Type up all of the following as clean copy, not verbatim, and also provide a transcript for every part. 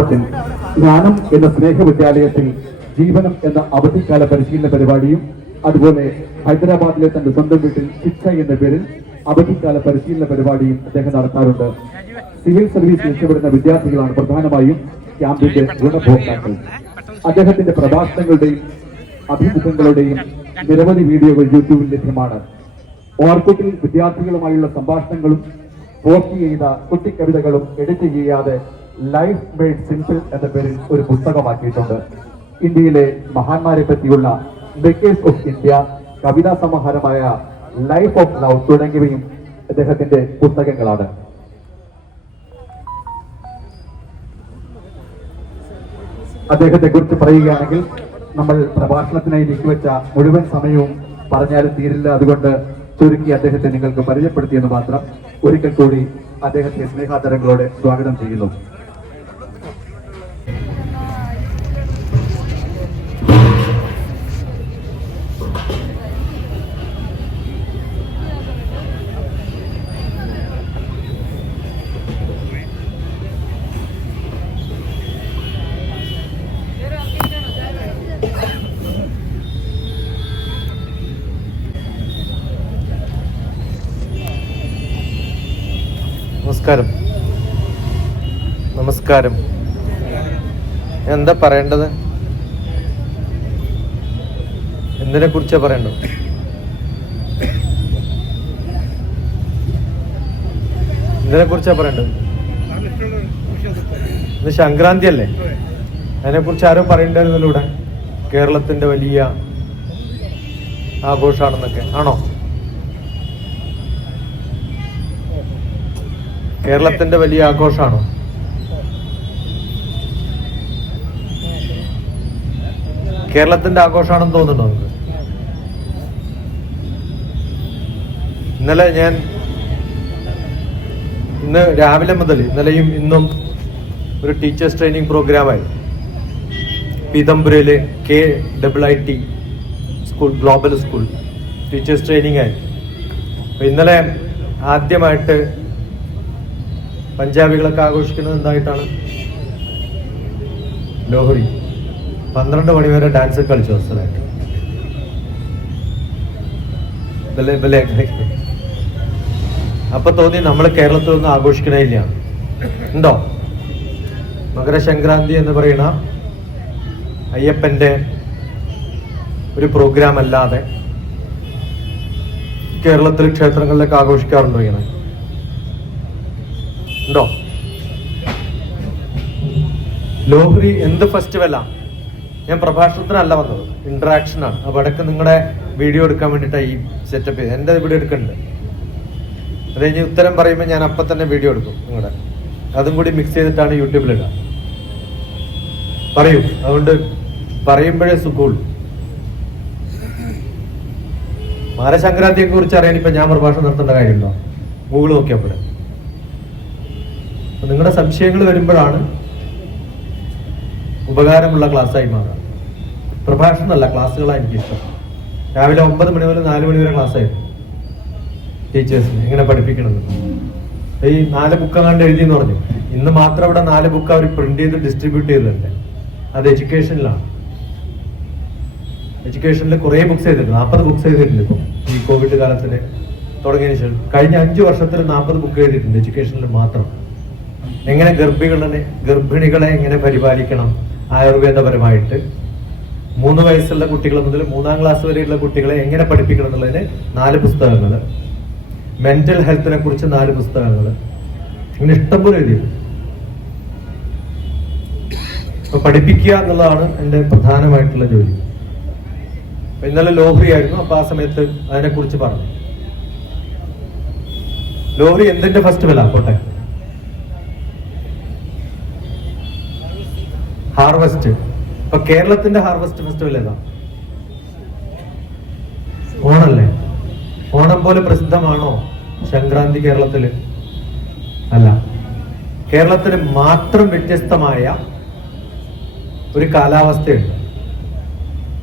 ഗ്രാമത്തിൽ ജ്ഞാനം എന്ന സ്നേഹവിദ്യാലയത്തിൽ ജീവനം എന്ന അവധിക്കാല പരിശീലന പരിപാടിയും അതുപോലെ ഹൈദരാബാദിലെ തന്റെ സ്വന്തം വീട്ടിൽ ശിക്ഷ എന്ന പേരിൽ അവധിക്കാല പരിശീലന പരിപാടിയും അദ്ദേഹം നടത്താറുണ്ട്. സിവിൽ സർവീസ് രക്ഷപ്പെടുന്ന വിദ്യാർത്ഥികളാണ് പ്രധാനമായും ക്യാമ്പിന്റെ ഗുണഭോക്താക്കൾ. അദ്ദേഹത്തിന്റെ പ്രഭാഷണങ്ങളുടെയും അഭിമുഖങ്ങളുടെയും നിരവധി വീഡിയോകൾ യൂട്യൂബിൽ ലഭ്യമാണ്. ഓർക്കുട്ടിൽ വിദ്യാർത്ഥികളുമായുള്ള സംഭാഷണങ്ങളും പോസ്റ്റ് ചെയ്ത കുട്ടിക്കവിതകളും എഡിറ്റ് ചെയ്യാതെ ലൈഫ് മെയ്ഡ് സിമ്പിൾ എന്ന പേരിൽ ഒരു പുസ്തകമാക്കിയിട്ടുണ്ട്. ഇന്ത്യയിലെ മഹാന്മാരെ പറ്റിയുള്ള മെക്കേഴ്സ് ഓഫ് ഇന്ത്യ, കവിതാ സമാഹാരമായ ലൈഫ് ഓഫ് ലവ് തുടങ്ങിയവയും അദ്ദേഹത്തിന്റെ പുസ്തകങ്ങളാണ്. അദ്ദേഹത്തെ കുറിച്ച് പറയുകയാണെങ്കിൽ നമ്മൾ പ്രഭാഷണത്തിനായി നീക്കിവെച്ച മുഴുവൻ സമയവും പറഞ്ഞാലും തീരില്ല. അതുകൊണ്ട് ചുരുക്കി അദ്ദേഹത്തെ നിങ്ങൾക്ക് പരിചയപ്പെടുത്തിയെന്ന് മാത്രം. ഒരിക്കൽ കൂടി അദ്ദേഹത്തെ സ്നേഹാദരങ്ങളോടെ സ്വാഗതം ചെയ്യുന്നു. നമസ്കാരം. എന്താ പറയേണ്ടത്? എന്തിനെ കുറിച്ചാ പറയേണ്ടത്? എന്തിനെ കുറിച്ചാ പറയേണ്ടത്? ഇന്ന് സംക്രാന്തി അല്ലേ? അതിനെ കുറിച്ച് ആരോ പറയണ്ടായിരുന്നല്ലോ ഇവിടെ. കേരളത്തിന്റെ വലിയ ആഘോഷാണെന്നൊക്കെ. ആണോ? കേരളത്തിന്റെ വലിയ ആഘോഷാണോ? കേരളത്തിന്റെ ആഘോഷമാണെന്ന് തോന്നുന്നുണ്ടോ നിങ്ങൾക്ക്? ഇന്ന് രാവിലെ മുതൽ ഇന്നലെയും ഇന്നും ഒരു ടീച്ചേഴ്സ് ട്രെയിനിങ് പ്രോഗ്രാമായി പീതംപുരയിലെ KIIT school, global school teachers training ആയി. അപ്പൊ ഇന്നലെ ആദ്യമായിട്ട് പഞ്ചാബികളൊക്കെ ആഘോഷിക്കുന്നത് എന്തായിട്ടാണ്? ലോഹറി. 12 മണി വരെ ഡാൻസ് കളിച്ചു അവസരമായിട്ട്. അപ്പൊ തോന്നി നമ്മൾ കേരളത്തിലൊന്നും ആഘോഷിക്കണേ ഇല്ല. ഉണ്ടോ? മകരസംക്രാന്തി എന്ന് പറയുന്ന അയ്യപ്പന്റെ ഒരു പ്രോഗ്രാം അല്ലാതെ കേരളത്തിൽ ക്ഷേത്രങ്ങളിലൊക്കെ ആഘോഷിക്കാറുണ്ടോ ഇങ്ങനെ? ഉണ്ടോ? ലോഹരി എന്ത് ഫെസ്റ്റിവലാ? ഞാൻ പ്രഭാഷണത്തിനല്ല വന്നത്, ഇന്ററാക്ഷൻ ആണ്. അപ്പൊ ഇടയ്ക്ക് നിങ്ങളുടെ വീഡിയോ എടുക്കാൻ വേണ്ടിയിട്ടാണ് ഈ സെറ്റപ്പ് ചെയ്ത്. എൻ്റെ വീഡിയോ എടുക്കുന്നുണ്ട്. അത് കഴിഞ്ഞ് ഉത്തരം പറയുമ്പോൾ ഞാൻ അപ്പം തന്നെ വീഡിയോ എടുക്കും നിങ്ങളുടെ. അതും കൂടി മിക്സ് ചെയ്തിട്ടാണ് യൂട്യൂബിലിടുക. പറയൂ. അതുകൊണ്ട് പറയുമ്പോഴേ സുഖമുള്ളൂ. മകരസംക്രാന്തിയെ കുറിച്ച് അറിയാൻ ഇപ്പൊ ഞാൻ പ്രഭാഷണം നടത്തേണ്ട കാര്യമുണ്ടോ? ഗൂഗിൾ നോക്കിയാൽ പോരെ. നിങ്ങളുടെ സംശയങ്ങൾ വരുമ്പോഴാണ് ഉപകാരമുള്ള ക്ലാസ്സായി മാറുക. പ്രഭാഷണമല്ല, ക്ലാസ്സുകളാണ് എനിക്കിഷ്ടം. രാവിലെ 9 മണി മുതൽ 4 മണി വരെ ക്ലാസ്സായിരുന്നു ടീച്ചേഴ്സിന് എങ്ങനെ പഠിപ്പിക്കണമെന്ന്. ഈ 4 ബുക്ക് കണ്ട് എഴുതിയെന്ന് പറഞ്ഞു. ഇന്ന് മാത്രം ഇവിടെ 4 ബുക്ക് അവർ പ്രിന്റ് ചെയ്ത് ഡിസ്ട്രിബ്യൂട്ട് ചെയ്തിട്ടുണ്ട്. അത് എഡ്യൂക്കേഷനിലാണ്. എഡ്യൂക്കേഷനിൽ കുറേ ബുക്സ് ചെയ്തിട്ടുണ്ട്. 40 ബുക്സ് ചെയ്തിട്ടുണ്ട്. ഇപ്പം ഈ കോവിഡ് കാലത്തിന് തുടങ്ങിയതിന് ശേഷം കഴിഞ്ഞ 5 വർഷത്തിൽ 40 ബുക്ക് ചെയ്തിട്ടുണ്ട് എഡ്യൂക്കേഷനിൽ മാത്രം. എങ്ങനെ ഗർഭിണികളെ എങ്ങനെ പരിപാലിക്കണം ആയുർവേദപരമായിട്ട്, 3 വയസ്സുള്ള കുട്ടികൾ മുതൽ 3-ാം ക്ലാസ് വരെയുള്ള കുട്ടികളെ എങ്ങനെ പഠിപ്പിക്കണം എന്നുള്ളതിന് 4 പുസ്തകങ്ങൾ, മെന്റൽ ഹെൽത്തിനെ കുറിച്ച് 4 പുസ്തകങ്ങൾ, ഇങ്ങനെ ഇഷ്ടംപോലെ എഴുതിയിട്ടുണ്ട്. അപ്പൊ പഠിപ്പിക്കുക എന്നുള്ളതാണ് എൻ്റെ പ്രധാനമായിട്ടുള്ള ജോലി. ഇന്നലെ ലോഹറി ആയിരുന്നു. അപ്പൊ ആ സമയത്ത് അതിനെ കുറിച്ച് പറഞ്ഞു. ലോഹറി എന്തിന്റെ ഫെസ്റ്റിവലാ? കോട്ടെ, ഹാർവെസ്റ്റ്. ഇപ്പൊ കേരളത്തിന്റെ ഹാർവെസ്റ്റ് ഫെസ്റ്റിവൽ ഏതാ? ഓണല്ലേ? ഓണം പോലെ പ്രസിദ്ധമാണോ സംക്രാന്തി കേരളത്തില്? അല്ല. കേരളത്തിന് മാത്രം വ്യത്യസ്തമായ ഒരു കാലാവസ്ഥയുണ്ട്.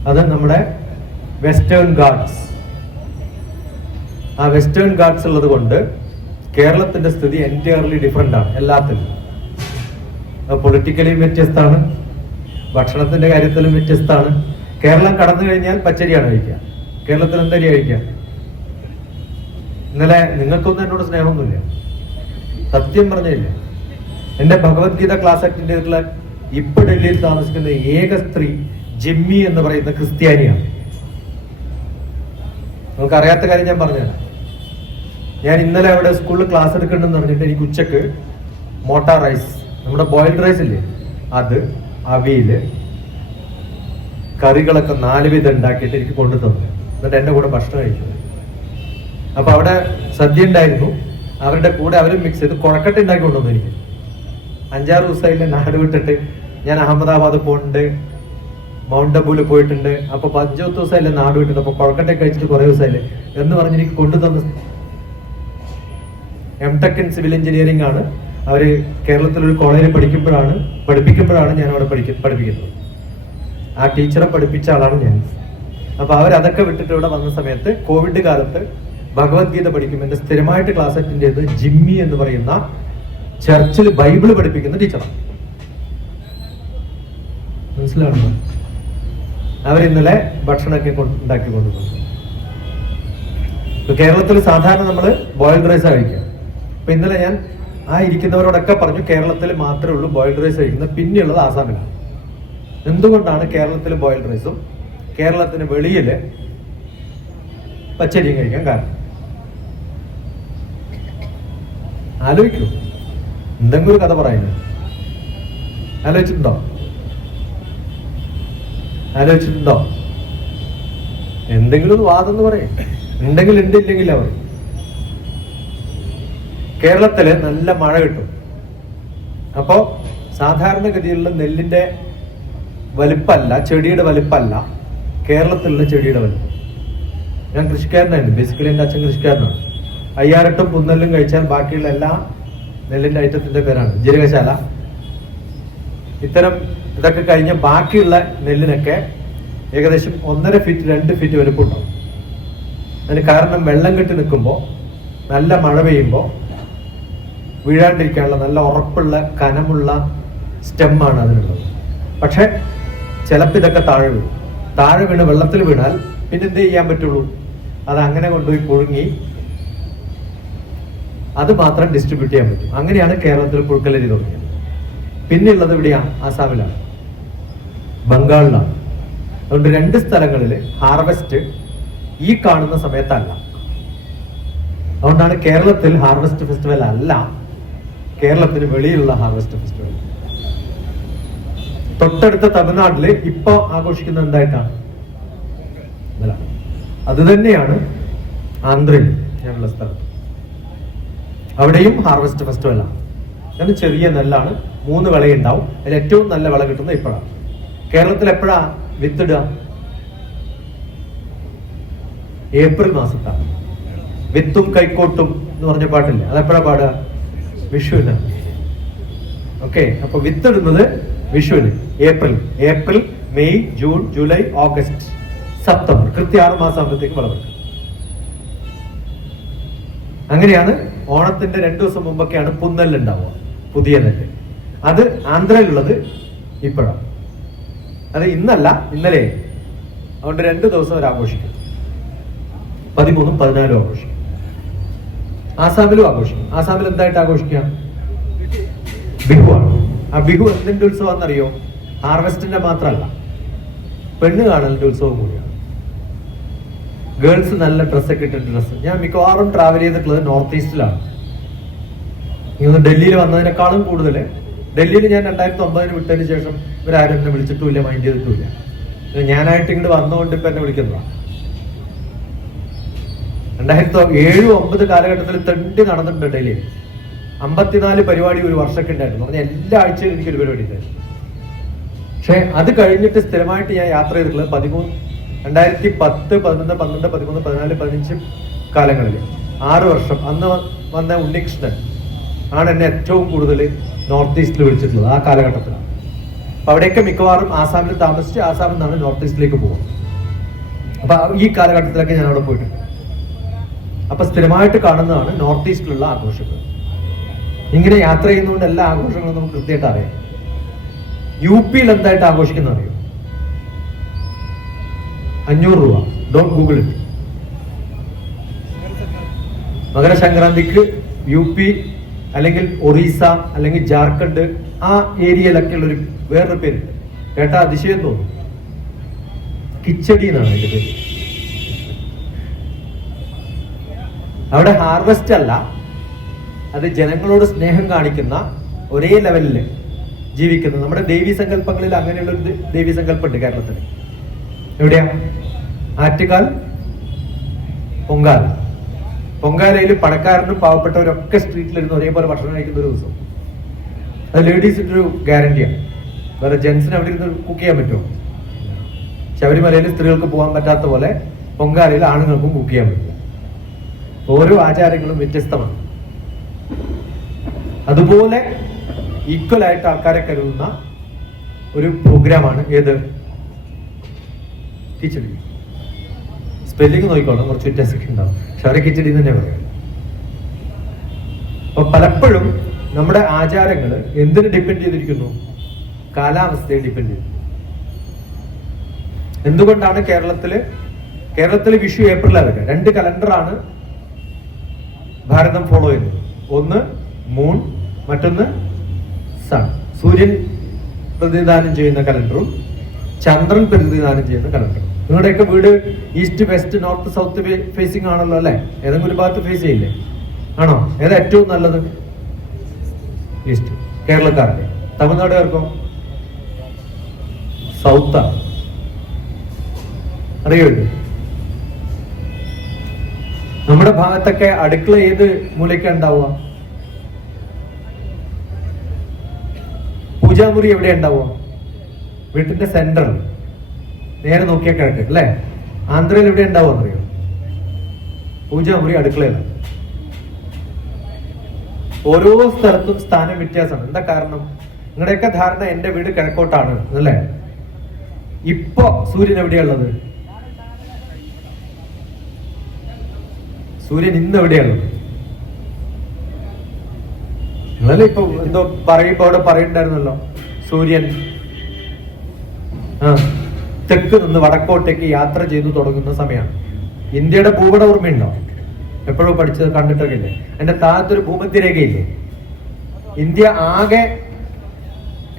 അത് നമ്മുടെ വെസ്റ്റേൺ ഗാട്സ്. ആ വെസ്റ്റേൺ ഗാട്സ് ഉള്ളത് കൊണ്ട് കേരളത്തിന്റെ സ്ഥിതി എൻറ്റയർലി ഡിഫറെന്റ് ആണ് എല്ലാത്തിലും. പൊളിറ്റിക്കലിയും വ്യത്യസ്തമാണ്, ഭക്ഷണത്തിന്റെ കാര്യത്തിലും വ്യത്യസ്തമാണ്. കേരളം കടന്നു കഴിഞ്ഞാൽ പച്ചരിയാണ് കഴിക്കുക, കേരളത്തിൽ എന്തരി കഴിക്കുക? ഇന്നലെ നിങ്ങൾക്കൊന്നും എന്നോട് സ്നേഹമൊന്നുമില്ല, സത്യം പറഞ്ഞില്ല. എന്റെ ഭഗവത്ഗീത ക്ലാസ് അറ്റൻഡ് ചെയ്തിട്ടുള്ള ഇപ്പൊ ഡൽഹിയിൽ താമസിക്കുന്ന ഏക സ്ത്രീ ജിമ്മി എന്ന് പറയുന്ന ക്രിസ്ത്യാനിയാണ്. നമുക്ക് അറിയാത്ത കാര്യം ഞാൻ പറഞ്ഞുതരാം. ഞാൻ ഇന്നലെ അവിടെ സ്കൂളിൽ ക്ലാസ് എടുക്കണമെന്ന് പറഞ്ഞിട്ട് എനിക്ക് ഉച്ചക്ക് മോട്ട റൈസ്, നമ്മുടെ ബോയിൽഡ് റൈസ് ഇല്ലേ, അത്, അവിയല്, കറികളൊക്കെ 4 വിധം ഉണ്ടാക്കിയിട്ട് എനിക്ക് കൊണ്ടു തന്നു. എന്നിട്ട് എന്റെ കൂടെ ഭക്ഷണം കഴിച്ചു. അപ്പൊ അവിടെ സദ്യ ഉണ്ടായിരുന്നു, അവരുടെ കൂടെ അവരും മിക്സ് ചെയ്ത് കുഴക്കട്ട ഉണ്ടാക്കി കൊണ്ടുവന്നു. എനിക്ക് 5-6 ദിവസമായില്ലേ നാട് വിട്ടിട്ട്. ഞാൻ അഹമ്മദാബാദ് പോയിട്ടുണ്ട്, മൗണ്ട് അബൂല് പോയിട്ടുണ്ട്. അപ്പൊ 5 ദിവസമായില്ലേ നാട് വിട്ടിട്ട്. അപ്പൊ കുഴക്കട്ട കഴിച്ചിട്ട് കുറെ ദിവസമായില്ലേ എന്ന് പറഞ്ഞ് എനിക്ക് കൊണ്ടു തന്നു. M.Tech ഇൻ സിവിൽ എഞ്ചിനീയറിംഗ് ആണ്. അവര് കേരളത്തിലൊരു കോളേജിൽ പഠിപ്പിക്കുമ്പോഴാണ് ഞാൻ അവിടെ പഠിപ്പിക്കുന്നത്. ആ ടീച്ചറെ പഠിപ്പിച്ച ആളാണ് ഞാൻ. അപ്പൊ അവരതൊക്കെ വിട്ടിട്ട് ഇവിടെ വന്ന സമയത്ത് കോവിഡ് കാലത്ത് ഭഗവത്ഗീത പഠിക്കും. എന്റെ സ്ഥിരമായിട്ട് ക്ലാസ് അറ്റൻഡ് ചെയ്ത് ജിമ്മി എന്ന് പറയുന്ന ചർച്ചിൽ ബൈബിള് പഠിപ്പിക്കുന്ന ടീച്ചറാണ്. മനസ്സിലാണോ? അവരിന്നലെ ഭക്ഷണമൊക്കെ ഉണ്ടാക്കി കൊണ്ടുവന്നു. കേരളത്തിൽ സാധാരണ നമ്മൾ ബോയിൽഡ് റൈസ് കഴിക്കുക. അപ്പൊ ഇന്നലെ ഞാൻ ആ ഇരിക്കുന്നവരോടൊക്കെ പറഞ്ഞു, കേരളത്തിൽ മാത്രമേ ഉള്ളൂ ബോയിൽഡ് റൈസ് കഴിക്കുന്നത്, പിന്നെയുള്ളത് ആസാമിലാണ്. എന്തുകൊണ്ടാണ് കേരളത്തിൽ ബോയിൽഡ് റൈസും കേരളത്തിന് വെളിയിൽ പച്ചരിയും കഴിക്കാൻ കാരണം? ആലോചിക്കൂ. എന്തെങ്കിലും ഒരു കഥ പറയുന്നു. ആലോചിച്ചിട്ടുണ്ടോ? എന്തെങ്കിലും ഒരു വാദം എന്ന് പറയും. ഉണ്ടെങ്കിൽ ഉണ്ട്, ഇല്ലെങ്കിൽ അവർ. കേരളത്തില് നല്ല മഴ കിട്ടും. അപ്പോ സാധാരണഗതിയിലുള്ള നെല്ലിന്റെ വലിപ്പല്ല, ചെടിയുടെ വലിപ്പല്ല കേരളത്തിലുള്ള ചെടിയുടെ വലിപ്പം. ഞാൻ കൃഷിക്കാരനായിരുന്നു, ബേസിക്കലി എൻ്റെ അച്ഛൻ കൃഷിക്കാരനാണ്. 5-8 പുന്നെല്ലും കഴിച്ചാൽ ബാക്കിയുള്ള എല്ലാ നെല്ലിന്റെ ഐറ്റത്തിന്റെ പേരാണ് ജീരകശാല. ഇത്തരം ഇതൊക്കെ കഴിഞ്ഞ ബാക്കിയുള്ള നെല്ലിനൊക്കെ ഏകദേശം 1.5 ഫീറ്റ് 2 ഫീറ്റ് വലുപ്പം ഉണ്ടാവും. അതിന് കാരണം വെള്ളം കെട്ടി നിൽക്കുമ്പോൾ, നല്ല മഴ പെയ്യുമ്പോൾ വീഴാണ്ടിരിക്കാനുള്ള നല്ല ഉറപ്പുള്ള കനമുള്ള സ്റ്റെമ്മാണ് അതിനുള്ളത്. പക്ഷെ ചിലപ്പോൾ ഇതൊക്കെ താഴെ വീണ് വെള്ളത്തിൽ വീണാൽ പിന്നെ എന്ത് ചെയ്യാൻ പറ്റുള്ളൂ? അത് അങ്ങനെ കൊണ്ടുപോയി പുഴുങ്ങി അത് മാത്രം ഡിസ്ട്രിബ്യൂട്ട് ചെയ്യാൻ പറ്റും. അങ്ങനെയാണ് കേരളത്തിൽ പുഴുക്കലരി തുടങ്ങിയത്. പിന്നെയുള്ളത് എവിടെയാണ്? ആസാമിലാണ്, ബംഗാളിലാണ്. അതുകൊണ്ട് 2 സ്ഥലങ്ങളിൽ ഹാർവെസ്റ്റ് ഈ കാണുന്ന സമയത്തല്ല. അതുകൊണ്ടാണ് കേരളത്തിൽ ഹാർവെസ്റ്റ് ഫെസ്റ്റിവൽ അല്ല, കേരളത്തിന് വെളിയിലുള്ള ഹാർവെസ്റ്റ് ഫെസ്റ്റിവൽ. തൊട്ടടുത്ത തമിഴ്നാട്ടില് ഇപ്പൊ ആഘോഷിക്കുന്നത് എന്തായിട്ടാണ്? അത് തന്നെയാണ് ആന്ധ്രയിൽ ഞങ്ങളുടെ സ്ഥലത്ത്. അവിടെയും ഹാർവെസ്റ്റ് ഫെസ്റ്റിവലാണ്. അങ്ങനെ ചെറിയ നെല്ലാണ്, 3 വിളയുണ്ടാവും. അതിൽ ഏറ്റവും നല്ല വിള കിട്ടുന്നത് ഇപ്പോഴാണ്. കേരളത്തിൽ എപ്പോഴാ വിത്തിടുക? ഏപ്രിൽ മാസത്താണ്. വിത്തും കൈക്കോട്ടും എന്ന് പറഞ്ഞ പാട്ടില്ല, അതെപ്പോഴാ പാടുക? വിഷുവിനാണ്. ഓക്കെ, അപ്പൊ വിത്തിടുന്നത് വിഷുവിന്. April, May, June, July, August, September, കൃത്യം 6 മാസം ആകുമ്പോഴത്തേക്ക് വിളവെടുക്കും. അങ്ങനെയാണ്. ഓണത്തിന്റെ 2 ദിവസം മുമ്പൊക്കെയാണ് പുന്നെല്ല് ഉണ്ടാവുക, പുതിയ നെല്ല്. അത് ആന്ധ്രയിലുള്ളത് ഇപ്പോഴാണ്. അത് ഇന്നല്ല, ഇന്നലെ. അതുകൊണ്ട് 2 ദിവസം അവർ ആഘോഷിക്കും. 13ഉം 14ഉം ആഘോഷിക്കും. ആസാമിലും ആഘോഷിക്കും. ആസാമിൽ എന്തായിട്ട് ആഘോഷിക്കുക? ബിഹുവാണ്. ആ ബിഹു എന്തിന്റെ ഉത്സവമാണെന്നറിയോ? ഹാർവെസ്റ്റിന്റെ മാത്രമല്ല, പെണ്ണ് കാണലിന്റെ ഉത്സവം കൂടിയാണ്. ഗേൾസ് നല്ല ഡ്രസ്സൊക്കെ ഇട്ടിട്ട് ഞാൻ മിക്കവാറും ട്രാവൽ ചെയ്തിട്ടുള്ളത് നോർത്ത് ഈസ്റ്റിലാണ്. ഇന്ന് ഡൽഹിയിൽ വന്നതിനേക്കാളും കൂടുതൽ ഡൽഹിയിൽ ഞാൻ 2009 വിട്ടതിന് ശേഷം ഇവരാരും എന്നെ വിളിച്ചിട്ടുമില്ല, മൈൻഡ് ചെയ്തിട്ടുമില്ല. ഞാനായിട്ട് ഇങ്ങോട്ട് വന്നുകൊണ്ട് ഇപ്പൊ എന്നെ വിളിക്കുന്നതാണ്. 2007-2009 കാലഘട്ടത്തിൽ തെണ്ടി നടന്നിട്ടുണ്ട് ഡൽഹിയിൽ. 54 പരിപാടി ഒരു വർഷമൊക്കെ ഉണ്ടായിരുന്നു. പറഞ്ഞാൽ എല്ലാ ആഴ്ചയിലും എനിക്കൊരു പരിപാടി ഉണ്ടായിരുന്നു. പക്ഷെ അത് കഴിഞ്ഞിട്ട് സ്ഥിരമായിട്ട് ഞാൻ യാത്ര ചെയ്തിട്ടുള്ളത് 2010, 11, 12, 13, 14, 15 കാലങ്ങളിൽ 6 വർഷം. അന്ന് വന്ന ഉണ്ണികൃഷ്ണൻ ആണ് എന്നെ ഏറ്റവും കൂടുതൽ നോർത്ത് ഈസ്റ്റിൽ വിളിച്ചിട്ടുള്ളത് ആ കാലഘട്ടത്തിലാണ്. അപ്പൊ അവിടെയൊക്കെ മിക്കവാറും ആസാമിൽ താമസിച്ച് ആസാമിൽ നിന്നാണ് നോർത്ത് ഈസ്റ്റിലേക്ക് പോകുന്നത്. അപ്പൊ ഈ കാലഘട്ടത്തിലൊക്കെ ഞാൻ അവിടെ പോയിട്ടുണ്ട്. അപ്പൊ സ്ഥിരമായിട്ട് കാണുന്നതാണ് നോർത്ത് ഈസ്റ്റിലുള്ള ആഘോഷങ്ങൾ. ഇങ്ങനെ യാത്ര ചെയ്യുന്നതുകൊണ്ട് എല്ലാ ആഘോഷങ്ങളും നമുക്ക് കൃത്യമായിട്ട് അറിയാം. UP എന്തായിട്ട് ആഘോഷിക്കുന്ന അറിയോ? 500 രൂപ. Don't Google it. മകരസംക്രാന്തിക്ക് UP അല്ലെങ്കിൽ ഒറീസ അല്ലെങ്കിൽ ജാർഖണ്ഡ് ആ ഏരിയയിലൊക്കെ ഉള്ളൊരു വേറൊരു പേര് കേട്ടാ അതിശയം തോന്നും. കിച്ചടി എന്നാണ് അതിന്റെ പേര്. അവിടെ ഹാർവെസ്റ്റ് അല്ല, അത് ജനങ്ങളോട് സ്നേഹം കാണിക്കുന്ന ഒരേ ലെവലില് ജീവിക്കുന്ന നമ്മുടെ ദേവീ സങ്കല്പങ്ങളിൽ അങ്ങനെയുള്ള ഒരു ദേവീ സങ്കല്പമുണ്ട് കേരളത്തിൽ. എവിടെയാ? ആറ്റുകാൽ പൊങ്കാല. പൊങ്കാലയിൽ പണക്കാരനും പാവപ്പെട്ടവരൊക്കെ സ്ട്രീറ്റിലിരുന്ന് ഒരേപോലെ ഭക്ഷണം കഴിക്കുന്ന ഒരു ദിവസം. അത് ലേഡീസിന്റെ ഒരു ഗ്യാരണ്ടിയാണ്. വേറെ ജെൻസിന് അവിടെ ഇരുന്ന് കുക്ക് ചെയ്യാൻ പറ്റുമോ? ശബരിമലയിൽ സ്ത്രീകൾക്ക് പോകാൻ പറ്റാത്ത പോലെ പൊങ്കാലയിൽ ആണുങ്ങൾക്കും കുക്ക് ചെയ്യാൻ പറ്റില്ല. ഓരോ ആചാരങ്ങളും വ്യത്യസ്തമാണ്. അതുപോലെ ഈക്വൽ ആയിട്ട് ആൾക്കാരെ കരുതുന്ന ഒരു പ്രോഗ്രാമാണ് ഏത്? കിച്ചടി. സ്പെല്ലിംഗ് നോക്കിക്കോളാം, കുറച്ച് വ്യത്യാസമൊക്കെ ഉണ്ടാവും. പക്ഷെ അവരെ കിച്ചടി തന്നെ പറയാം. അപ്പൊ പലപ്പോഴും നമ്മുടെ ആചാരങ്ങൾ എന്തിന് ഡിപ്പെൻഡ് ചെയ്തിരിക്കുന്നു? കാലാവസ്ഥയെ ഡിപ്പെൻഡ് ചെയ്തു. എന്തുകൊണ്ടാണ് കേരളത്തില് വിഷു ഏപ്രിലാണ്? 2 കലണ്ടറാണ് ഭാരതം ഫോളോ ചെയ്യുന്നത്. ഒന്ന് മൂൺ, മറ്റൊന്ന് സൺ. സൂര്യൻ പ്രതിനിധാനം ചെയ്യുന്ന കലണ്ടറും ചന്ദ്രൻ പ്രതിനിധാനം ചെയ്യുന്ന കലണ്ടറും. നിങ്ങളുടെയൊക്കെ വീട് east west north south facing ആണല്ലോ അല്ലെ? ഏതെങ്കിലും ഒരു ഭാഗത്ത് ഫേസ് ചെയ്യില്ലേ? ആണോ? ഏതാ ഏറ്റവും നല്ലത്? ഈസ്റ്റ്. കേരളക്കാരുടെ. തമിഴ്നാടുകാർക്കോ? സൗത്താണ്. അറിയുമല്ലോ. നമ്മുടെ ഭാഗത്തൊക്കെ അടുക്കള ഏത് മൂലയ്ക്കാ ഉണ്ടാവുക? പൂജാമുറി എവിടെയാ ഉണ്ടാവുക? വീട്ടിന്റെ സെന്ററിൽ നേരെ നോക്കിയാൽ കിഴക്ക് അല്ലേ? ആന്ധ്രയിൽ എവിടെ ഉണ്ടാവുക എന്നറിയോ? പൂജാമുറി അടുക്കളയിലാണ്. ഓരോ സ്ഥലത്തും സ്ഥാനം വ്യത്യാസമാണ്. എന്താ കാരണം? നിങ്ങളുടെയൊക്കെ ധാരണ എന്റെ വീട് കിഴക്കോട്ടാണ് അല്ലേ? ഇപ്പൊ സൂര്യൻ എവിടെയുള്ളത്? സൂര്യൻ ഇന്ന് എവിടെയുള്ളത്? നിങ്ങളല്ലേ ഇപ്പൊ എന്തോ പറയുമ്പോ അവിടെ പറയുന്നുണ്ടായിരുന്നല്ലോ, സൂര്യൻ തെക്ക് നിന്ന് വടക്കോട്ടേക്ക് യാത്ര ചെയ്തു തുടങ്ങുന്ന സമയമാണ്. ഇന്ത്യയുടെ ഭൂപട ഓർമ്മയുണ്ടോ? എപ്പോഴും പഠിച്ചത് കണ്ടിട്ടൊക്കെ ഇല്ലേ? അതിന്റെ താഴത്തൊരു ഭൂമധ്യരേഖയില്ലേ? ഇന്ത്യ ആകെ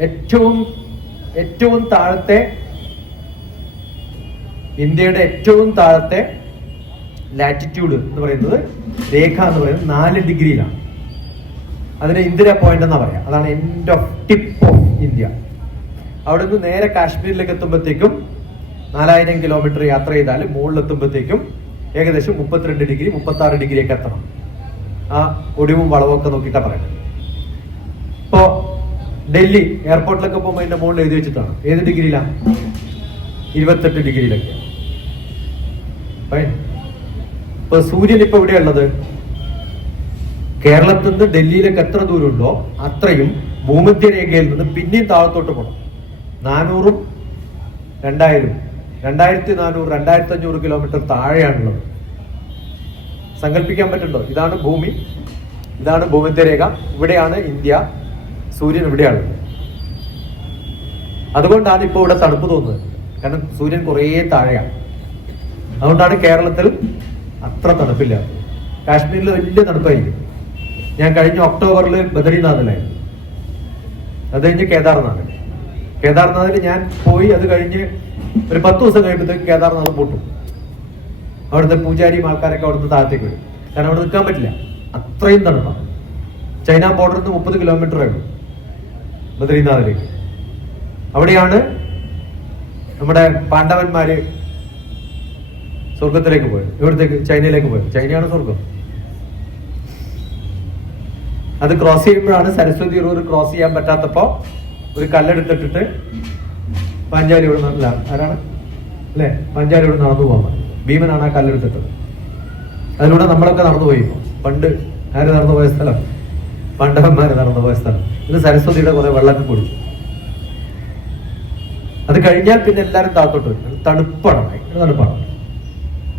ഏറ്റവും താഴത്തെ, ഇന്ത്യയുടെ ഏറ്റവും താഴത്തെ ലാറ്റിറ്റ്യൂഡ് എന്ന് പറയുന്നത്, രേഖ എന്ന് പറയുന്നത് 4 ഡിഗ്രിയിലാണ്. അതിന് ഇന്ദിര പോയിന്റ് എന്നാ പറയാം. അതാണ് end of tip of India. അവിടെ നിന്ന് നേരെ കാശ്മീരിലേക്ക് എത്തുമ്പോഴത്തേക്കും 4000 കിലോമീറ്റർ യാത്ര ചെയ്താൽ മുകളിലെത്തുമ്പോഴത്തേക്കും ഏകദേശം 32 ഡിഗ്രി 36 ഡിഗ്രിയൊക്കെ എത്തണം. ആ ഒടിവും വളവൊക്കെ നോക്കിയിട്ടാ പറയുന്നത്. ഇപ്പോ ഡൽഹി എയർപോർട്ടിലൊക്കെ പോകുമ്പോൾ അതിന്റെ മുകളിൽ എഴുതി വെച്ചിട്ടാണ് ഏത് ഡിഗ്രിയിലാണ്? 28 ഡിഗ്രിയിലൊക്കെ. ഇപ്പൊ സൂര്യൻ ഇപ്പൊ എവിടെയുള്ളത്? കേരളത്തിൽ നിന്ന് ഡൽഹിയിലേക്ക് എത്ര ദൂരമുണ്ടോ അത്രയും ഭൂമധ്യരേഖയിൽ നിന്ന് പിന്നെയും താഴത്തോട്ട് പോകണം. 400ഉം 2000ഉം 2400 2500 കിലോമീറ്റർ താഴെയാണുള്ളത്. സങ്കല്പിക്കാൻ പറ്റുന്നുണ്ടോ? ഇതാണ് ഭൂമി, ഇതാണ് ഭൂമധ്യരേഖ, ഇവിടെയാണ് ഇന്ത്യ, സൂര്യൻ ഇവിടെയാണ്. അതുകൊണ്ടാണ് ഇപ്പോൾ ഇവിടെ തണുപ്പ് തോന്നുന്നത്. കാരണം സൂര്യൻ കുറേ താഴെയാണ്. അതുകൊണ്ടാണ് കേരളത്തിൽ അത്ര തണുപ്പില്ല. കാശ്മീരിൽ വലിയ തണുപ്പായിരിക്കും. ഞാൻ കഴിഞ്ഞ ഒക്ടോബറിൽ ബദരീനാഥിലായിരുന്നു. അത് കഴിഞ്ഞ് കേദാർനാഥിൽ ഞാൻ പോയി. അത് കഴിഞ്ഞ് ഒരു 10 ദിവസം കഴിയുമ്പോഴത്തേക്ക് കേദാർനാഥ് പൊട്ടും. അവിടുത്തെ പൂജാരിയും ആൾക്കാരൊക്കെ അവിടുന്ന് താഴത്തേക്ക് വരും. കാരണം അവിടെ നിൽക്കാൻ പറ്റില്ല, അത്രയും തണുപ്പാണ്. ചൈന ബോർഡറിൽ നിന്ന് 30 കിലോമീറ്റർ ആയിരുന്നു ബദരീനാഥിലേക്ക്. അവിടെയാണ് നമ്മുടെ പാണ്ഡവന്മാര് സ്വർഗത്തിലേക്ക് പോയത്. ഇവിടത്തേക്ക് ചൈനയിലേക്ക് പോയത്. ചൈനയാണ് സ്വർഗം. അത് ക്രോസ് ചെയ്യുമ്പോഴാണ് സരസ്വതി റിവർ ക്രോസ് ചെയ്യാൻ പറ്റാത്തപ്പോ ഒരു കല്ലെടുത്തിട്ടിട്ട് പാഞ്ചാലിയോട് ആരാണ് അല്ലെ? പാഞ്ചാലിയോട് നടന്നു പോകാൻ ഭീമനാണ് ആ കല്ലെടുത്തിട്ടത്. അതിലൂടെ നമ്മളൊക്കെ നടന്നു പോയി. പണ്ട് ആര് നടന്നു പോയ സ്ഥലം? പാണ്ഡവന്മാര് നടന്നു പോയ സ്ഥലം. ഇത് സരസ്വതിയുടെ കുറെ വെള്ളമൊക്കെ കുടിച്ചു. അത് കഴിഞ്ഞാൽ പിന്നെ എല്ലാവരും താത്തോട്ട് വരും. തണുപ്പാണ്, ഭയങ്കര തണുപ്പാണ്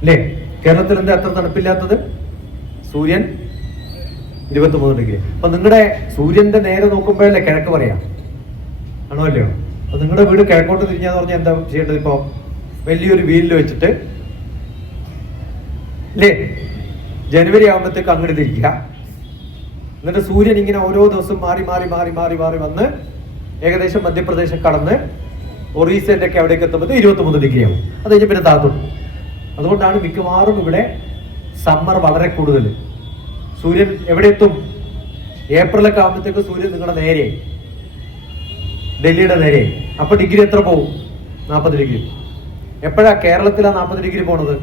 അല്ലേ? കേരളത്തിൽ എന്താ അത്ര തണുപ്പില്ലാത്തത്? സൂര്യൻ 23 ഡിഗ്രി. അപ്പൊ നിങ്ങളുടെ സൂര്യന്റെ നേരെ നോക്കുമ്പോഴല്ലേ കിഴക്ക് പറയാം? ആണോ അല്ലയോ? അപ്പൊ നിങ്ങളുടെ വീട് കിഴക്കോട്ട് തിരിഞ്ഞാന്ന് പറഞ്ഞാൽ എന്താ ചെയ്യേണ്ടത്? ഇപ്പൊ വലിയൊരു വീലിൽ വെച്ചിട്ട് അല്ലേ, ജനുവരി ആകുമ്പോഴത്തേക്ക് അങ്ങോട്ട് തിരിക്കുക. എന്നിട്ട് സൂര്യൻ ഇങ്ങനെ ഓരോ ദിവസം മാറി മാറി മാറി മാറി മാറി വന്ന് ഏകദേശം മധ്യപ്രദേശം കടന്ന് ഒറീസന്റെ ഒക്കെ അവിടേക്ക് എത്തുമ്പോൾ 23 ഡിഗ്രി ആവും. അത് കഴിഞ്ഞ് പിന്നെ താത്തുണ്ട്. അതുകൊണ്ടാണ് മിക്കവാറും ഇവിടെ സമ്മർ വളരെ കൂടുതൽ. സൂര്യൻ എവിടെ എത്തും? ഏപ്രിലൊക്കെ ആകുമ്പോഴത്തേക്ക് സൂര്യൻ നിങ്ങളുടെ നേരെയായി, ഡൽഹിയുടെ നേരെയായി. അപ്പൊ ഡിഗ്രി എത്ര പോകും? 40 ഡിഗ്രി. എപ്പോഴാ കേരളത്തിലാ 40 ഡിഗ്രി പോണത്?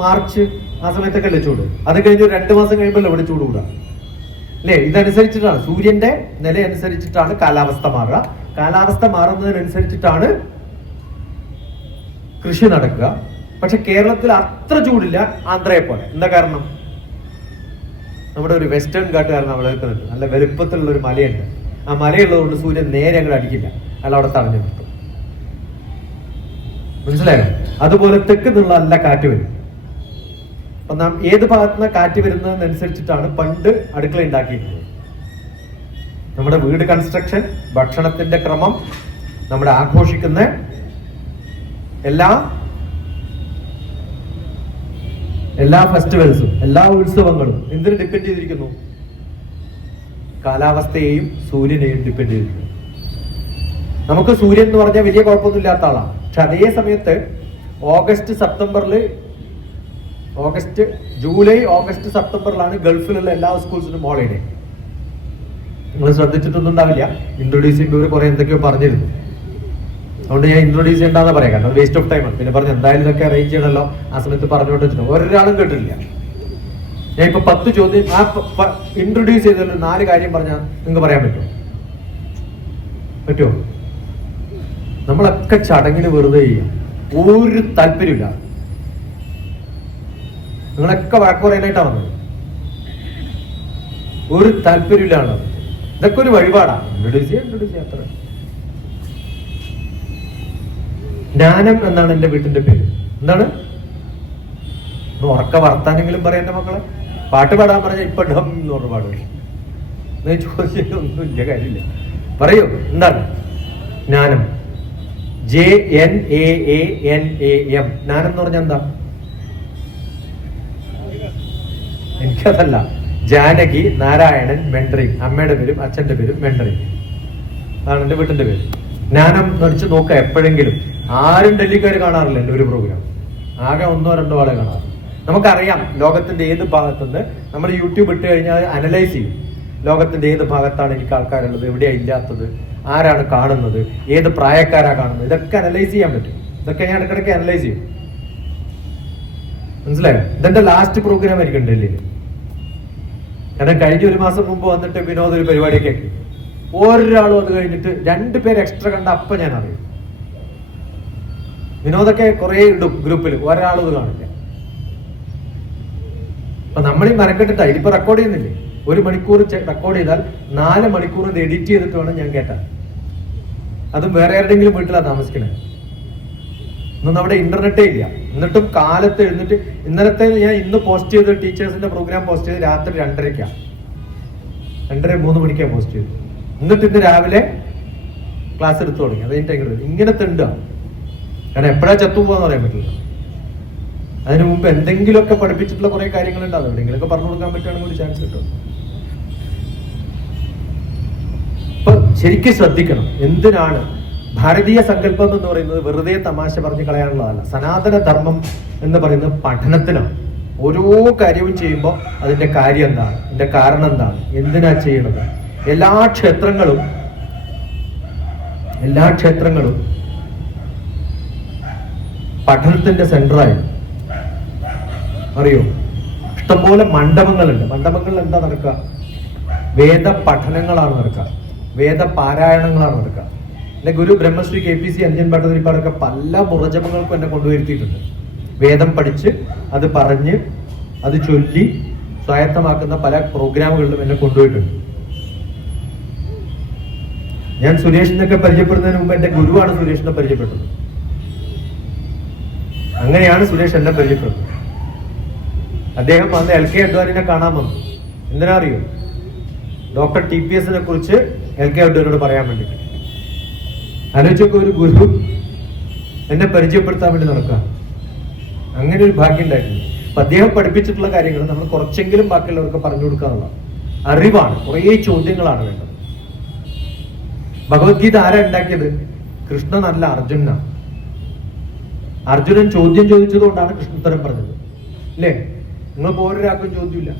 മാർച്ച് ആ സമയത്തൊക്കെ അല്ലേ ചൂട്. അത് കഴിഞ്ഞ് 2 മാസം കഴിയുമ്പോൾ ഇവിടെ ചൂട് കൂടാ അല്ലേ? ഇതനുസരിച്ചിട്ടാണ്, സൂര്യന്റെ നില അനുസരിച്ചിട്ടാണ് കാലാവസ്ഥ മാറുക. കാലാവസ്ഥ മാറുന്നതിനനുസരിച്ചിട്ടാണ് കൃഷി നടക്കുക. പക്ഷെ കേരളത്തിൽ അത്ര ചൂടില്ല ആന്ധ്രയെ പോലെ. എന്താ കാരണം? നമ്മുടെ ഒരു വെസ്റ്റേൺ കാട്ടുകാരൻ അവിടെ നിൽക്കുന്നുണ്ട്, നല്ല വലുപ്പത്തിലുള്ള ഒരു മലയുണ്ട്. ആ മലയുള്ളതുകൊണ്ട് സൂര്യൻ നേരെ അങ്ങോട്ട് അടിക്കില്ല, അല്ല അവിടെ തടഞ്ഞു നിർത്തും. മനസ്സിലായോ? അതുപോലെ തെക്ക് നിന്നുള്ള നല്ല കാറ്റ് വരും. അപ്പൊ നാം ഏത് ഭാഗത്തുനിന്ന് കാറ്റ് വരുന്നതിനനുസരിച്ചിട്ടാണ് പണ്ട് അടുക്കള ഉണ്ടാക്കിയിരുന്നത്. നമ്മുടെ വീട് കൺസ്ട്രക്ഷൻ, ഭക്ഷണത്തിന്റെ ക്രമം, നമ്മുടെ ആഘോഷിക്കുന്ന എല്ലാ ഫെസ്റ്റിവൽസും, എല്ലാ ഉത്സവങ്ങളും എന്തിനു ഡിപ്പെൻഡ് ചെയ്തിരിക്കുന്നു? കാലാവസ്ഥയെയും സൂര്യനെയും ഡിപ്പെൻഡ് ചെയ്തിരിക്കുന്നു. നമുക്ക് സൂര്യൻ എന്ന് പറഞ്ഞാൽ വലിയ കുഴപ്പമൊന്നും ഇല്ലാത്ത ആളാണ്. പക്ഷെ അതേ സമയത്ത് ജൂലൈ ഓഗസ്റ്റ് സെപ്റ്റംബറിലാണ് ഗൾഫിലുള്ള എല്ലാ സ്കൂൾസിനും ഹോളിഡേ. നിങ്ങൾ ശ്രദ്ധിച്ചിട്ടൊന്നും ഉണ്ടാവില്ല. ഇൻട്രൊഡ്യൂസ് ചെയ്യുമ്പോൾ കുറെ എന്തൊക്കെയോ പറഞ്ഞിരുന്നു. അതുകൊണ്ട് ഞാൻ ഇൻട്രൊഡ്യൂസ് ചെയ്യണ്ടെന്ന് പറയാം, കാരണം വേസ്റ്റ് ഓഫ് ടൈമാണ്. പിന്നെ പറഞ്ഞു എന്തായാലും ഇതൊക്കെ അറേഞ്ച് ചെയ്യണമല്ലോ, ആ സമയത്ത് പറഞ്ഞുകൊണ്ട് വെച്ചിട്ട് ഒരാളും കേട്ടില്ല. ഞാൻ ഇപ്പൊ 10 ചോദ്യം ഇൻട്രൊഡ്യൂസ് ചെയ്തതിൽ 4 കാര്യം പറഞ്ഞാൽ നിങ്ങൾക്ക് പറയാൻ പറ്റുമോ? നമ്മളൊക്കെ ചടങ്ങിന് വെറുതെ ചെയ്യാം, ഒരു താല്പര്യമില്ല. നിങ്ങളൊക്കെ വഴക്ക് പറയാനായിട്ടാ വന്നത്, ഒരു താല്പര്യമില്ലാണ്. ഇതൊക്കെ ഒരു വഴിപാടാണ്. ഇൻട്രൊഡ്യൂസ് ചെയ്യാം അത്ര. ജ്ഞാനം എന്നാണ് എന്റെ വീട്ടിന്റെ പേര്. എന്താണ്? ഉറക്ക വർത്താനെങ്കിലും പറയാം എന്റെ മക്കളെ. പാട്ട് പാടാൻ പറഞ്ഞാൽ ഇപ്പൊ ഡം എന്ന് പറഞ്ഞ പാടുക. ചോദിച്ചൊന്നുമില്ല, കാര്യമില്ല. പറയൂ, എന്താണ് ജ്ഞാനം? JNAANAM. ജ്ഞാനം എന്ന് പറഞ്ഞാൽ എന്താ? എനിക്കതല്ല. ജാനകി നാരായണൻ മെൻഡറിങ്. അമ്മയുടെ പേരും അച്ഛന്റെ പേരും മെൻഡറിങ്. അതാണ് എന്റെ വീട്ടിന്റെ പേര്. ജ്ഞാനം നടിച്ച് നോക്കുക. എപ്പോഴെങ്കിലും ആരും ഡൽഹിക്കാർ കാണാറില്ല എൻ്റെ ഒരു പ്രോഗ്രാം. ആകെ 1-2 ആളെ കാണാറ്. നമുക്കറിയാം ലോകത്തിന്റെ ഏത് ഭാഗത്തുനിന്ന്. നമ്മൾ യൂട്യൂബ് ഇട്ട് കഴിഞ്ഞാൽ അനലൈസ് ചെയ്യും. ലോകത്തിന്റെ ഏത് ഭാഗത്താണ് എനിക്ക് ആൾക്കാരുള്ളത്, എവിടെയാണ് ഇല്ലാത്തത്, ആരാണ് കാണുന്നത്, ഏത് പ്രായക്കാരാ കാണുന്നത്, ഇതൊക്കെ അനലൈസ് ചെയ്യാൻ പറ്റും. ഇതൊക്കെ ഞാൻ ഇടയ്ക്കിടയ്ക്ക് അനലൈസ് ചെയ്യും. മനസ്സിലായോ? ഇതെന്റെ ലാസ്റ്റ് പ്രോഗ്രാം ആയിരിക്കും ഡൽഹിയിൽ. കാരണം കഴിഞ്ഞ 1 മാസം മുമ്പ് വന്നിട്ട് വിനോദ ഒരു പരിപാടിയൊക്കെ ആക്കി. ഒരാളും അത് കഴിഞ്ഞിട്ട് 2 പേര് എക്സ്ട്രാ കണ്ട അപ്പം ഞാൻ അറിയും. വിനോദൊക്കെ കുറെ ഇടും ഗ്രൂപ്പിൽ, ഒരാളും ഇത് കാണില്ല. അപ്പൊ നമ്മൾ ഈ മരക്കെട്ടിട്ടാ ഇതിപ്പോ റെക്കോർഡ് ചെയ്യുന്നില്ലേ? 1 മണിക്കൂർ റെക്കോർഡ് ചെയ്താൽ 4 മണിക്കൂർ ഇത് എഡിറ്റ് ചെയ്തിട്ട് വേണം ഞാൻ കേട്ടാൻ. അതും വേറെ ആരുടെങ്കിലും വീട്ടിലാണ് താമസിക്കണേ. ഇന്നും അവിടെ ഇന്റർനെറ്റേ ഇല്ല. എന്നിട്ടും കാലത്ത് എഴുന്നിട്ട് ഇന്നലത്തെ ഞാൻ ഇന്ന് പോസ്റ്റ് ചെയ്ത് ടീച്ചേഴ്സിന്റെ പ്രോഗ്രാം പോസ്റ്റ് ചെയ്ത് രാത്രി 2:30 2:30-3 മണിക്കാണ് പോസ്റ്റ് ചെയ്തത്. എന്നിട്ട് ഇന്ന് രാവിലെ ക്ലാസ് എടുത്തു തുടങ്ങി. അത് ഇങ്ങനെ തെണ്ടുക. കാരണം എപ്പോഴാ ചത്തുപോകാന്ന് പറയാൻ പറ്റില്ല. അതിനു മുമ്പ് എന്തെങ്കിലുമൊക്കെ പഠിപ്പിച്ചിട്ടുള്ള കുറെ കാര്യങ്ങളുണ്ട്. അത് എവിടെയെങ്കിലൊക്കെ പറഞ്ഞു കൊടുക്കാൻ പറ്റുകയാണെങ്കിൽ ഒരു ചാൻസ് കിട്ടും. അപ്പൊ ശരിക്കും ശ്രദ്ധിക്കണം. എന്തിനാണ് ഭാരതീയ സങ്കല്പം എന്ന് പറയുന്നത്? വെറുതെ തമാശ പറഞ്ഞു കളയാനുള്ളതല്ല. സനാതന ധർമ്മം എന്ന് പറയുന്നത് പഠനത്തിനാണ്. ഓരോ കാര്യവും ചെയ്യുമ്പോൾ അതിന്റെ കാര്യം എന്താണ്, അതിന്റെ കാരണം എന്താണ്, എന്തിനാ ചെയ്യണത്. എല്ലാ ക്ഷേത്രങ്ങളും പഠനത്തിന്റെ സെന്ററായി. അറിയോ? ഇഷ്ടംപോലെ മണ്ഡപങ്ങളുണ്ട്. മണ്ഡപങ്ങളിൽ എന്താ നടക്കുക? വേദ പഠനങ്ങളാണ് നടക്കുക, വേദ പാരായണങ്ങളാണ് നടക്കുക. എന്റെ ഗുരു ബ്രഹ്മശ്രീ KPC അഞ്ജൻ ഭട്ടതിരിപ്പാടൊക്കെ പല മുറജപങ്ങൾക്കും എന്നെ കൊണ്ടുവരുത്തിയിട്ടുണ്ട്. വേദം പഠിച്ച് അത് പറഞ്ഞ് അത് ചൊല്ലി സ്വായത്തമാക്കുന്ന പല പ്രോഗ്രാമുകളിലും എന്നെ കൊണ്ടുപോയിട്ടുണ്ട്. ഞാൻ സുരേഷിനൊക്കെ പരിചയപ്പെടുന്നതിന് മുമ്പ് എന്റെ ഗുരുവാണ് സുരേഷിനെ പരിചയപ്പെട്ടത്. അങ്ങനെയാണ് സുരേഷ് എന്നെ പരിചയപ്പെടുന്നത്. അദ്ദേഹം അന്ന് LK അഡ്വാനിനെ കാണാൻ വന്നു. എന്തിനാ അറിയോ? ഡോക്ടർ TPS കുറിച്ച് LK അഡ്വനോട് പറയാൻ വേണ്ടി. ആലോചിച്ചൊക്കെ ഒരു ഗുരു എന്നെ പരിചയപ്പെടുത്താൻ വേണ്ടി നടക്കുക. അങ്ങനെ ഒരു ഭാഗ്യം ഉണ്ടായിട്ടുണ്ട്. അപ്പൊ അദ്ദേഹം പഠിപ്പിച്ചിട്ടുള്ള കാര്യങ്ങൾ നമ്മൾ കുറച്ചെങ്കിലും ബാക്കിയുള്ളവർക്ക് പറഞ്ഞു കൊടുക്കാനുള്ള അറിവാണ്. കുറേ ചോദ്യങ്ങളാണ് വേണ്ടത്. ഭഗവത്ഗീത ആരാ ഉണ്ടാക്കിയത്? കൃഷ്ണനല്ല, അർജുനനാണ്. അർജുനൻ ചോദ്യം ചോദിച്ചതുകൊണ്ടാണ് കൃഷ്ണ ഉത്തരം പറഞ്ഞത്. അല്ലേ? നിങ്ങൾ ഓരോരാൾക്കും ചോദ്യമില്ല.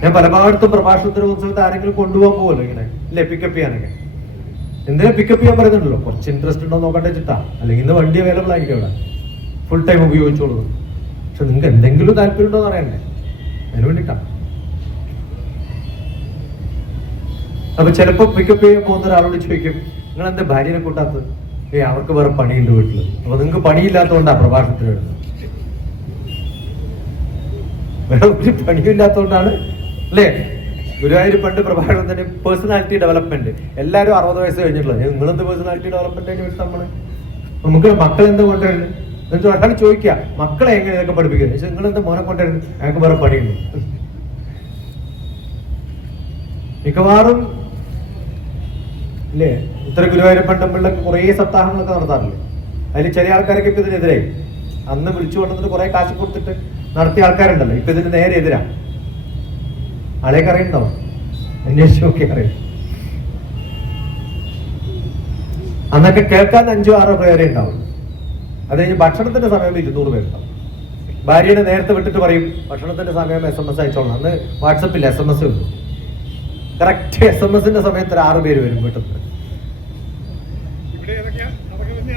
ഞാൻ പല ഭാഗത്തും പ്രഭാഷണത്തിന് ഉത്സവത്തെ ആരെങ്കിലും കൊണ്ടുപോകാൻ പോകുമല്ലോ ഇങ്ങനെ, അല്ലേ, പിക്കപ്പ് ചെയ്യാനൊക്കെ. എന്തിനാ പിക്കപ്പ് ചെയ്യാൻ പറയുന്നുണ്ടല്ലോ? കുറച്ച് ഇൻട്രസ്റ്റ് ഉണ്ടോ നോക്കട്ടെ ചിട്ടാ, അല്ലെങ്കിൽ ഇന്ന് വണ്ടി അവൈലബിൾ ആയിരിക്കും അവിടെ, ഫുൾ ടൈം ഉപയോഗിച്ചോളൂ. പക്ഷെ നിങ്ങൾക്ക് എന്തെങ്കിലും താല്പര്യം ഉണ്ടോ എന്ന് അറിയണ്ടേ? അതിന് വേണ്ടിട്ടാ. അപ്പൊ ചിലപ്പോ പിക്കപ്പ് ചെയ്യാൻ പോകുന്ന ഒരാളോട് ചോദിക്കും, നിങ്ങൾ എന്താ ഭാര്യനെ കൂട്ടാത്തത്? അവർക്ക് വേറെ പണിയുണ്ട് വീട്ടില്. അപ്പൊ നിങ്ങൾക്ക് പണിയില്ലാത്തതുകൊണ്ടാ പ്രഭാഷണത്തിന് വരുന്നത്. വേറെ ഒരു പണിയില്ലാത്തതുകൊണ്ടാണ്, അല്ലേ? ഗുരുവായൂർ പണ്ട് പ്രഭാഷണത്തിന് പേഴ്സണാലിറ്റി ഡെവലപ്മെന്റ്, എല്ലാവരും 60 വയസ്സ് കഴിഞ്ഞിട്ടുള്ളത്. നിങ്ങളെന്ത് പേഴ്സണാലിറ്റി ഡെവലപ്മെന്റ് അതിന് വേണ്ടി നമ്മള് നമുക്ക് മക്കളെ എന്താ കൊണ്ടുവരുന്നത്? എന്നിട്ട് ഒരാൾ ചോദിക്കുക, മക്കളെ എങ്ങനെ ഇതൊക്കെ പഠിപ്പിക്കുന്നത്? നിങ്ങളെന്താ മോനെ കൊണ്ടുവരുന്നത്? അയാൾക്ക് വേറെ പണിയുണ്ട്. മിക്കവാറും ഇല്ലേ, ഉത്തര ഗുരുവായൂരപ്പൻ ടെമ്പിളിലൊക്കെ കുറേ സപ്താഹങ്ങളൊക്കെ നടത്താറില്ലേ? അതിൽ ചില ആൾക്കാരൊക്കെ ഇപ്പൊ ഇതിനെതിരെ അന്ന് വിളിച്ചു കൊണ്ടുവന്നിട്ട് കുറെ കാശ് കൊടുത്തിട്ട് നടത്തിയ ആൾക്കാരുണ്ടല്ലോ, ഇപ്പൊ ഇതിന് നേരെ എതിരാ. ആളെയൊക്കെ അറിയണ്ടാവും, അന്വേഷിച്ചു നോക്കി അറിയാം. അന്നൊക്കെ കേൾക്കാൻ 5-6 പേരെ ഉണ്ടാവും. അത് കഴിഞ്ഞ് ഭക്ഷണത്തിന്റെ സമയം 200 പേരുണ്ടാവും. ഭാര്യനെ നേരത്തെ വിട്ടിട്ട് പറയും ഭക്ഷണത്തിന്റെ സമയം SMS അയച്ചോളാം. അന്ന് വാട്സപ്പില്ല, SMS ഉണ്ട്. കറക്റ്റ് SMS സമയത്ത് 6 പേര് വരും വീട്ടിൽ നിന്ന്.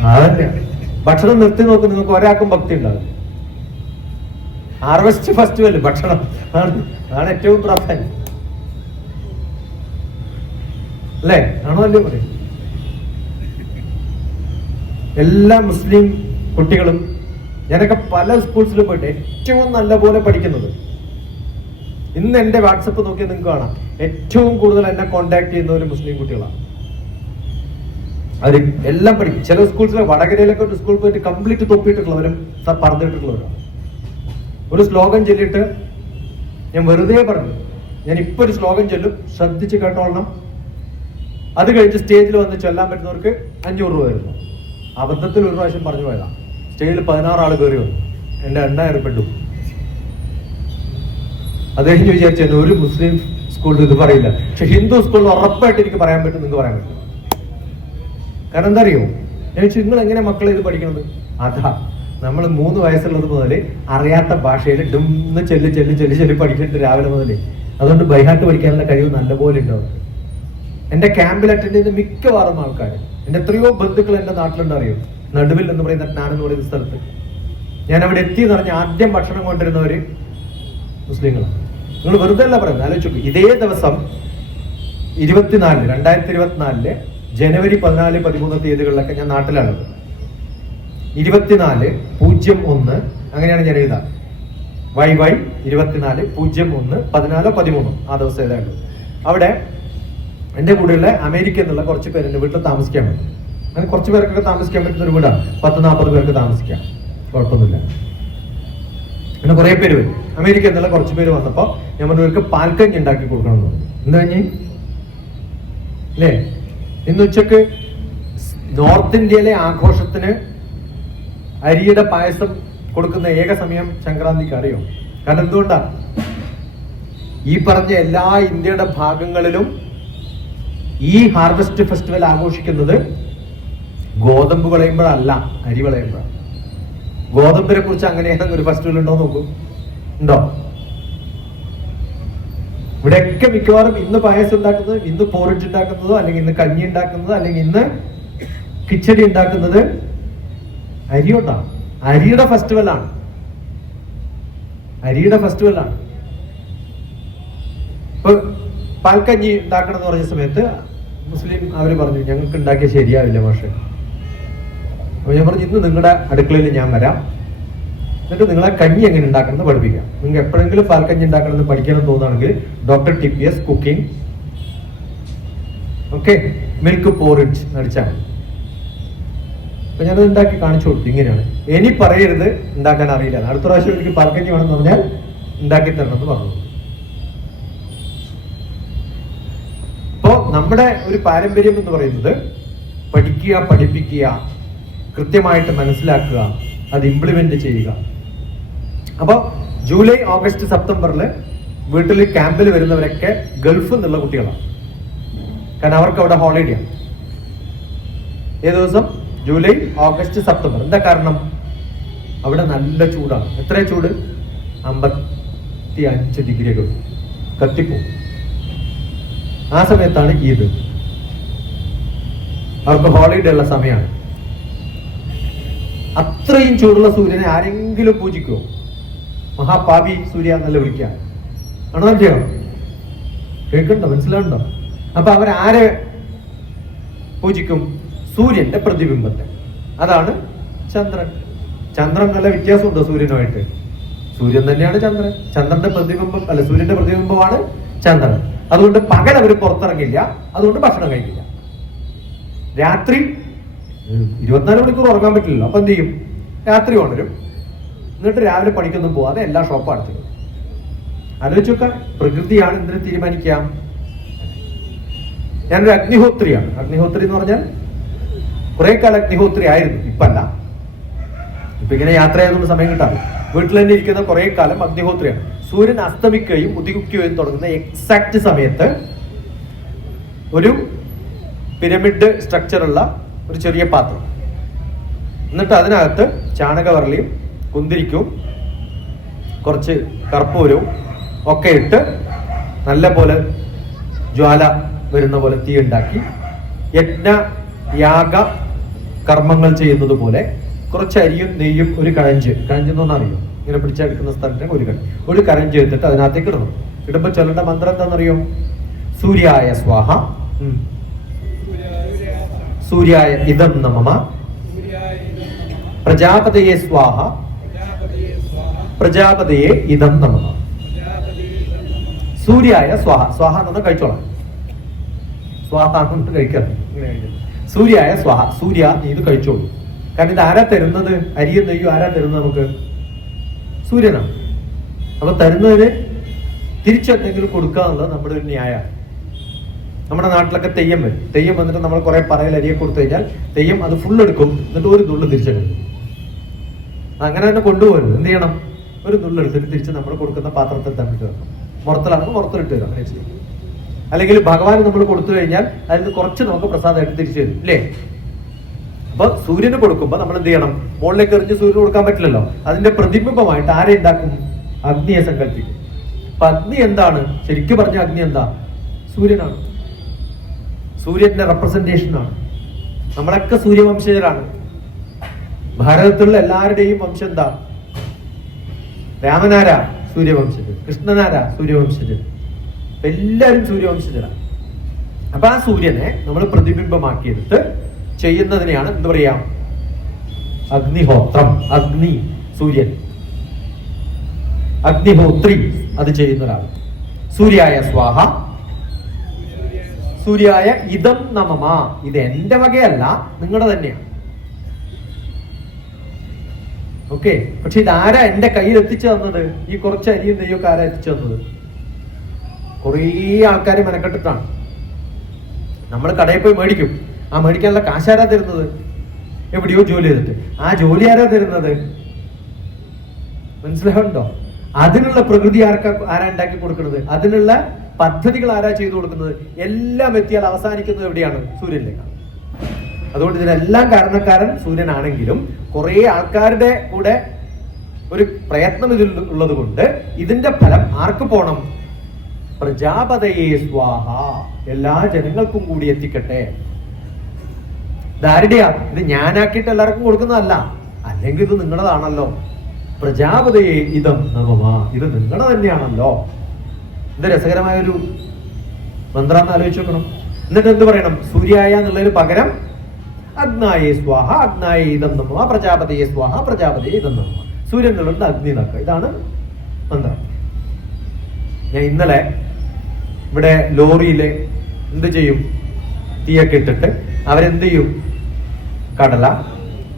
അതന്നെ, ഭക്ഷണം നിർത്തി നോക്ക്, നിങ്ങൾക്ക് ഒരാൾക്കും ഭക്തി ഉണ്ടാകും. ഹാർവെസ്റ്റ് ഫെസ്റ്റിവൽ ഭക്ഷണം ആണ് ഏറ്റവും പ്രാധാന്യം, അല്ലേ? ആണോ അല്ലേ പറയും? എല്ലാ മുസ്ലിം കുട്ടികളും, ഞാനൊക്കെ പല സ്കൂൾസിലും പോയിട്ട് ഏറ്റവും നല്ല പോലെ പഠിക്കുന്നത്, ഇന്ന് എന്റെ വാട്സപ്പ് നോക്കിയാൽ നിങ്ങൾക്ക് കാണാം, ഏറ്റവും കൂടുതൽ എന്നെ കോണ്ടാക്ട് ചെയ്യുന്ന ഒരു മുസ്ലിം കുട്ടികളാണ്. അവർ എല്ലാം പഠിക്കും. ചില സ്കൂൾസിലെ വടകരയിലൊക്കെ ഒരു സ്കൂളിൽ പോയിട്ട് കംപ്ലീറ്റ് തൊപ്പിയിട്ടുള്ളവരും പറഞ്ഞിട്ടുള്ളവരാണ്. ഒരു ശ്ലോകം ചൊല്ലിയിട്ട്, ഞാൻ വെറുതെ പറഞ്ഞു, ഞാൻ ഇപ്പൊ ഒരു ശ്ലോകം ചൊല്ലും, ശ്രദ്ധിച്ച് കേട്ടോളണം. അത് കഴിഞ്ഞ് സ്റ്റേജിൽ വന്ന് ചൊല്ലാൻ പറ്റുന്നവർക്ക് 500 രൂപ വരുന്നു. അബദ്ധത്തിൽ ഒരു പ്രാവശ്യം പറഞ്ഞു പോയതാ. സ്റ്റേജിൽ 16 ആൾ കയറി വന്നു, എന്റെ 8000 പെട്ടു. അത് കഴിഞ്ഞ് വിചാരിച്ചു ഒരു മുസ്ലിം സ്കൂളിൽ ഇത് പറയില്ല, പക്ഷെ ഹിന്ദു സ്കൂളിൽ ഉറപ്പായിട്ട് എനിക്ക് പറയാൻ പറ്റും, നിങ്ങൾക്ക് പറയാൻ പറ്റും. കാരണം എന്താ അറിയോ? ഞാൻ ചോദിച്ചു, നിങ്ങൾ എങ്ങനെ മക്കളെ ഇത് പഠിക്കണത്? അതാ, നമ്മൾ 3 വയസ്സുള്ളത് മുതൽ അറിയാത്ത ഭാഷയിൽ ഡുന്ന് ചെല്ലി പഠിച്ചിട്ട് രാവിലെ മുതലേ. അതുകൊണ്ട് ബൈഹാർട്ട് പഠിക്കാനുള്ള കഴിവ് നല്ലപോലെ ഉണ്ടാവും. എന്റെ ക്യാമ്പിൽ അറ്റൻഡ് ചെയ്ത മിക്കവാറും ആൾക്കാർ, എന്റെ എത്രയോ ബന്ധുക്കൾ എന്റെ നാട്ടിലുണ്ട് അറിയും. നടുവിൽ എന്ന് പറയുന്ന ജ്ഞാനം എന്ന് പറയുന്ന സ്ഥലത്ത് ഞാൻ അവിടെ എത്തിയെന്ന് പറഞ്ഞ ആദ്യം ഭക്ഷണം കൊണ്ടിരുന്നവര് മുസ്ലിങ്ങളാണ്. നിങ്ങൾ വെറുതെ അല്ല പറയുന്നത്, ആലോചിച്ചു. ഇതേ ദിവസം 2024 ജനുവരി 14, 13 തീയതികളിലൊക്കെ ഞാൻ നാട്ടിലാണത്. 24/01 അങ്ങനെയാണ് ഞാൻ എഴുതാം. YY 24/01 14 13 ആ ദിവസം ഏതാണ്ട് അവിടെ എന്റെ കൂടെയുള്ള അമേരിക്ക എന്നുള്ള കുറച്ച് പേര് എന്റെ വീട്ടിൽ താമസിക്കാൻ പറ്റും. അങ്ങനെ കുറച്ച് പേർക്കൊക്കെ താമസിക്കാൻ പറ്റുന്ന ഒരു വീടാണ്. 10-40 പേർക്ക് താമസിക്കാം, കുഴപ്പമൊന്നുമില്ല. അങ്ങനെ കുറെ പേര് വരും. അമേരിക്ക എന്നുള്ള കുറച്ച് പേര് വന്നപ്പോ ഞാൻ പറഞ്ഞവർക്ക് പാൽക്കഞ്ഞി ഉണ്ടാക്കി കൊടുക്കണം എന്ന് പറഞ്ഞു. എന്താ കഴിഞ്ഞ് അല്ലേ? ഇന്ന് ഉച്ചക്ക് നോർത്ത് ഇന്ത്യയിലെ ആഘോഷത്തിന് അരിയുടെ പായസം കൊടുക്കുന്ന ഏക സമയം സംക്രാന്തിക്ക് അറിയോ? കാരണം എന്തുകൊണ്ടാ? ഈ പറഞ്ഞ എല്ലാ ഇന്ത്യയുടെ ഭാഗങ്ങളിലും ഈ ഹാർവെസ്റ്റ് ഫെസ്റ്റിവൽ ആഘോഷിക്കുന്നത് ഗോതമ്പ് വിളയുമ്പോഴല്ല, അരി വിളയുമ്പോഴാണ്. ഗോതമ്പിനെ കുറിച്ച് അങ്ങനെ ഒരു ഫെസ്റ്റിവൽ ഉണ്ടോ നോക്കൂ, ഉണ്ടോ? ഇവിടെയൊക്കെ മിക്കവാറും ഇന്ന് പായസം ഉണ്ടാക്കുന്നത്, ഇന്ന് പോറിഞ്ച് ഉണ്ടാക്കുന്നതോ, അല്ലെങ്കിൽ ഇന്ന് കഞ്ഞി ഉണ്ടാക്കുന്നതോ, അല്ലെങ്കിൽ ഇന്ന് കിച്ചടി ഉണ്ടാക്കുന്നത് അരി കൊണ്ടാണ്. അരിയുടെ ഫെസ്റ്റിവലാണ്. ഇപ്പൊ പാൽക്കഞ്ഞി ഉണ്ടാക്കണം എന്ന് പറഞ്ഞ സമയത്ത് മുസ്ലിം അവര് പറഞ്ഞു, ഞങ്ങൾക്ക് ഉണ്ടാക്കിയ ശരിയാവില്ല പക്ഷെ. അപ്പൊ ഞാൻ പറഞ്ഞു, ഇന്ന് നിങ്ങളുടെ അടുക്കളയിൽ ഞാൻ വരാം, എന്നിട്ട് നിങ്ങളെ കഞ്ഞി എങ്ങനെ ഉണ്ടാക്കണം എന്ന് പഠിപ്പിക്കാം. നിങ്ങൾക്ക് എപ്പോഴെങ്കിലും പാൽക്കഞ്ഞി ഉണ്ടാക്കണം എന്ന് പഠിക്കണം എന്ന് തോന്നുകയാണെങ്കിൽ Dr. TPS cooking, okay, milk porridge അടിച്ചാൽ. അപ്പൊ ഞാനത് ഉണ്ടാക്കി കാണിച്ചു കൊടുത്തു. ഇങ്ങനെയാണ്. ഇനി പറയരുത് ഉണ്ടാക്കാൻ അറിയില്ല, അടുത്ത പ്രാവശ്യം എനിക്ക് പാൽക്കഞ്ഞി വേണമെന്ന് പറഞ്ഞാൽ ഉണ്ടാക്കി തരണം എന്ന് പറഞ്ഞു. അപ്പോ നമ്മുടെ ഒരു പാരമ്പര്യം എന്ന് പറയുന്നത് പഠിക്കുക, പഠിപ്പിക്കുക, കൃത്യമായിട്ട് മനസ്സിലാക്കുക, അത് ഇംപ്ലിമെന്റ് ചെയ്യുക. അപ്പോൾ ജൂലൈ, ഓഗസ്റ്റ്, സെപ്റ്റംബറിൽ വീട്ടിൽ ക്യാമ്പിൽ വരുന്നവരൊക്കെ ഗൾഫിൽ നിന്നുള്ള കുട്ടികളാണ്. കാരണം അവർക്ക് അവിടെ ഹോളിഡേ ആണ്. ഏത് ദിവസം? July, August, September. എന്താ കാരണം? അവിടെ നല്ല ചൂടാണ്. എത്ര ചൂട്? 55 ഡിഗ്രി ഒക്കെ കത്തിപ്പോവും. ആ സമയത്താണ് ഈദ്. അവർക്ക് ഹോളിഡേ ഉള്ള സമയമാണ്. അത്രയും ചൂടുള്ള സൂര്യനെ ആരെങ്കിലും പൂജിക്കുമോ? മഹാപാപി സൂര്യ എന്നല്ല വിളിക്കുക. ആണോ അല്ലയോ? കേൾക്കണ്ടോ? മനസ്സിലാവുണ്ടോ? അപ്പൊ അവരാരെ പൂജിക്കും? സൂര്യന്റെ പ്രതിബിംബത്തെ. അതാണ് ചന്ദ്രൻ. ചന്ദ്രൻ നല്ല വ്യത്യാസമുണ്ടോ സൂര്യനുമായിട്ട്? സൂര്യൻ തന്നെയാണ് ചന്ദ്രൻ. ചന്ദ്രന്റെ പ്രതിബിംബം അല്ല, സൂര്യന്റെ പ്രതിബിംബമാണ് ചന്ദ്രൻ. അതുകൊണ്ട് പകൽ അവർ പുറത്തിറങ്ങില്ല, അതുകൊണ്ട് ഭക്ഷണം കഴിക്കില്ല. രാത്രി 24 മണിക്കൂർ ഉറങ്ങാൻ പറ്റില്ലല്ലോ. അപ്പൊ എന്ത് ചെയ്യും? രാത്രി ഉണരും, എന്നിട്ട് രാവിലെ പണിക്കൊന്നും പോവാതെ എല്ലാ ഷോപ്പും അടച്ചു. ആലോചിച്ചൊക്കെ, പ്രകൃതിയാണ് എന്തിനു തീരുമാനിക്കാം. ഞാനൊരു അഗ്നിഹോത്രിയാണ്. അഗ്നിഹോത്രി എന്ന് പറഞ്ഞാൽ കുറെ കാലം അഗ്നിഹോത്രി ആയിരുന്നു, ഇപ്പല്ല. ഇപ്പൊ ഇങ്ങനെ യാത്ര ചെയ്തുകൊണ്ട് സമയം കിട്ടാറ്. വീട്ടിൽ തന്നെ ഇരിക്കുന്ന കുറെ കാലം അഗ്നിഹോത്രിയാണ്. സൂര്യൻ അസ്തമിക്കുകയും ഉദിക്കുകയും തുടങ്ങുന്ന എക്സാക്ട് സമയത്ത് ഒരു പിരമിഡ് സ്ട്രക്ചറുള്ള ഒരു ചെറിയ പാത്രം, എന്നിട്ട് അതിനകത്ത് ചാണകവറളിയും കുന്തിരിക്കവും കുറച്ച് കർപ്പൂരവും ഒക്കെ ഇട്ട് നല്ല പോലെ ജ്വാല വരുന്ന പോലെ തീ ഉണ്ടാക്കി യജ്ഞ യാഗ കർമ്മങ്ങൾ ചെയ്യുന്നത് പോലെ കുറച്ച് അരിയും നെയ്യും ഒരു കഴഞ്ച് എന്ന് പറഞ്ഞാൽ അറിയോ? ഇങ്ങനെ പിടിച്ചെടുക്കുന്ന സ്ഥലത്തിന് ഒരു കരഞ്ച് എടുത്തിട്ട് അതിനകത്തേക്ക് ഇടണം. ഇടുമ്പോൾ ചൊല്ലേണ്ട മന്ത്രം എന്താണെന്നറിയോ? സൂര്യായ സ്വാഹ, സൂര്യായ ഇദം നമഃ, പ്രജാപതയെ സ്വാഹ, പ്രജാപതയെ ഇദം നമഃ. സൂര്യായ സ്വാഹ. സ്വാഹ എന്ന് കഴിച്ചോളാം. സ്വാഹ എന്ന് കഴിക്കാം. സൂര്യായ സ്വാഹ. സൂര്യ, നീ ഇത് കഴിച്ചോളൂ. കാരണം ഇത് ആരാ തരുന്നത്? അരിയും നെയ്യും ആരാ തരുന്നത് നമുക്ക്? സൂര്യനാണ്. അപ്പൊ തരുന്നതിന് തിരിച്ചെന്തെങ്കിലും കൊടുക്കുക എന്നുള്ളത് നമ്മുടെ ഒരു ന്യായമാണ്. നമ്മുടെ നാട്ടിലൊക്കെ തെയ്യം വരും. തെയ്യം വന്നിട്ട് നമ്മൾ കുറെ പറയൽ അരിയെ കൊടുത്തു കഴിഞ്ഞാൽ തെയ്യം അത് ഫുൾ എടുക്കും, എന്നിട്ട് ഒരു നുള്ളു തിരിച്ചെടുക്കും. അങ്ങനെ തന്നെ കൊണ്ടുപോകരുത്. എന്ത് ചെയ്യണം? ഒരു നുള്ളു എടുത്തിട്ട് തിരിച്ച് നമ്മൾ കൊടുക്കുന്ന പാത്രത്തിൽ തന്നിട്ട് വെക്കണം. മുറത്തിലാണെങ്കിൽ മുറത്തിലിട്ട് തരും. അങ്ങനെ ചെയ്യും. അല്ലെങ്കിൽ ഭഗവാൻ നമ്മൾ കൊടുത്തു കഴിഞ്ഞാൽ അതിന് കുറച്ച് നമുക്ക് പ്രസാദമായിട്ട് തിരിച്ചു തരും, ഇല്ലേ? അപ്പൊ സൂര്യന് കൊടുക്കുമ്പോൾ നമ്മൾ എന്ത് ചെയ്യണം? മുകളിലേക്ക് എറിഞ്ഞ് സൂര്യന് കൊടുക്കാൻ പറ്റില്ലല്ലോ. അതിന്റെ പ്രതിബിംബമായിട്ട് ആരെ ഉണ്ടാക്കും? അഗ്നിയെ സങ്കല്പിക്കും. അപ്പൊ അഗ്നി എന്താണ്? ശരിക്കും പറഞ്ഞ അഗ്നി എന്താ? സൂര്യനാണ്. സൂര്യന്റെ റെപ്രസെന്റേഷൻ ആണ്. നമ്മളൊക്കെ സൂര്യവംശജരാണ്. ഭാരതത്തിലുള്ള എല്ലാവരുടെയും വംശം എന്താ? രാമനാരാ? സൂര്യവംശജൻ. കൃഷ്ണനാരാ? സൂര്യവംശജൻ. എല്ലാവരും സൂര്യവംശജരാണ്. അപ്പൊ ആ സൂര്യനെ നമ്മൾ പ്രതിബിംബമാക്കിയെടുത്ത് ചെയ്യുന്നതിനെയാണ് എന്ത് പറയാ? അഗ്നിഹോത്രം. അഗ്നി, സൂര്യൻ. അഗ്നിഹോത്രി അത് ചെയ്യുന്ന ഒരാൾ. സൂര്യായ സ്വാഹ, സൂര്യായ ഇദം നമഃ. ഇത് എന്റെ വകയല്ല, നിങ്ങളുടെ തന്നെയാണ്. ഓക്കെ. പക്ഷെ ഇത് ആരാ എന്റെ കയ്യിൽ എത്തിച്ചു തന്നത്? ഈ കുറച്ച് അരിയും നെയ്യൊക്കെ ആരാ എത്തിച്ചു തന്നത്? കുറേ ആൾക്കാർ മെനക്കെട്ടിട്ടാണ്. നമ്മൾ കടയിൽ പോയി മേടിക്കും. ആ മേടിക്കാനുള്ള കാശാരാ തരുന്നത്? എവിടെയോ ജോലി ചെയ്തിട്ട്. ആ ജോലി ആരാ തരുന്നത്? മനസ്സിലാവുണ്ടോ? അതിനുള്ള പ്രകൃതി ആരാ ഉണ്ടാക്കി കൊടുക്കുന്നത്? അതിനുള്ള പദ്ധതികൾ ആരാ ചെയ്തു കൊടുക്കുന്നത്? എല്ലാം എത്തിയാൽ അവസാനിക്കുന്നത് എവിടെയാണ്? സൂര്യനിലേക്കാണ്. അതുകൊണ്ട് ഇതിനെല്ലാം കാരണക്കാരൻ സൂര്യനാണെങ്കിലും കുറെ ആൾക്കാരുടെ കൂടെ ഒരു പ്രയത്നം ഇതിൽ ഉള്ളത് കൊണ്ട് ഇതിന്റെ ഫലം ആർക്ക് പോണം? പ്രജാപതയെ സ്വാഹ. എല്ലാ ജനങ്ങൾക്കും കൂടി എത്തിക്കട്ടെ. ഇതാരുടെയാ? ഇത് ഞാനാക്കിയിട്ട് എല്ലാവർക്കും കൊടുക്കുന്നതല്ല. അല്ലെങ്കിൽ ഇത് നിങ്ങളതാണല്ലോ. പ്രജാപതയെ ഇദം നമഃ. ഇത് നിങ്ങളുടെ തന്നെയാണല്ലോ. ഇത് രസകരമായൊരു മന്ത്രാന്ന് ആലോചിച്ച് നോക്കണം. എന്നിട്ട് എന്ത് പറയണം? സൂര്യായ എന്നുള്ളതിന് പകരം അഗ്നായേ സ്വാഹ, അഗ്നായേ ഇദം നമഃ, പ്രജാപതയെ സ്വാഹ, പ്രജാപതയെ ഇദം നമഃ. സൂര്യൻ എന്നുള്ളത് അഗ്നി നാക്കുക. ഇതാണ് മന്ത്രം. ഞാൻ ഇന്നലെ ഇവിടെ ലോറിയില് എന്ത് ചെയ്യും? തീയൊക്കെ ഇട്ടിട്ട് അവരെന്ത് ചെയ്യും? കടല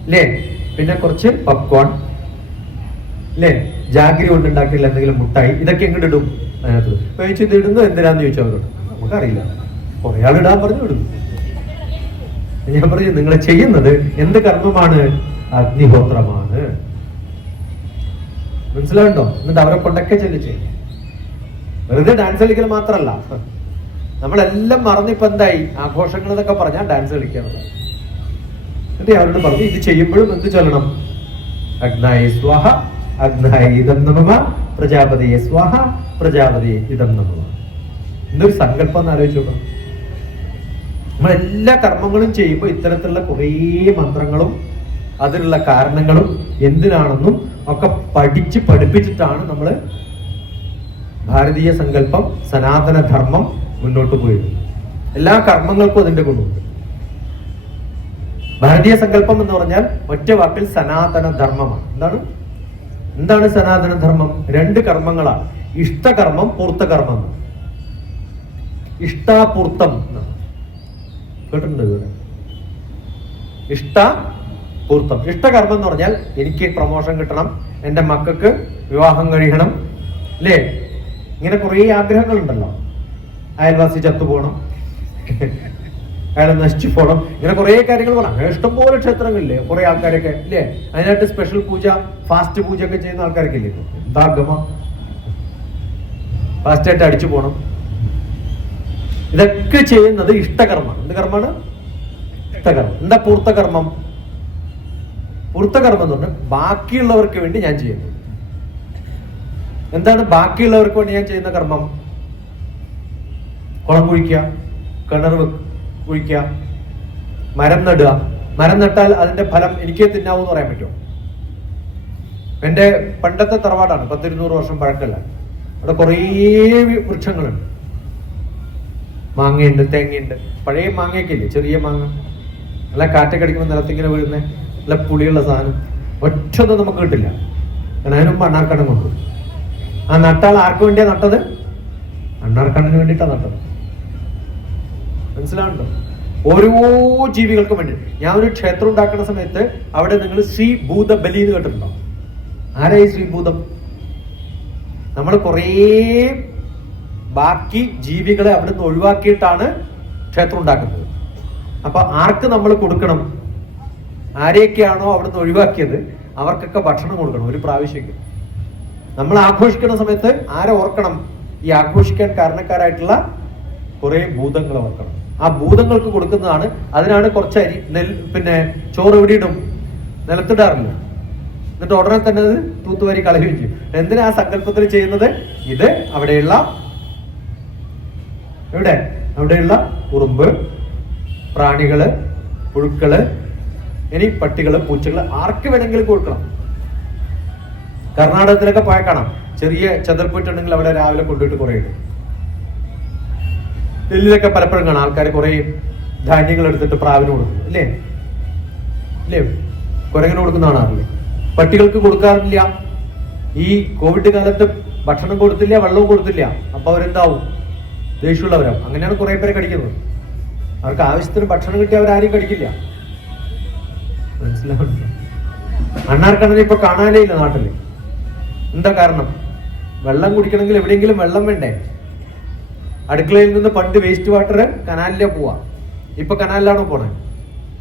അല്ലേ, പിന്നെ കുറച്ച് പപ്കോൺ അല്ലേ, ജാഗരി കൊണ്ടുണ്ടാക്കിയുള്ള എന്തെങ്കിലും മുട്ടായി, ഇതൊക്കെ എങ്ങോട്ട് ഇടും? അതിനകത്ത് ചോദിച്ചു ഇത് ഇടുന്നു എന്തിനാന്ന് ചോദിച്ചു അവരോട്. നമുക്കറിയില്ല. കുറെ ആൾ ഇടാൻ പറഞ്ഞു വിടുന്നു. ഞാൻ പറഞ്ഞു നിങ്ങൾ ചെയ്യുന്നത് എന്ത് കർമ്മമാണ്? അഗ്നിഹോത്രമാണ്. മനസ്സിലാവുണ്ടോ? എന്നിട്ട് അവരെ കൊണ്ടൊക്കെ ചെല്ലിച്ച് വെറുതെ ഡാൻസ് കളിക്കൽ മാത്രല്ല, നമ്മളെല്ലാം മറന്നിപ്പോ എന്തായി ആഘോഷങ്ങൾ എന്നൊക്കെ പറഞ്ഞാൽ ഡാൻസ് കളിക്കാന്നുള്ളത്. എന്നിട്ട് അവരോട് പറഞ്ഞു ഇത് ചെയ്യുമ്പോഴും എന്ത് ചൊല്ലണം? അഗ്നായ സ്വാഹ അഗ്നായ ഇതം നമഃ പ്രജാപതിയെ സ്വാഹ പ്രജാപതിയെ ഇതം നമഃ. എന്തൊരു സങ്കല്പം എന്ന് ആലോചിച്ച് നോക്കണം. നമ്മളെല്ലാ കർമ്മങ്ങളും ചെയ്യുമ്പോൾ ഇത്തരത്തിലുള്ള കുറേ മന്ത്രങ്ങളും അതിനുള്ള കാരണങ്ങളും എന്തിനാണെന്നും ഒക്കെ പഠിപ്പിച്ചിട്ടാണ് നമ്മൾ ഭാരതീയ സങ്കല്പം സനാതന ധർമ്മം മുന്നോട്ട് പോയത്. എല്ലാ കർമ്മങ്ങൾക്കും അതിന്റെ ഗുണമുണ്ട്. ഭാരതീയ സങ്കല്പം എന്ന് പറഞ്ഞാൽ ഒറ്റ വാക്കിൽ സനാതന ധർമ്മമാണ്. എന്താണ് സനാതന ധർമ്മം? 2 കർമ്മങ്ങളാണ്, ഇഷ്ടകർമ്മം പൂർത്തകർമ്മം. ഇഷ്ടാപൂർത്തം കേട്ടിട്ടുണ്ട്? ഇഷ്ടപൂർത്തം. ഇഷ്ടകർമ്മം എന്ന് പറഞ്ഞാൽ എനിക്ക് പ്രൊമോഷൻ കിട്ടണം, എൻ്റെ മക്കൾക്ക് വിവാഹം കഴിയണം, അല്ലേ? ഇങ്ങനെ കുറേ ആഗ്രഹങ്ങളുണ്ടല്ലോ. അയൽവാസി ചത്തുപോകണം, അയാൾ നശിച്ചു പോകണം, ഇങ്ങനെ കുറേ കാര്യങ്ങൾ പോകണം. ഇഷ്ടംപോലെ ക്ഷേത്രങ്ങളില്ലേ കുറെ ആൾക്കാരൊക്കെ ഇല്ലേ? അതിനായിട്ട് സ്പെഷ്യൽ പൂജ, ഫാസ്റ്റ് പൂജ ഒക്കെ ചെയ്യുന്ന ആൾക്കാരൊക്കെ ഇല്ലേ? എന്താ ഗമ, ഫാസ്റ്റായിട്ട് അടിച്ചു പോകണം. ഇതൊക്കെ ചെയ്യുന്നത് ഇഷ്ടകർമ്മം. എന്ത് കർമ്മമാണ്? ഇഷ്ടകർമ്മം. എന്താ പൂർത്തകർമ്മം? പൂർത്തകർമ്മം എന്ന് പറഞ്ഞാൽ ബാക്കിയുള്ളവർക്ക് വേണ്ടി ഞാൻ ചെയ്യുന്നത്. എന്താണ് ബാക്കിയുള്ളവർക്ക് വേണ്ടി ഞാൻ ചെയ്യുന്ന കർമ്മം? കുളം കുഴിക്കുക, കിണർ കുഴിക്കുക, മരം നടുക. മരം നട്ടാൽ അതിന്റെ ഫലം എനിക്ക് തിന്നാവൂന്ന് പറയാൻ പറ്റുമോ? എന്റെ പണ്ടത്തെ തറവാടാണ്, 100-200 വർഷം പഴക്കല്ല. അവിടെ കുറേ വൃക്ഷങ്ങളുണ്ട്. മാങ്ങയുണ്ട്, തേങ്ങയുണ്ട്. പഴയ മാങ്ങയൊക്കെ ഇല്ലേ, ചെറിയ മാങ്ങ, നല്ല കാറ്റൊക്കെ അടിക്കുമ്പോൾ നിലത്തിങ്ങനെ വീഴുന്നേ, നല്ല പുളിയുള്ള സാധനം. ഒറ്റൊന്നും നമുക്ക് കിട്ടില്ല. കാരണം അതിന് മുമ്പ് അണ്ണാർക്കണ്ണൻ കൊണ്ടു. ആ നട്ടാൽ ആർക്ക് വേണ്ടിയാ നട്ടത്? അണ്ണാർക്കണ്ണന് വേണ്ടിയിട്ടാണ് നട്ടത്. മനസ്സിലാവുണ്ടോ? ഓരോ ജീവികൾക്കും വേണ്ടി. ഞാൻ ഒരു ക്ഷേത്രം ഉണ്ടാക്കുന്ന സമയത്ത് അവിടെ നിങ്ങൾ ശ്രീ ഭൂത ബലി എന്ന് കേട്ടിട്ടുണ്ടോ? ആരായി ശ്രീഭൂതം? നമ്മൾ കുറേ ബാക്കി ജീവികളെ അവിടെ നിന്ന് ഒഴിവാക്കിയിട്ടാണ് ക്ഷേത്രം ഉണ്ടാക്കുന്നത്. അപ്പൊ ആർക്ക് നമ്മൾ കൊടുക്കണം? ആരെയൊക്കെയാണോ അവിടുന്ന് ഒഴിവാക്കിയത് അവർക്കൊക്കെ ഭക്ഷണം കൊടുക്കണം ഒരു പ്രാവശ്യം. നമ്മൾ ആഘോഷിക്കുന്ന സമയത്ത് ആരെ ഓർക്കണം? ഈ ആഘോഷിക്കാൻ കാരണക്കാരായിട്ടുള്ള കുറെ ഭൂതങ്ങളെ ഓർക്കണം. ആ ഭൂതങ്ങൾക്ക് കൊടുക്കുന്നതാണ്. അതിനാണ് കുറച്ച് അരി പിന്നെ ചോറ് ഇവിടെ ഇടും, നിലത്തിടാറില്ല. എന്നിട്ട് ഉടനെ തന്നെ അത് തൂത്തുവാരി കളയുകയും ചെയ്യും. എന്തിനാ ആ സങ്കല്പത്തിൽ ചെയ്യുന്നത്? ഇത് അവിടെയുള്ള അവിടെയുള്ള ഉറുമ്പ്, പ്രാണികള്, പുഴുക്കള്, ഇനി പട്ടികള്, പൂച്ചകള്, ആർക്ക് വേണമെങ്കിലും കൊടുക്കണം. കർണാടകത്തിലൊക്കെ പോയാൽ കാണാം, ചെറിയ ചതൽപ്പുറ്റുണ്ടെങ്കിൽ അവിടെ രാവിലെ കൊണ്ടുപോയിട്ട് കുറെ ഇടും. ഡൽഹിയിലൊക്കെ പലപ്പോഴും കാണാം ആൾക്കാർ കുറെ ധാന്യങ്ങൾ എടുത്തിട്ട് പ്രാവിന് കൊടുക്കും, ഇല്ലേ? കുരങ്ങിന് കൊടുക്കുന്ന കാണാറില്ലേ? പട്ടികൾക്ക് കൊടുക്കാറില്ല. ഈ കോവിഡ് കാലത്ത് ഭക്ഷണം കൊടുത്തില്ല, വെള്ളവും കൊടുത്തില്ല. അപ്പൊ അവരെന്താവും? ദേഷ്യമുള്ളവരാവും. അങ്ങനെയാണ് കുറെ പേരെ കടിക്കുന്നത്. അവർക്ക് ആവശ്യത്തിന് ഭക്ഷണം കിട്ടിയ അവരാരും കടിക്കില്ല. മനസ്സിലാവുന്നുണ്ടോ? അണ്ണാർക്കണ്ണനെ ഇപ്പൊ കാണാനേ ഇല്ല നാട്ടില്. എന്താ കാരണം? വെള്ളം കുടിക്കണമെങ്കിൽ എവിടെയെങ്കിലും വെള്ളം വേണ്ടേ? അടുക്കളയിൽ നിന്ന് പണ്ട് വേസ്റ്റ് വാട്ടർ കനാലിലെ പോവാ. ഇപ്പൊ കനാലിലാണോ പോണേ?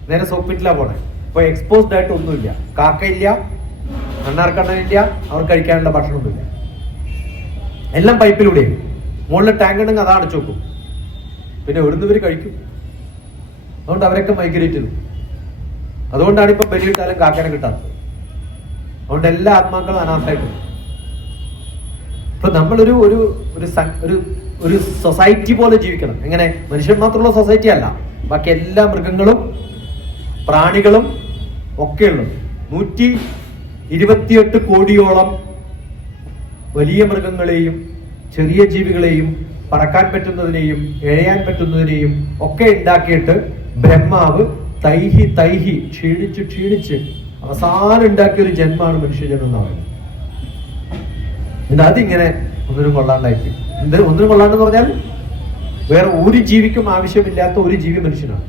നേരെ സോപ്പിറ്റിലാ പോണേ. ഇപ്പൊ എക്സ്പോസ്ഡ് ആയിട്ട് ഒന്നുമില്ല. കാക്കയില്ല, അണ്ണാർക്കണ്ണനില്ല, അവർക്ക് കഴിക്കാനുള്ള ഭക്ഷണമൊന്നുമില്ല. എല്ലാം പൈപ്പിലൂടെ. മുകളിൽ ടാങ്ക് ഉണ്ടെങ്കിൽ അത് അടച്ചു വെക്കും. പിന്നെ എവിടുന്ന് ഇവർ കഴിക്കും? അതുകൊണ്ട് അവരൊക്കെ മൈഗ്രേറ്റ് ചെയ്തു. അതുകൊണ്ടാണ് ഇപ്പൊ ബലിയിട്ടാലും കാക്കനെ കിട്ടാത്തത്. അതുകൊണ്ട് എല്ലാ ആത്മാക്കളും അനാഥായിട്ട്. ഇപ്പൊ നമ്മളൊരു ഒരു ഒരു സൊസൈറ്റി പോലെ ജീവിക്കണം. എങ്ങനെ? മനുഷ്യൻ മാത്രമുള്ള സൊസൈറ്റി അല്ല, ബാക്കി എല്ലാ മൃഗങ്ങളും പ്രാണികളും ഒക്കെയുള്ളത്. 128 കോടിയോളം വലിയ മൃഗങ്ങളെയും ചെറിയ ജീവികളെയും പറക്കാൻ പറ്റുന്നതിനെയും എഴയാൻ പറ്റുന്നതിനെയും ഒക്കെ ഉണ്ടാക്കിയിട്ട് ബ്രഹ്മാവ് തൈഹി ക്ഷീണിച്ച് അവസാനം ഉണ്ടാക്കിയ ഒരു ജന്മമാണ് മനുഷ്യജന്മം എന്ന് പറയുന്നത്. അതിങ്ങനെ ഒന്നിനും കൊള്ളാണ്ടായിട്ട്. ഒന്നിനും കൊള്ളാണ്ടെന്ന് പറഞ്ഞാൽ വേറെ ഒരു ജീവിക്കും ആവശ്യമില്ലാത്ത ഒരു ജീവി മനുഷ്യനാണ്.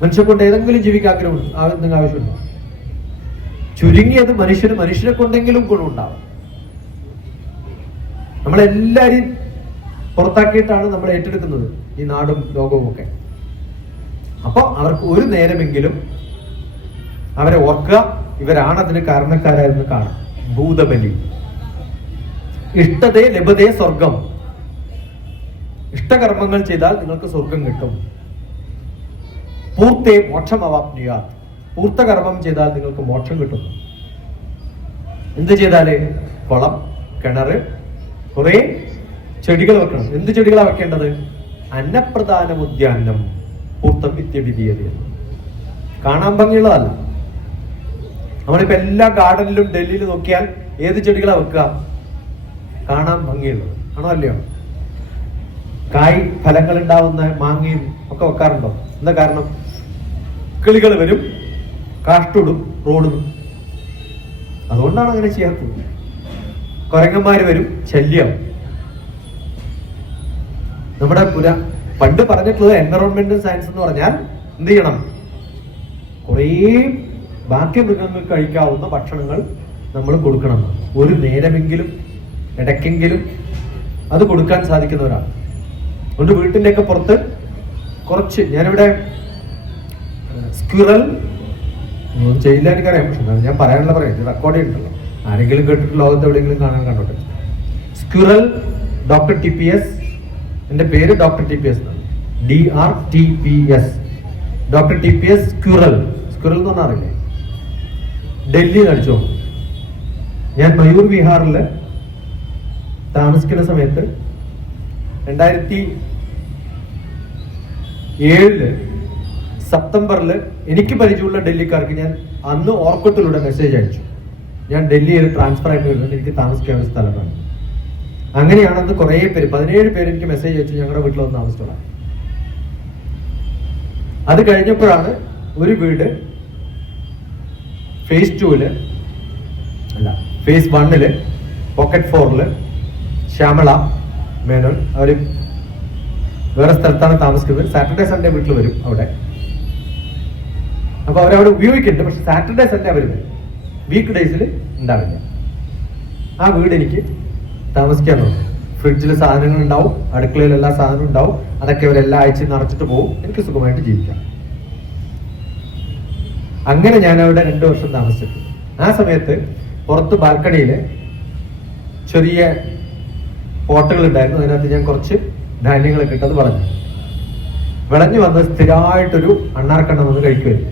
മനുഷ്യനെ കൊണ്ട് ഏതെങ്കിലും ജീവിക്ക് ആവശ്യമുണ്ടോ? ചുരുങ്ങിയത് മനുഷ്യനെ കൊണ്ടെങ്കിലും ഗുണമുണ്ടാവും. നമ്മളെല്ലാരെയും പുറത്താക്കിയിട്ടാണ് നമ്മൾ ഏറ്റെടുക്കുന്നത്. ഈ നാടും ലോകവും ഒക്കെ. അപ്പോൾ അവർക്ക് ഒരു നേരമെങ്കിലും അവരെ ഓർക്കുക, ഇവരാണ് അതിന് കാരണക്കാരായെന്ന് കാണാം. ഭൂതബലി. ഇഷ്ടതേ ലഭതേ സ്വർഗം. ഇഷ്ടകർമ്മങ്ങൾ ചെയ്താൽ നിങ്ങൾക്ക് സ്വർഗം കിട്ടും. പൂർത്തേ മോക്ഷം അവാപ്നുയാത്. പൂർത്തകർമ്മം ചെയ്താൽ നിങ്ങൾക്ക് മോക്ഷം കിട്ടും. എന്ത് ചെയ്താല്? കുളം, കിണറ്, കുറെ ചെടികൾ വെക്കണം. എന്ത് ചെടികളാണ് വെക്കേണ്ടത്? അന്നപ്രധാന ഉദ്യാനം പൂർത്തം വിദ്യവിധിയത്. കാണാൻ ഭംഗിയുള്ളതല്ല. നമ്മളിപ്പോ എല്ലാ ഗാർഡനിലും ഡൽഹിയിൽ നോക്കിയാൽ ഏത് ചെടികളാ വെക്കുക? കാണാൻ ഭംഗിയുള്ളത് ആണോ അല്ലയോ? കായ് ഫലങ്ങൾ ഉണ്ടാവുന്ന മാങ്ങയും ഒക്കെ വെക്കാറുണ്ടോ? എന്താ കാരണം? കിളികൾ വരും, കാഷ്ടിടും, റോഡും. അതുകൊണ്ടാണ് അങ്ങനെ ചെയ്യാത്തത്. കുരങ്ങന്മാര് വരും, ശല്യം. നമ്മുടെ പണ്ട് പറഞ്ഞിട്ടുള്ളത് എൻവറോൺമെന്റൽ സയൻസ് എന്ന് പറഞ്ഞാൽ എന്ത് ചെയ്യണം? കുറേ ബാക്കി മൃഗങ്ങൾക്ക് കഴിക്കാവുന്ന ഭക്ഷണങ്ങൾ നമ്മൾ കൊടുക്കണം. ഒരു നേരമെങ്കിലും ഇടയ്ക്കെങ്കിലും അത് കൊടുക്കാൻ സാധിക്കുന്നവരാണ്. അതുകൊണ്ട് വീട്ടിൻ്റെ ഒക്കെ പുറത്ത് കുറച്ച്, ഞാനിവിടെ സ്ക്വിറൽ ചെയ്യില്ല എനിക്കറിയാം, പക്ഷെ ഞാൻ പറയാനുള്ള പറയാം, റെക്കോർഡ് ചെയ്തിട്ടുണ്ടല്ലോ, ആരെങ്കിലും കേട്ടിട്ട് ലോകത്ത് എവിടെയെങ്കിലും കാണാൻ കണ്ടോട്ടെ. Squirrel doctor TPS. എൻ്റെ പേര് ഡോക്ടർ TPS എന്നാണ്. DRTPS, doctor TPS squirrel. Squirrel എന്ന് പറഞ്ഞാൽ അറിയില്ലേ? ഡൽഹി അടിച്ചോ. ഞാൻ മയൂർ വിഹാറിൽ താമസിക്കുന്ന സമയത്ത് 2007 സെപ്റ്റംബറിൽ എനിക്ക് പരിചയമുള്ള ഡൽഹിക്കാർക്ക് ഞാൻ അന്ന് ഓർക്കുട്ടിലൂടെ മെസ്സേജ് അയച്ചു, ഞാൻ ഡൽഹിയിൽ ട്രാൻസ്ഫർ ആയിട്ട് വരുന്നുണ്ട്, എനിക്ക് താമസിക്കാവുന്ന സ്ഥലമാണ്. അങ്ങനെയാണെന്ന് കുറേ പേര്, 17 പേര് എനിക്ക് മെസ്സേജ് അയച്ചു, ഞങ്ങളുടെ വീട്ടിൽ വന്ന് താമസിച്ചോളാം. അത് കഴിഞ്ഞപ്പോഴാണ് ഒരു വീട് phase 2 അല്ല phase 1 പോക്കറ്റ് 4 ശ്യാമള മേനോൻ, അവർ വേറെ സ്ഥലത്താണ് താമസിക്കുന്നത്. സാറ്റർഡേ സൺഡേ വീട്ടിൽ വരും അവിടെ. അപ്പൊ അവരവിടെ ഉപയോഗിക്കുന്നുണ്ട്, പക്ഷെ സാറ്റർഡേ സൺഡേ അവർ വരും, വീക്ക് ഡേയ്സിൽ ഉണ്ടാവില്ല. ആ വീട് എനിക്ക് താമസിക്കാൻ തോന്നും. ഫ്രിഡ്ജിൽ സാധനങ്ങൾ ഉണ്ടാവും, അടുക്കളയിൽ എല്ലാ സാധനവും ഉണ്ടാവും, അതൊക്കെ അവരെല്ലാം ആഴ്ച നിറച്ചിട്ട് പോകും, എനിക്ക് സുഖമായിട്ട് ജീവിക്കാം. അങ്ങനെ ഞാൻ അവിടെ 2 വർഷം താമസിച്ചിട്ടുണ്ട്. ആ സമയത്ത് പുറത്ത് ബാൽക്കണിയിൽ ചെറിയ പോട്ടുകൾ ഉണ്ടായിരുന്നു, അതിനകത്ത് ഞാൻ കുറച്ച് ധാന്യങ്ങളൊക്കെ ഇട്ടത് വിളഞ്ഞു വന്ന് സ്ഥിരമായിട്ടൊരു അണ്ണാർക്കണ്ണം വന്ന് കഴിക്കുമായിരുന്നു.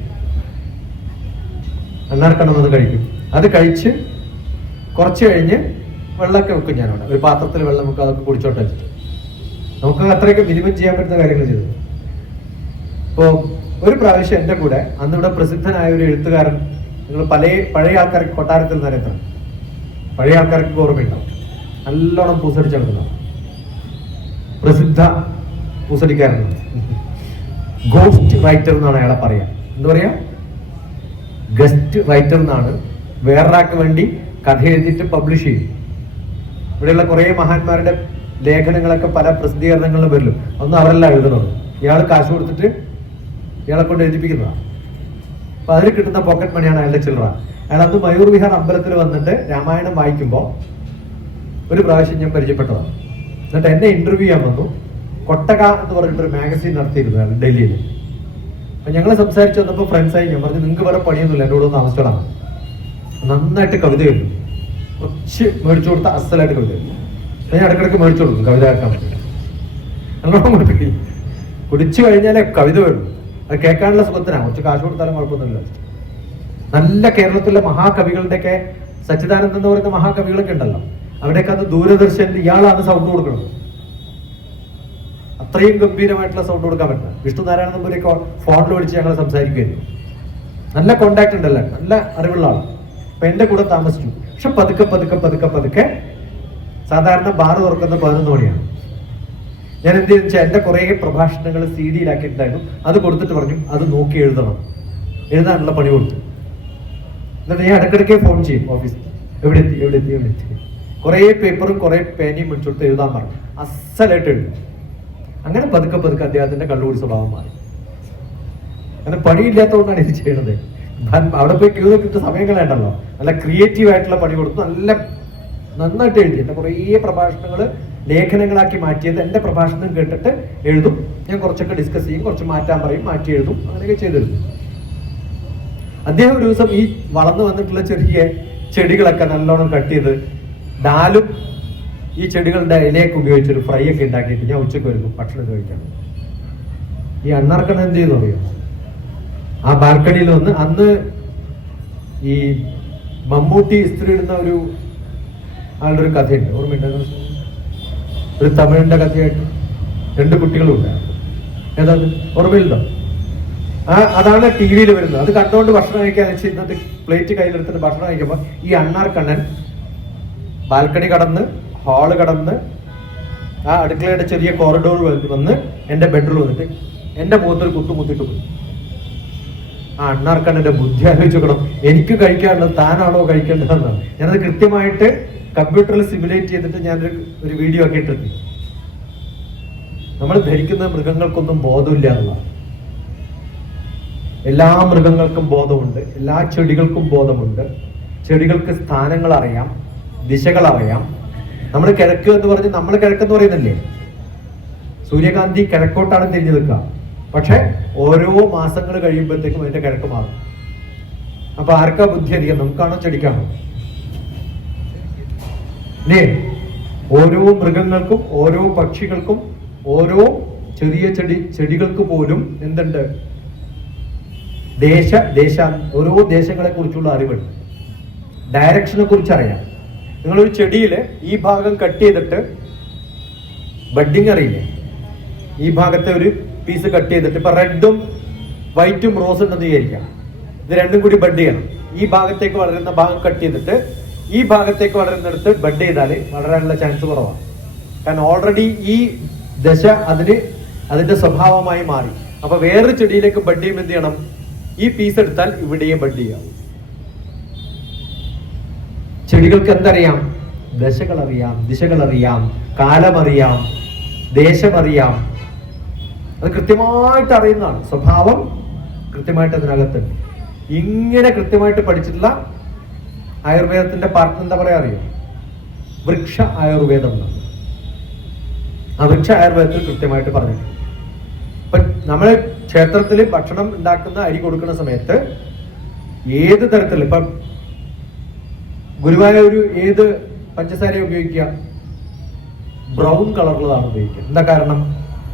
അണ്ണാർക്കണ്ണം വന്ന് കഴിക്കും. അത് കഴിച്ച് കുറച്ച് കഴിഞ്ഞ് വെള്ളമൊക്കെ വെക്കും. ഞാനവിടെ ഒരു പാത്രത്തിൽ വെള്ളം വെക്കും, അതൊക്കെ കുടിച്ചോട്ട് വെച്ചിട്ട് നമുക്ക് അത്രയൊക്കെ മിനിമം ചെയ്യാൻ പറ്റുന്ന കാര്യങ്ങൾ ചെയ്തു. ഇപ്പോൾ ഒരു പ്രാവശ്യം എൻ്റെ കൂടെ അന്നിവിടെ പ്രസിദ്ധനായ ഒരു എഴുത്തുകാരൻ, നിങ്ങൾ പഴയ ആൾക്കാർക്ക് കൊട്ടാരത്തിൽ നിന്ന് അറിയത്തണം, പഴയ ആൾക്കാർക്ക് ഓർമ്മയുണ്ടാവും, നല്ലോണം പൂസടിച്ചെടുക്കുന്നതാണ്, പ്രസിദ്ധ പൂസടിക്കാരനാണ്. ഗോസ്റ്റ് റൈറ്റർ എന്നാണ് അയാളെ പറയാ. എന്താ പറയാ? ഗസ്റ്റ് റൈറ്റർ എന്നാണ്. വേറൊരാൾക്ക് വേണ്ടി കഥ എഴുതിയിട്ട് പബ്ലിഷ് ചെയ്യും. ഇവിടെയുള്ള കുറേ മഹാന്മാരുടെ ലേഖനങ്ങളൊക്കെ പല പ്രസിദ്ധീകരണങ്ങളിലും വരില്ല, ഒന്നും അവരെല്ലാം എഴുതണത്. ഇയാൾ കാശ് കൊടുത്തിട്ട് ഇയാളെ കൊണ്ട് എഴുതിപ്പിക്കുന്നതാണ്. അപ്പൊ അതിൽ കിട്ടുന്ന പോക്കറ്റ് മണിയാണ് അയാളുടെ ചില്ലറ. അയാൾ അന്ന് മയൂർ വിഹാർ അമ്പലത്തിൽ വന്നിട്ട് രാമായണം വായിക്കുമ്പോൾ ഒരു പ്രാവശ്യം ഞാൻ പരിചയപ്പെട്ടതാണ്. എന്നിട്ട് എന്നെ ഇന്റർവ്യൂ ചെയ്യാൻ വന്നു. കൊട്ടക എന്ന് പറഞ്ഞിട്ടൊരു മാഗസീൻ നടത്തിയിരുന്നു അയാൾ ഡൽഹിയിൽ. അപ്പൊ ഞങ്ങൾ സംസാരിച്ച് വന്നപ്പോൾ ഫ്രണ്ട്സായി. ഞാൻ പറഞ്ഞു, നിങ്ങൾക്ക് വേറെ പണിയൊന്നുമില്ല, എൻ്റെ കൂടെ ഒന്ന് താമസിച്ചോളാം. നന്നായിട്ട് കവിത എഴുതും, കുറച്ച് മേടിച്ചു കൊടുത്ത അസലായിട്ട് കവിത എഴുതും. ഞാൻ ഇടയ്ക്കിടയ്ക്ക് മേടിച്ചു കൊടുക്കും കവിത കേൾക്കാൻ പറ്റും. നല്ലോണം കൊടുക്കില്ല, കുടിച്ചു കഴിഞ്ഞാലേ കവിത വരും. അത് കേൾക്കാനുള്ള സുഖത്തിനാണ്, കുറച്ച് കാശ് കൊടുത്താലും കുഴപ്പമൊന്നുമില്ല. നല്ല കേരളത്തിലെ മഹാകവികളുടെയൊക്കെ, സച്ചിദാനന്ദൻ എന്ന് പറയുന്ന മഹാകവികളൊക്കെ ഉണ്ടല്ലോ, അവിടെയൊക്കെ അത് ദൂരദർശനിൽ ഇയാളാണ് സൗണ്ട് കൊടുക്കുന്നത്. അത്രയും ഗംഭീരമായിട്ടുള്ള സൗണ്ട് കൊടുക്കാൻ പറ്റില്ല. വിഷ്ണുനാരായണ നമ്പൂരിയൊക്കെ ഫോണിൽ വിളിച്ച് ഞങ്ങൾ സംസാരിക്കുമായിരുന്നു. നല്ല കോണ്ടാക്ട് ഉണ്ടല്ലോ, നല്ല അറിവുള്ള ആളാണ്. അപ്പൊ എൻ്റെ കൂടെ താമസിച്ചു. പക്ഷെ പതുക്കെ സാധാരണ ബാർ തുറക്കുന്ന 11 മണിയാണ്. ഞാൻ എന്ത് ചെയ്തെന്ന് വെച്ചാൽ എൻ്റെ കുറേ പ്രഭാഷണങ്ങൾ CD-യിലാക്കിയിട്ടുണ്ടായിരുന്നു. അത് കൊടുത്തിട്ട് പറഞ്ഞു, അത് നോക്കി എഴുതാനുള്ള പണി കൊടുത്തു. എന്നിട്ട് ഞാൻ ഇടയ്ക്കിടയ്ക്ക് ഫോൺ ചെയ്യും ഓഫീസിൽ, എവിടെ എത്തി. കുറേ പേപ്പറും കുറേ പേനയും മേടിച്ചെടുത്ത് എഴുതാൻ പറഞ്ഞു. അസലായിട്ട് എഴുതും. അങ്ങനെ പതുക്കെ അദ്ദേഹത്തിന്റെ കള്ളുകൂടി സ്വഭാവം മാറി. അങ്ങനെ പണിയില്ലാത്തതുകൊണ്ടാണ് ഇത് ചെയ്യണത്. അവിടെ പോയി ക്യൂ നോക്കിയിട്ട് സമയം കളയണ്ടല്ലോ. നല്ല ക്രിയേറ്റീവ് ആയിട്ടുള്ള പണി കൊടുത്തു, നന്നായിട്ട് എഴുതി. എൻ്റെ കുറേ പ്രഭാഷണങ്ങൾ ലേഖനങ്ങളാക്കി മാറ്റിയത് എൻ്റെ പ്രഭാഷണം കേട്ടിട്ട് എഴുതും. ഞാൻ കുറച്ചൊക്കെ ഡിസ്കസ് ചെയ്യും, കുറച്ച് മാറ്റാൻ പറയും, മാറ്റി എഴുതും, അങ്ങനെയൊക്കെ ചെയ്തിരുന്നു. അദ്ദേഹം ഒരു ദിവസം ഈ വളർന്നു വന്നിട്ടുള്ള ചെറിയ ചെടികളൊക്കെ നല്ലോണം കട്ട് ചെയ്ത് ഡാലും ഈ ചെടികളുടെ ഇലയൊക്കെ ഉപയോഗിച്ചൊരു ഫ്രൈ ഒക്കെ ഉണ്ടാക്കിയിട്ട് ഞാൻ ഉച്ചയ്ക്ക് വരുന്നു ഭക്ഷണം കഴിക്കണം. ഈ അണ്ണാർക്കണ്ണൻ എന്ത് ചെയ്യുന്നു അറിയോ? ആ ബാൽക്കണിയിൽ വന്ന്, അന്ന് ഈ മമ്മൂട്ടി ഇസ്ത്രി ഇടുന്ന ആളുടെ ഒരു കഥയുണ്ട്, ഓർമ്മയുണ്ട്? ഒരു തമിഴിന്റെ കഥയായിട്ട് 2 കുട്ടികളുണ്ട്. ഏതാണ് ഓർമ്മയിലുണ്ടോ? അതാണ് ടി വിയിൽ വരുന്നത്. അത് കണ്ടുകൊണ്ട് ഭക്ഷണം കഴിക്കാൻ ഇന്നത്തെ പ്ലേറ്റ് കയ്യിലെടുത്തിട്ട് ഭക്ഷണം കഴിക്കുമ്പോൾ ഈ അണ്ണാർക്കണ്ണൻ ബാൽക്കണി കടന്ന്, ഹാള് കടന്ന്, ആ അടുക്കളയുടെ ചെറിയ കോറിഡോർ വന്ന് എൻ്റെ ബെഡ്റൂം വന്നിട്ട് എൻ്റെ മുഖത്തൊരു കുത്തുമുത്തിട്ട് പോയി. ആ അണ്ണാർക്കണ്ണന്റെ ബുദ്ധി ആലോചിക്കണം, എനിക്ക് കഴിക്കാനുള്ളത് താനാണോ കഴിക്കേണ്ടതെന്നാണ്. ഞാനത് കൃത്യമായിട്ട് കമ്പ്യൂട്ടറിൽ സിമുലേറ്റ് ചെയ്തിട്ട് ഞാനൊരു വീഡിയോ ഒക്കെ ഇട്ടിരുന്നു. നമ്മൾ ധരിക്കുന്ന മൃഗങ്ങൾക്കൊന്നും ബോധമില്ല എന്നുള്ളതാണ്. എല്ലാ മൃഗങ്ങൾക്കും ബോധമുണ്ട്, എല്ലാ ചെടികൾക്കും ബോധമുണ്ട്. ചെടികൾക്ക് സ്ഥാനങ്ങൾ അറിയാം, ദിശകൾ അറിയാം. നമ്മൾ കിഴക്ക് എന്ന് പറഞ്ഞ് നമ്മൾ കിഴക്കെന്ന് പറയുന്നില്ലേ, സൂര്യകാന്തി കിഴക്കോട്ടാണ് തിരിഞ്ഞു നിൽക്കുക. പക്ഷെ ഓരോ മാസങ്ങൾ കഴിയുമ്പോഴത്തേക്കും അതിന്റെ കിഴക്ക് മാറും. അപ്പൊ ആർക്കാ ബുദ്ധി അധികം, നമുക്കാണോ ചെടിക്കാണോ? അല്ലേ? ഓരോ മൃഗങ്ങൾക്കും, ഓരോ പക്ഷികൾക്കും, ഓരോ ചെറിയ ചെടികൾക്ക് പോലും എന്തുണ്ട്? ഓരോ ദേശങ്ങളെ കുറിച്ചുള്ള അറിവുണ്ട്, ഡയറക്ഷനെ കുറിച്ച് അറിയാം. നിങ്ങളൊരു ചെടിയില് ഈ ഭാഗം കട്ട് ചെയ്തിട്ട് ബഡ്ഡിങ് അറിയില്ലേ? ഈ ഭാഗത്തെ ഒരു പീസ് കട്ട് ചെയ്തിട്ട്, ഇപ്പൊ റെഡും വൈറ്റും റോസ് ഉണ്ടെന്ന് വിചാരിക്കാം. ഇത് രണ്ടും കൂടി ബഡ് ചെയ്യണം. ഈ ഭാഗത്തേക്ക് വളരുന്ന ഭാഗം കട്ട് ചെയ്തിട്ട് ഈ ഭാഗത്തേക്ക് വളരുന്നിടത്ത് ബഡ് ചെയ്താൽ വളരാനുള്ള ചാൻസ് കുറവാണ്. കാരണം ഓൾറെഡി ഈ ദശ അതിന്റെ സ്വഭാവമായി മാറി. അപ്പൊ വേറൊരു ചെടിയിലേക്ക് ബഡ് ചെയ്യുമ്പോൾ എന്ത് ചെയ്യണം? ഈ പീസ് എടുത്താൽ ഇവിടെയും ബഡ് ചെയ്യാം. ചെടികൾക്ക് എന്തറിയാം? ദശകളറിയാം, ദിശകളറിയാം, കാലമറിയാം, ദേശമറിയാം. അത് കൃത്യമായിട്ട് അറിയുന്നതാണ്. സ്വഭാവം കൃത്യമായിട്ട് അതിനകത്തുണ്ട്. ഇങ്ങനെ കൃത്യമായിട്ട് പഠിച്ചിട്ടുള്ള ആയുർവേദത്തിന്റെ പാർട്ട് എന്താ പറയാ അറിയോ? വൃക്ഷ ആയുർവേദം എന്നാണ്. ആ വൃക്ഷ ആയുർവേദത്തിൽ കൃത്യമായിട്ട് പറഞ്ഞിട്ടുണ്ട്. ഇപ്പൊ നമ്മള് ക്ഷേത്രത്തിൽ ഭക്ഷണം ഉണ്ടാക്കുന്ന അരി കൊടുക്കുന്ന സമയത്ത് ഏത് തരത്തിൽ, ഇപ്പം ഗുരുവായൂർ ഏത് പഞ്ചസാര ഉപയോഗിക്കുക? ബ്രൗൺ കളറുള്ളതാണ് ഉപയോഗിക്കുക. എന്താ കാരണം?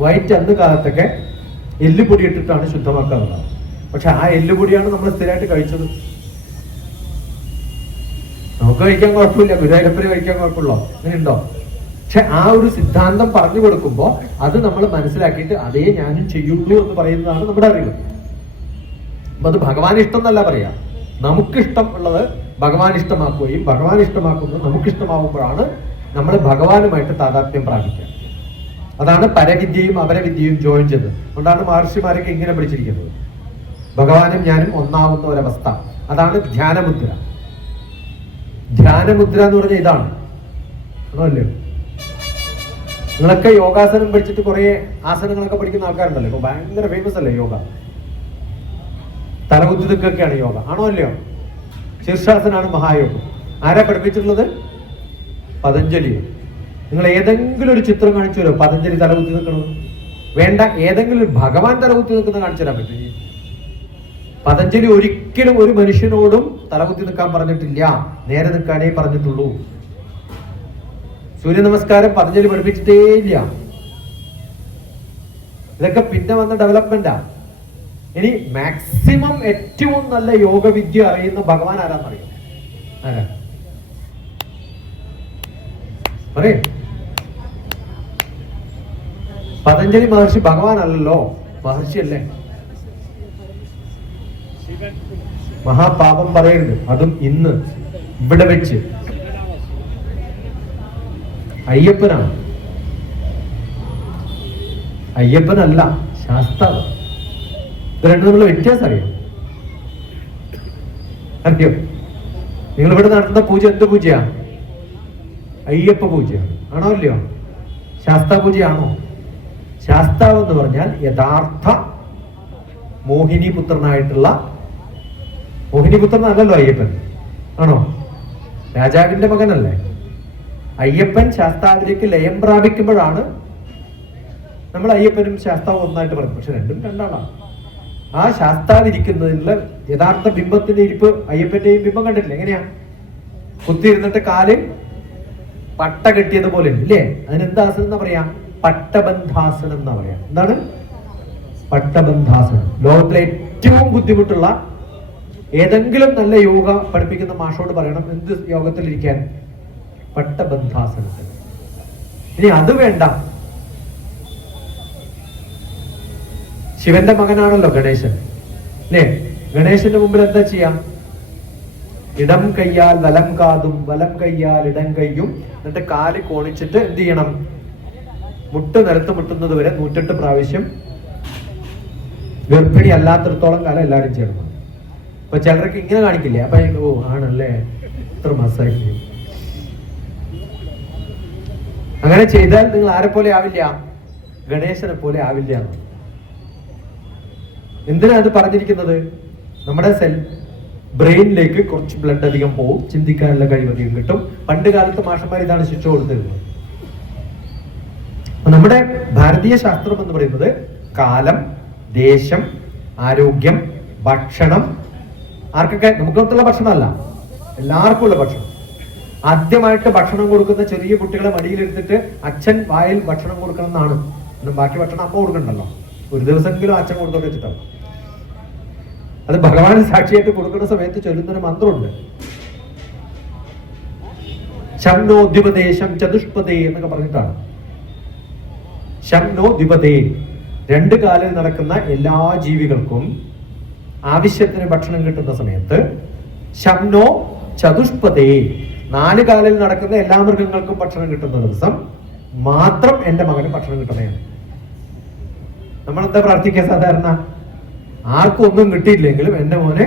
വൈറ്റ് അന്ന് കാലത്തൊക്കെ എല്ലുപൊടി ഇട്ടിട്ടാണ് ശുദ്ധമാക്കാറുള്ളത്. പക്ഷെ ആ എല്ലുപൊടിയാണ് നമ്മൾ സ്ഥിരമായിട്ട് കഴിച്ചത്. നമുക്ക് കഴിക്കാൻ കുഴപ്പമില്ല, ഗുരുവായൂരപ്പന് കഴിക്കാൻ കുഴപ്പമില്ലോ, അങ്ങനെ ഉണ്ടോ? പക്ഷെ ആ ഒരു സിദ്ധാന്തം പറഞ്ഞു കൊടുക്കുമ്പോൾ അത് നമ്മൾ മനസ്സിലാക്കിയിട്ട് അതേ ഞാനും ചെയ്യുള്ളൂ എന്ന് പറയുന്നതാണ് നമ്മുടെ അറിവ്. അപ്പൊ അത് ഭഗവാൻ ഇഷ്ടം എന്നല്ല പറയാ, നമുക്കിഷ്ടം ഉള്ളത് ഭഗവാൻ ഇഷ്ടമാക്കുകയും ഭഗവാൻ ഇഷ്ടമാക്കുന്നത് നമുക്കിഷ്ടമാവുമ്പോഴാണ് നമ്മൾ ഭഗവാനുമായിട്ട് താതാത്മ്യം പ്രാപിക്കുക. അതാണ് പരവിദ്യയും അപരവിദ്യയും ജോയിൻ ചെയ്തത്. അതുകൊണ്ടാണ് മഹർഷിമാരൊക്കെ ഇങ്ങനെ പഠിച്ചിരിക്കുന്നത്. ഭഗവാനും ഞാനും ഒന്നാവുന്ന ഒരവസ്ഥ. അതാണ് ധ്യാനമുദ്ര. ധ്യാനമുദ്ര എന്ന് പറഞ്ഞാൽ ഇതാണ്. ആണല്ലോ, നിങ്ങളൊക്കെ യോഗാസനം പഠിച്ചിട്ട് കുറെ ആസനങ്ങളൊക്കെ പഠിക്കുന്ന ആൾക്കാരുണ്ടല്ലോ. ഇപ്പൊ ഭയങ്കര ഫേമസ് അല്ലേ യോഗ? തലകുത്തി നിൽക്കൊക്കെയാണ് യോഗ, ആണോ അല്ലയോ? ശീർഷാസനാണ് മഹായോഗം. ആരാ പഠിപ്പിച്ചിട്ടുള്ളത്? പതഞ്ജലി. നിങ്ങൾ ഏതെങ്കിലും ഒരു ചിത്രം കാണിച്ചു തരുമോ പതഞ്ജലി തലകുത്തി നിൽക്കുന്നത്? വേണ്ട, ഏതെങ്കിലും ഒരു ഭഗവാൻ തലകുത്തി നിൽക്കുന്ന കാണിച്ചു തരാൻ പറ്റും? പതഞ്ജലി ഒരിക്കലും ഒരു മനുഷ്യനോടും തലകുത്തി നിൽക്കാൻ പറഞ്ഞിട്ടില്ല, നേരെ നിൽക്കാനേ പറഞ്ഞിട്ടുള്ളൂ. സൂര്യ നമസ്കാരം പതഞ്ജലി പഠിപ്പിച്ചിട്ടേ ഇല്ല. ഇതൊക്കെ പിന്നെ വന്ന ഡെവലപ്മെന്റാ. ഇനി മാക്സിമം ഏറ്റവും നല്ല യോഗവിദ്യ അറിയുന്ന ഭഗവാൻ ആരാന്നറിയോ? ആരാ പറയേ? പതഞ്ജലി മഹർഷി ഭഗവാൻ അല്ലല്ലോ, മഹർഷി അല്ലേ? മഹാപാപം പറയരുത്, അതും ഇന്ന് ഇവിടെ വെച്ച്. അയ്യപ്പനാണ്. അയ്യപ്പനല്ല, ശാസ്താവ്. ഇത് രണ്ടും തമ്മിലുള്ള വ്യത്യാസം അറിയോ? അറിയോ? നിങ്ങളിവിടെ നടത്തുന്ന പൂജ എന്ത് പൂജയാ? അയ്യപ്പ പൂജയാണ്, ആണോ അല്ലയോ? ശാസ്താ പൂജയാണോ? ശാസ്താവ് എന്ന് പറഞ്ഞാൽ യഥാർത്ഥ മോഹിനി പുത്രനായിട്ടുള്ള, മോഹിനി പുത്രനല്ലല്ലോ അയ്യപ്പൻ, ആണോ? രാജാവിന്റെ മകനല്ലേ? അയ്യപ്പൻ ശാസ്താവിലേക്ക് ലയം പ്രാപിക്കുമ്പോഴാണ് നമ്മൾ അയ്യപ്പനും ശാസ്താവും ഒന്നായിട്ട് പറയും, പക്ഷെ രണ്ടും രണ്ടാളാണ്. ആ ശാസ്താവിരിക്കുന്നതിനുള്ള യഥാർത്ഥ ബിംബത്തിന്റെ ഇരിപ്പ് അയ്യപ്പന്റെയും ബിംബം കണ്ടിട്ടില്ല. എങ്ങനെയാ കുത്തിയിരുന്നിട്ട് കാല് പട്ട കെട്ടിയതുപോലെ ഇല്ലേ? അതിനെന്താ ആസനം എന്നാ പറയാ? പട്ടബന്ധാസനം എന്നാ പറയാ. എന്താണ് പട്ടബന്ധാസനം? ലോകത്തിലെ ഏറ്റവും ബുദ്ധിമുട്ടുള്ള ഏതെങ്കിലും നല്ല യോഗ പഠിപ്പിക്കുന്ന മാഷോട് പറയണം എന്ത് യോഗത്തിലിരിക്കാൻ? പട്ടബന്ധാസനത്തിൽ. ഇനി അത് വേണ്ട, ശിവന്റെ മകനാണല്ലോ ഗണേശൻ അല്ലേ? ഗണേശന്റെ മുമ്പിൽ എന്താ ചെയ്യാം? ഇടം കയ്യാൽ വലം കാതും വലം കയ്യാൽ ഇടം കയ്യും, എന്നിട്ട് കാല് കോണിച്ചിട്ട് എന്ത് ചെയ്യണം? മുട്ട് നിലത്ത് മുട്ടുന്നത് വരെ 108 പ്രാവശ്യം ഗർഭിണി അല്ലാത്തിടത്തോളം കാലം എല്ലാവരും ചെയ്യണം. അപ്പൊ ചിലർക്ക് ഇങ്ങനെ കാണിക്കില്ലേ? അപ്പൊ ഓ ആണല്ലേ, ഇത്ര മാസമായി. അങ്ങനെ ചെയ്താൽ നിങ്ങൾ ആരെ പോലെ ആവില്ല? ഗണേശനെ പോലെ ആവില്ല. എന്തിനാ അത് പറഞ്ഞിരിക്കുന്നത്? നമ്മുടെ ബ്രെയിനിലേക്ക് കുറച്ച് ബ്ലഡ് അധികം പോകും, ചിന്തിക്കാനുള്ള കഴിവധികം കിട്ടും. പണ്ട് കാലത്ത് മാഷന്മാർ ഇതാണ് ശിക്ഷ കൊടുത്തിരുന്നത്. നമ്മുടെ ഭാരതീയ ശാസ്ത്രം എന്ന് പറയുന്നത് കാലം, ദേശം, ആരോഗ്യം, ഭക്ഷണം, ആർക്കൊക്കെ നമുക്കൊത്തുള്ള ഭക്ഷണമല്ല, എല്ലാവർക്കും ഉള്ള ഭക്ഷണം. ആദ്യമായിട്ട് ഭക്ഷണം കൊടുക്കുന്ന ചെറിയ കുട്ടികളെ മടിയിലെടുത്തിട്ട് അച്ഛൻ വായിൽ ഭക്ഷണം കൊടുക്കണം എന്നാണ്. ബാക്കി ഭക്ഷണം അമ്മ കൊടുക്കണ്ടല്ലോ, ഒരു ദിവസമെങ്കിലും അച്ഛൻ കൊടുത്തോണ്ട് വെച്ചിട്ടാണ്. അത് ഭഗവാൻ സാക്ഷിയായിട്ട് കൊടുക്കുന്ന സമയത്ത് ചൊല്ലുന്നൊരു മന്ത്രമുണ്ട്, ശംനോ ദ്വിപദേശം ചതുഷ്പദേ എന്നൊക്കെ പറഞ്ഞിട്ടാണ്. ശംനോ ദ്വിപദേ, 2 കാലിൽ നടക്കുന്ന എല്ലാ ജീവികൾക്കും ആവശ്യത്തിന് ഭക്ഷണം കിട്ടുന്ന സമയത്ത്, ശംനോ ചതുഷ്പദേ, 4 കാലിൽ നടക്കുന്ന എല്ലാ മൃഗങ്ങൾക്കും ഭക്ഷണം കിട്ടുന്ന ദിവസം മാത്രം എന്റെ മകന് ഭക്ഷണം കിട്ടണേ. നമ്മളെന്താ പ്രാർത്ഥിക്കുക സാധാരണ? ആർക്കും ഒന്നും കിട്ടിയില്ലെങ്കിലും എന്റെ മോനെ,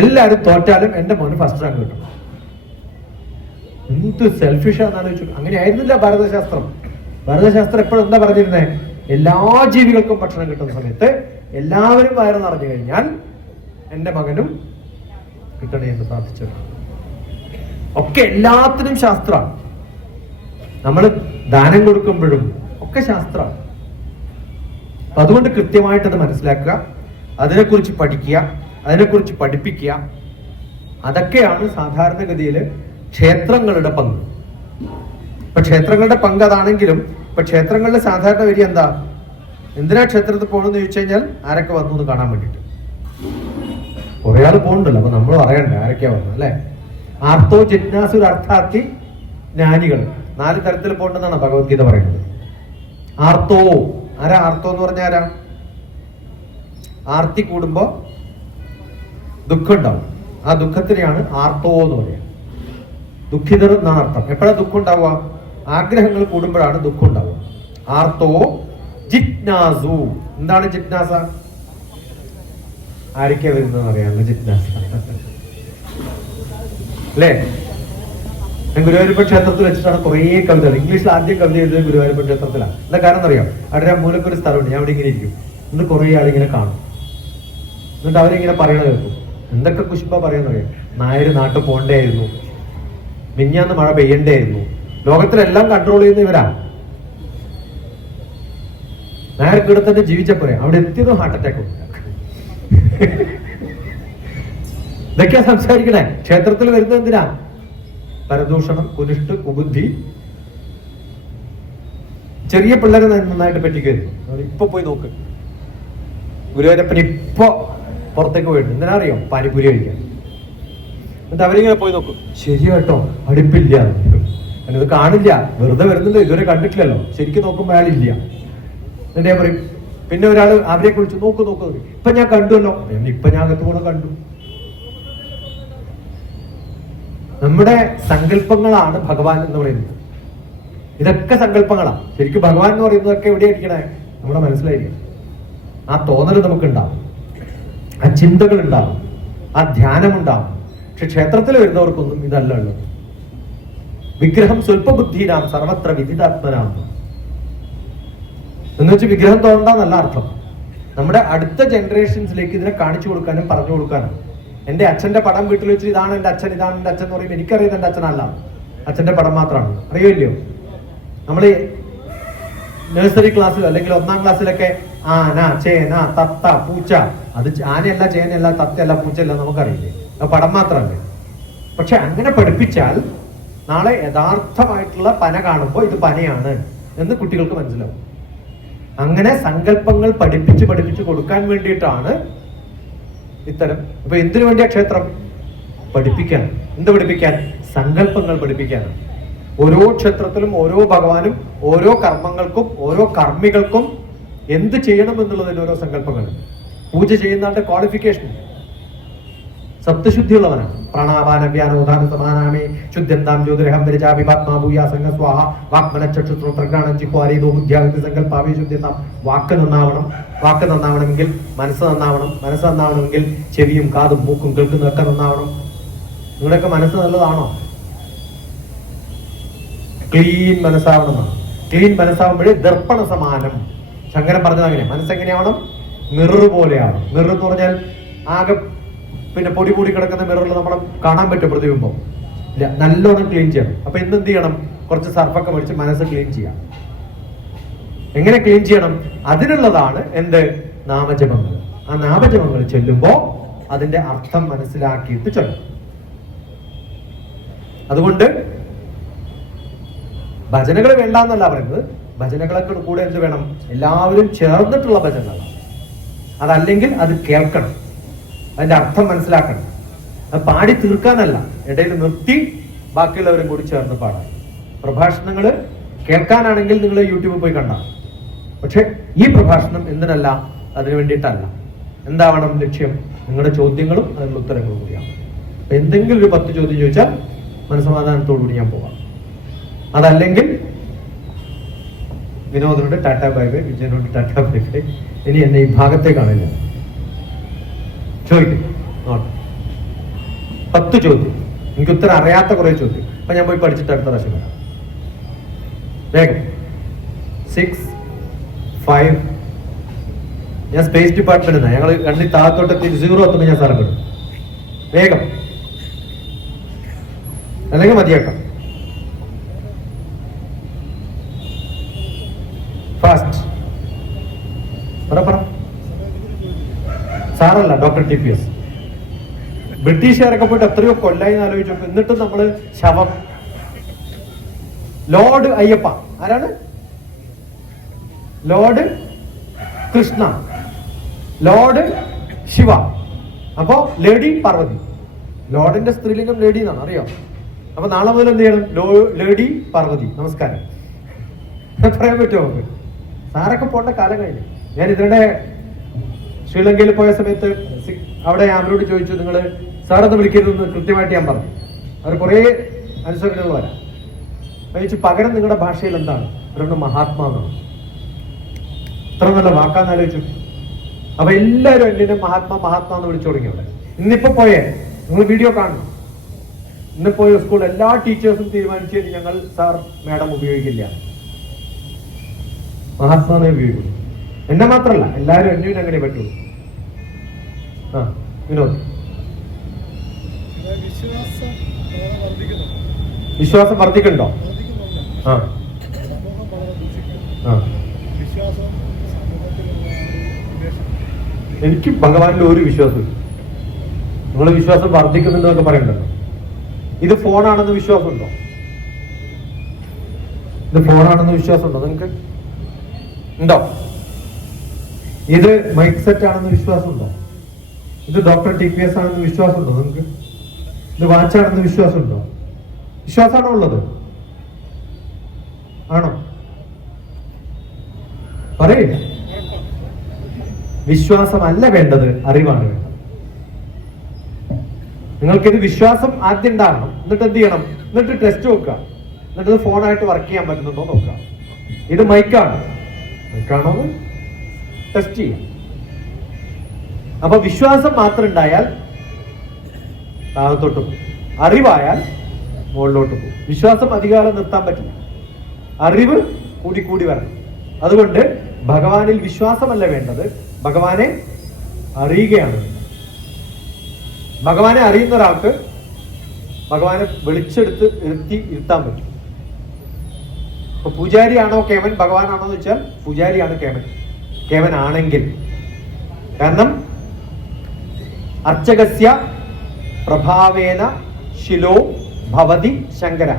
എല്ലാരും തോറ്റാലും എന്റെ മോന് ഫസ്റ്റ് റാങ്ക് കിട്ടും. എന്ത് സെൽഫിഷാന്ന് ആലോചിച്ചു. അങ്ങനെ ആയിരുന്നില്ല ഭാരതശാസ്ത്രം. ഭാരതശാസ്ത്രം എപ്പോഴും എന്താ പറഞ്ഞിരുന്നേ? എല്ലാ ജീവികൾക്കും ഭക്ഷണം കിട്ടുന്ന സമയത്ത് എല്ലാവരും വയറ് നിറഞ്ഞു കഴിഞ്ഞാൽ എന്റെ മകനും കിട്ടണേ എന്ന് പ്രാർത്ഥിച്ചു. ഒക്കെ എല്ലാത്തിനും ശാസ്ത്രമാണ്. നമ്മൾ ദാനം കൊടുക്കുമ്പോഴും ഒക്കെ ശാസ്ത്രമാണ്. അതുകൊണ്ട് കൃത്യമായിട്ട് അത് മനസ്സിലാക്കുക, അതിനെക്കുറിച്ച് പഠിക്കുക, അതിനെക്കുറിച്ച് പഠിപ്പിക്കുക. അതൊക്കെയാണ് സാധാരണഗതിയിൽ ക്ഷേത്രങ്ങളുടെ പങ്ക്. ഇപ്പൊ ക്ഷേത്രങ്ങളുടെ പങ്ക് അതാണെങ്കിലും ഇപ്പൊ ക്ഷേത്രങ്ങളിലെ സാധാരണ വരി എന്താ? എന്തിനാ ക്ഷേത്രത്തിൽ പോകണമെന്ന് ചോദിച്ചു കഴിഞ്ഞാൽ ആരൊക്കെ വന്നു എന്ന് കാണാൻ വേണ്ടിയിട്ട്. കുറെ ആൾ പോകുന്നുണ്ടല്ലോ, അപ്പൊ നമ്മൾ പറയണ്ടേ ആരൊക്കെയാ വന്നു അല്ലെ? ആർത്തോ ജിജ്ഞാസുര അർത്ഥാർത്ഥി ജ്ഞാനികൾ 4 തരത്തിൽ പോകണ്ടെന്നാണ് ഭഗവത്ഗീത പറയുന്നത്. ആർത്തോ, ആരാ ആർത്തോ എന്ന് പറഞ്ഞ ആരാ? ആർത്തി കൂടുമ്പോ ദുഃഖം ഉണ്ടാവും. ആ ദുഃഖത്തിനെയാണ് ആർത്തോ എന്ന് പറയുക. ദുഃഖിതർ എന്നാണ് അർത്ഥം. എപ്പോഴാണ് ദുഃഖം ഉണ്ടാവുക? ആഗ്രഹങ്ങൾ കൂടുമ്പോഴാണ് ദുഃഖം ഉണ്ടാവുക. ആർത്തോ ജിജ്ഞാസു. എന്താണ് ജിജ്ഞാസ? ആരൊക്കെയാ വരുന്നതെന്ന് അറിയാമല്ലോ ജിജ്ഞാസ അല്ലേ? ഞാൻ ഗുരുവായൂരപ്പ ക്ഷേത്രത്തിൽ വെച്ചിട്ടാണ് കുറേ കവിതകൾ, ഇംഗ്ലീഷിൽ ആദ്യം കവിത എഴുതിയത് ഗുരുവായൂരപ്പ ക്ഷേത്രത്തിലാണ്. എന്താ കാരണം അറിയാം? അവിടെ ആ മൂലക്കൊരു സ്ഥലമുണ്ട്, ഞാൻ അവിടെ ഇങ്ങനെ ഇരിക്കും. എന്നിട്ട് കുറേ ആളിങ്ങനെ കാണും. എന്നിട്ട് അവരിങ്ങനെ പറയണ കേൾക്കും. എന്തൊക്കെ കുശുമ്പ പറയാന്നറിയാം. നായർ നാട്ടിൽ പോകണ്ടായിരുന്നു, മിഞ്ഞാന്ന് മഴ പെയ്യണ്ടായിരുന്നു, ലോകത്തിലെല്ലാം കൺട്രോൾ ചെയ്യുന്ന ഇവരാ. നായർക്ക് ഇവിടെ തന്നെ ജീവിച്ചപ്പോഴേ അവിടെ എത്തിയതും ഹാർട്ട് അറ്റാക്ക് ഉണ്ട്. ഇതൊക്കെയാ സംസാരിക്കണേ. ക്ഷേത്രത്തിൽ വരുന്നത് എന്തിനാ? പരദൂഷണം, കുനിഷ്ട്, കുബുദ്ധി. ചെറിയ പിള്ളേരെ നന്നായിട്ട് പറ്റിക്കരുത്. ഇപ്പൊ പോയി നോക്ക്, ഗുരുവായൂരപ്പൻ ഇപ്പൊ പുറത്തേക്ക് പോയിട്ട് എന്തിനാ അറിയോ? പാനിപ്പൂരി കഴിക്കാൻ. എന്നിട്ട് അവരിങ്ങനെ പോയി നോക്കും. ശരിയാട്ടോ, അടുപ്പില്ല, ഇത് കാണില്ല, വെറുതെ വരുന്നുണ്ട്, ഇതുവരെ കണ്ടിട്ടില്ലല്ലോ. ശരിക്കും നോക്കുമ്പോൾ അയാളില്ല. എന്നിട്ട് ഞാൻ പറയും, പിന്നെ ഒരാൾ അവരെ കുറിച്ച് നോക്ക് നോക്ക്, ഇപ്പൊ ഞാൻ കണ്ടുവല്ലോ. ഇപ്പൊ ഞാൻ അകത്ത് കൂടെ കണ്ടു. നമ്മുടെ സങ്കല്പങ്ങളാണ് ഭഗവാൻ എന്ന് പറയുന്നത്. ഇതൊക്കെ സങ്കല്പങ്ങളാണ്. ശരിക്കും ഭഗവാൻ എന്ന് പറയുന്നതൊക്കെ എവിടെയായിരിക്കണേ? നമ്മുടെ മനസ്സിലായിരിക്കും. ആ തോന്നൽ നമുക്കുണ്ടാവും, ആ ചിന്തകൾ ഉണ്ടാവും, ആ ധ്യാനം ഉണ്ടാവും. പക്ഷെ ക്ഷേത്രത്തിൽ വരുന്നവർക്കൊന്നും ഇതല്ല ഉള്ളത്. വിഗ്രഹം സ്വല്പബുദ്ധീനാം സർവത്ര വിദിതാത്മനാം എന്ന് വെച്ച് വിഗ്രഹം തോന്നണ്ടെന്നല്ല അർത്ഥം. നമ്മുടെ അടുത്ത ജനറേഷൻസിലേക്ക് ഇതിനെ കാണിച്ചു കൊടുക്കാനും പറഞ്ഞു കൊടുക്കാനും. എന്റെ അച്ഛന്റെ പടം വീട്ടിൽ വെച്ച് ഇതാണ് എന്റെ അച്ഛൻ, ഇതാണ് എന്റെ അച്ഛൻ എന്ന് പറയുമ്പോൾ എനിക്കറിയുന്നത് എന്റെ അച്ഛനല്ല, അച്ഛന്റെ പടം മാത്രമാണ്. അറിയില്ലയോ? നമ്മൾ നഴ്സറി ക്ലാസ്സിലോ അല്ലെങ്കിൽ 1ാം ക്ലാസ്സിലൊക്കെ ആന, ചേന, തത്ത, പൂച്ച, അത് ആനയല്ല, ചേനയല്ല, തത്തയല്ല, പൂച്ചയല്ല നമുക്കറിയില്ലേ, അത് പടം മാത്രമല്ലേ. പക്ഷെ അങ്ങനെ പഠിപ്പിച്ചാൽ നാളെ യഥാർത്ഥമായിട്ടുള്ള പന കാണുമ്പോൾ ഇത് പനയാണ് എന്ന് കുട്ടികൾക്ക് മനസ്സിലാവും. അങ്ങനെ സങ്കല്പങ്ങൾ പഠിപ്പിച്ച് കൊടുക്കാൻ വേണ്ടിയിട്ടാണ് ഇത്തരം. ഇപ്പൊ എന്തിനു വേണ്ടിയാ ക്ഷേത്രം? പഠിപ്പിക്കാൻ. എന്ത് പഠിപ്പിക്കാൻ? സങ്കല്പങ്ങൾ പഠിപ്പിക്കാനാണ്. ഓരോ ക്ഷേത്രത്തിലും ഓരോ ഭഗവാനും ഓരോ കർമ്മങ്ങൾക്കും ഓരോ കർമ്മികൾക്കും എന്ത് ചെയ്യണം എന്നുള്ളതിന് ഓരോ സങ്കല്പങ്ങളുണ്ട്. പൂജ ചെയ്യുന്ന ആളുടെ ക്വാളിഫിക്കേഷൻ സപ്തശുദ്ധിയുള്ളവനാണ്. പ്രണാപാനവ്യാനോദാന സമാനാമേ ശുദ്ധ്യന്താം ജ്യോതിരഹം വിരിജാഭിപാത്മാ ഭൂയാ സംഘ സ്വാഹ വാക്മന ചക്ഷുശ്രോ പ്രജ്ഞാനം ജിഹ്വാരീതോ ബുദ്ധ്യാഗതി സങ്കല്പാവേ ശുദ്ധ്യതാം. വാക്ക് നന്നാവണമെങ്കിൽ മനസ്സ് നന്നാവണം. മനസ്സ് നന്നാവണമെങ്കിൽ ചെവിയും കാതും മൂക്കും കേൾക്കുന്നതൊക്കെ നന്നാവണം. നിങ്ങളുടെയൊക്കെ മനസ്സ് നല്ലതാണോ? ക്ലീൻ മനസ്സാവണമെന്നാണ്. ക്ലീൻ മനസ്സാവുമ്പോഴേ ദർപ്പണ സമാനം. ശങ്കരൻ പറഞ്ഞത് അങ്ങനെ. മനസ്സെങ്ങനെയാവണം? മിറർ പോലെയാണ്. മിറർ എന്ന് പറഞ്ഞാൽ ആകെ പിന്നെ പൊടി കിടക്കുന്ന മിററിൽ നമ്മൾ കാണാൻ പറ്റും പ്രതിബിംബം ഇല്ല. നല്ലോണം ക്ലീൻ ചെയ്യണം. അപ്പൊ ഇന്ന് എന്ത് ചെയ്യണം? കുറച്ച് സർഫൊക്കെ മേടിച്ച് മനസ്സ് ക്ലീൻ ചെയ്യാം. എങ്ങനെ ക്ലീൻ ചെയ്യണം? അതിനുള്ളതാണ് എന്ത്? നാമജപങ്ങൾ. ആ നാമജപങ്ങൾ ചൊല്ലുമ്പോ അതിന്റെ അർത്ഥം മനസ്സിലാക്കിയിട്ട് ചൊല്ലും. അതുകൊണ്ട് ഭജനകൾ വേണ്ടെന്നല്ല പറയുന്നത്. ഭജനകളൊക്കെ കൂടെ എന്ത് വേണം? എല്ലാവരും ചേർന്നിട്ടുള്ള ഭജനകളാണ്. അതല്ലെങ്കിൽ അത് കേൾക്കണം, അതിന്റെ അർത്ഥം മനസ്സിലാക്കണം. അത് പാടി തീർക്കാനല്ല, ഇടയിൽ നിർത്തി ബാക്കിയുള്ളവരും കൂടി ചേർന്ന് പാടാം. പ്രഭാഷണങ്ങൾ കേൾക്കാനാണെങ്കിൽ നിങ്ങൾ യൂട്യൂബിൽ പോയി കണ്ടാൽ. പക്ഷെ ഈ പ്രഭാഷണം എന്തിനല്ല? അതിനു വേണ്ടിയിട്ടല്ല. എന്താവണം ലക്ഷ്യം? നിങ്ങളുടെ ചോദ്യങ്ങളും അതിനുള്ള ഉത്തരങ്ങളും കൂടിയാണ്. എന്തെങ്കിലും ഒരു 10 ചോദ്യം ചോദിച്ചാൽ മനസ്സമാധാനത്തോടുകൂടി ഞാൻ പോവാം. അതല്ലെങ്കിൽ വിനോദിനോട് ടാറ്റാ ബൈ ബൈ, വിജയനോട് ടാറ്റാ ബൈ ബൈ. ഇനി എന്നെ ഈ ഭാഗത്തേക്കാണില്ല ചോദിക്കും. 10 ചോദ്യം, എനിക്ക് ഉത്തരം അറിയാത്ത കുറെ ചോദ്യം. അപ്പൊ ഞാൻ പോയി പഠിച്ചിട്ട് അടുത്ത പ്രാവശ്യം വരാം. വേഗം 6, 5. ഞാൻ സ്പേസ് ഡിപ്പാർട്ട്മെന്റ് ഞങ്ങൾ രണ്ടു താഴത്തോട്ടെത്തി 0 എത്തുമ്പോൾ ഞാൻ സ്ഥലം പെടും. വേഗം, അല്ലെങ്കിൽ മതിയാക്കാം. ഫാസ്റ്റ് പറ. സാറല്ല, ഡോക്ടർ TPS. ബ്രിട്ടീഷുകാരൊക്കെ പോയിട്ട് എത്രയോ കൊല്ലായി ആലോചിച്ചു. എന്നിട്ടും നമ്മള് ശവം. ലോർഡ് അയ്യപ്പ ആരാണ്? Lord Krishna, Lord Shiva. അപ്പോ ലേഡി പാർവതി. ലോർഡിന്റെ സ്ത്രീലിംഗം ലേഡി എന്നാണ്, അറിയോ? അപ്പൊ നാളെ മുതൽ എന്ത് ചെയ്യണം? ലേഡി പാർവതി. നമസ്കാരം പറയാൻ പറ്റുമോ നമുക്ക്? സാറൊക്കെ പോണ്ട കാലം കഴിഞ്ഞു. ഞാൻ ഇതിനിടെ ശ്രീലങ്കയിൽ പോയ സമയത്ത് അവിടെ അവരോട് ചോദിച്ചു, നിങ്ങൾ സാറെന്ന് വിളിക്കരുതെന്ന് കൃത്യമായിട്ട് ഞാൻ പറഞ്ഞു. അവർ കുറെ അനുസരണകളുള്ളവരാ. ചോദിച്ചു, പകരം നിങ്ങളുടെ ഭാഷയിൽ എന്താണ്? അവരുടെ മഹാത്മാ എന്നാണ്. ഇത്ര നല്ല വാക്കാന്ന് ആലോചിച്ചു. അപ്പൊ എല്ലാവരും എന്നെ മഹാത്മാ എന്ന് വിളിച്ചു തുടങ്ങി. അവിടെ ഇന്നിപ്പോ പോയേ നിങ്ങൾ വീഡിയോ കാണണം. ഇന്ന് പോയ സ്കൂൾ എല്ലാ ടീച്ചേഴ്സും തീരുമാനിച്ചു ഞങ്ങൾ സാർ മാഡം ഉപയോഗിക്കില്ല, മഹാത്മാനെ ഉപയോഗിക്കും. എന്നെ മാത്രല്ല, എല്ലാവരും എന്നെയും അങ്ങനെ പറ്റുള്ളൂ. വിനോദ്, വിശ്വാസം വർദ്ധിക്കണ്ടോ? എനിക്ക് ഭഗവാനിൽ ഒരു വിശ്വാസമില്ല. നിങ്ങൾ വിശ്വാസം വർദ്ധിക്കുന്നുണ്ടെന്നൊക്കെ പറയണ്ടല്ലോ. ഇത് ഫോണാണെന്ന് വിശ്വാസമുണ്ടോ? ഇത് ഫോണാണെന്ന് വിശ്വാസമുണ്ടോ നിങ്ങൾക്ക്? ഉണ്ടോ? ഇത് മൈക്ക് സെറ്റ് ആണെന്ന് വിശ്വാസമുണ്ടോ? ഇത് ഡോക്ടർ TPS ആണെന്ന് വിശ്വാസമുണ്ടോ നിങ്ങൾക്ക്? ഇത് വാച്ചാണെന്ന് വിശ്വാസമുണ്ടോ? വിശ്വാസമാണോ ഉള്ളത്? ആണോ? പറയില്ല. വിശ്വാസമല്ല വേണ്ടത്, അറിവാണ് വേണ്ടത്. നിങ്ങൾക്കിത് വിശ്വാസം ആദ്യം ഉണ്ടാകണം. എന്നിട്ട് എന്ത് ചെയ്യണം? എന്നിട്ട് ടെസ്റ്റ് നോക്കുക. എന്നിട്ട് ഇത് ഫോണായിട്ട് വർക്ക് ചെയ്യാൻ പറ്റുന്നുണ്ടോ നോക്കുക. ഇത് മൈക്കാണ്, മൈക്കാണോ ടെസ്റ്റ് ചെയ്യാം. അപ്പൊ വിശ്വാസം മാത്രം ഉണ്ടായാൽ താഴത്തോട്ട് പോകും, അറിവായാൽ മുകളിലോട്ട് പോകും. വിശ്വാസം അധികാരം നിർത്താൻ പറ്റില്ല, അറിവ് കൂടി വരണം. അതുകൊണ്ട് ഭഗവാനിൽ വിശ്വാസമല്ല വേണ്ടത്, ഭഗവാനെ അറിയുകയാണ്. ഭഗവാനെ അറിയുന്ന ഒരാൾക്ക് ഭഗവാനെ വിളിച്ചെടുത്ത് ഇരുത്താൻ പറ്റും. അപ്പൊ പൂജാരിയാണോ കേവൻ ഭഗവാനാണോ എന്ന് വെച്ചാൽ പൂജാരിയാണ് കേവൻ. കേവൻ ആണെങ്കിൽ, കാരണം അർച്ചകസ്യ പ്രഭാവേന ശിലോ ഭവതി ശങ്കര.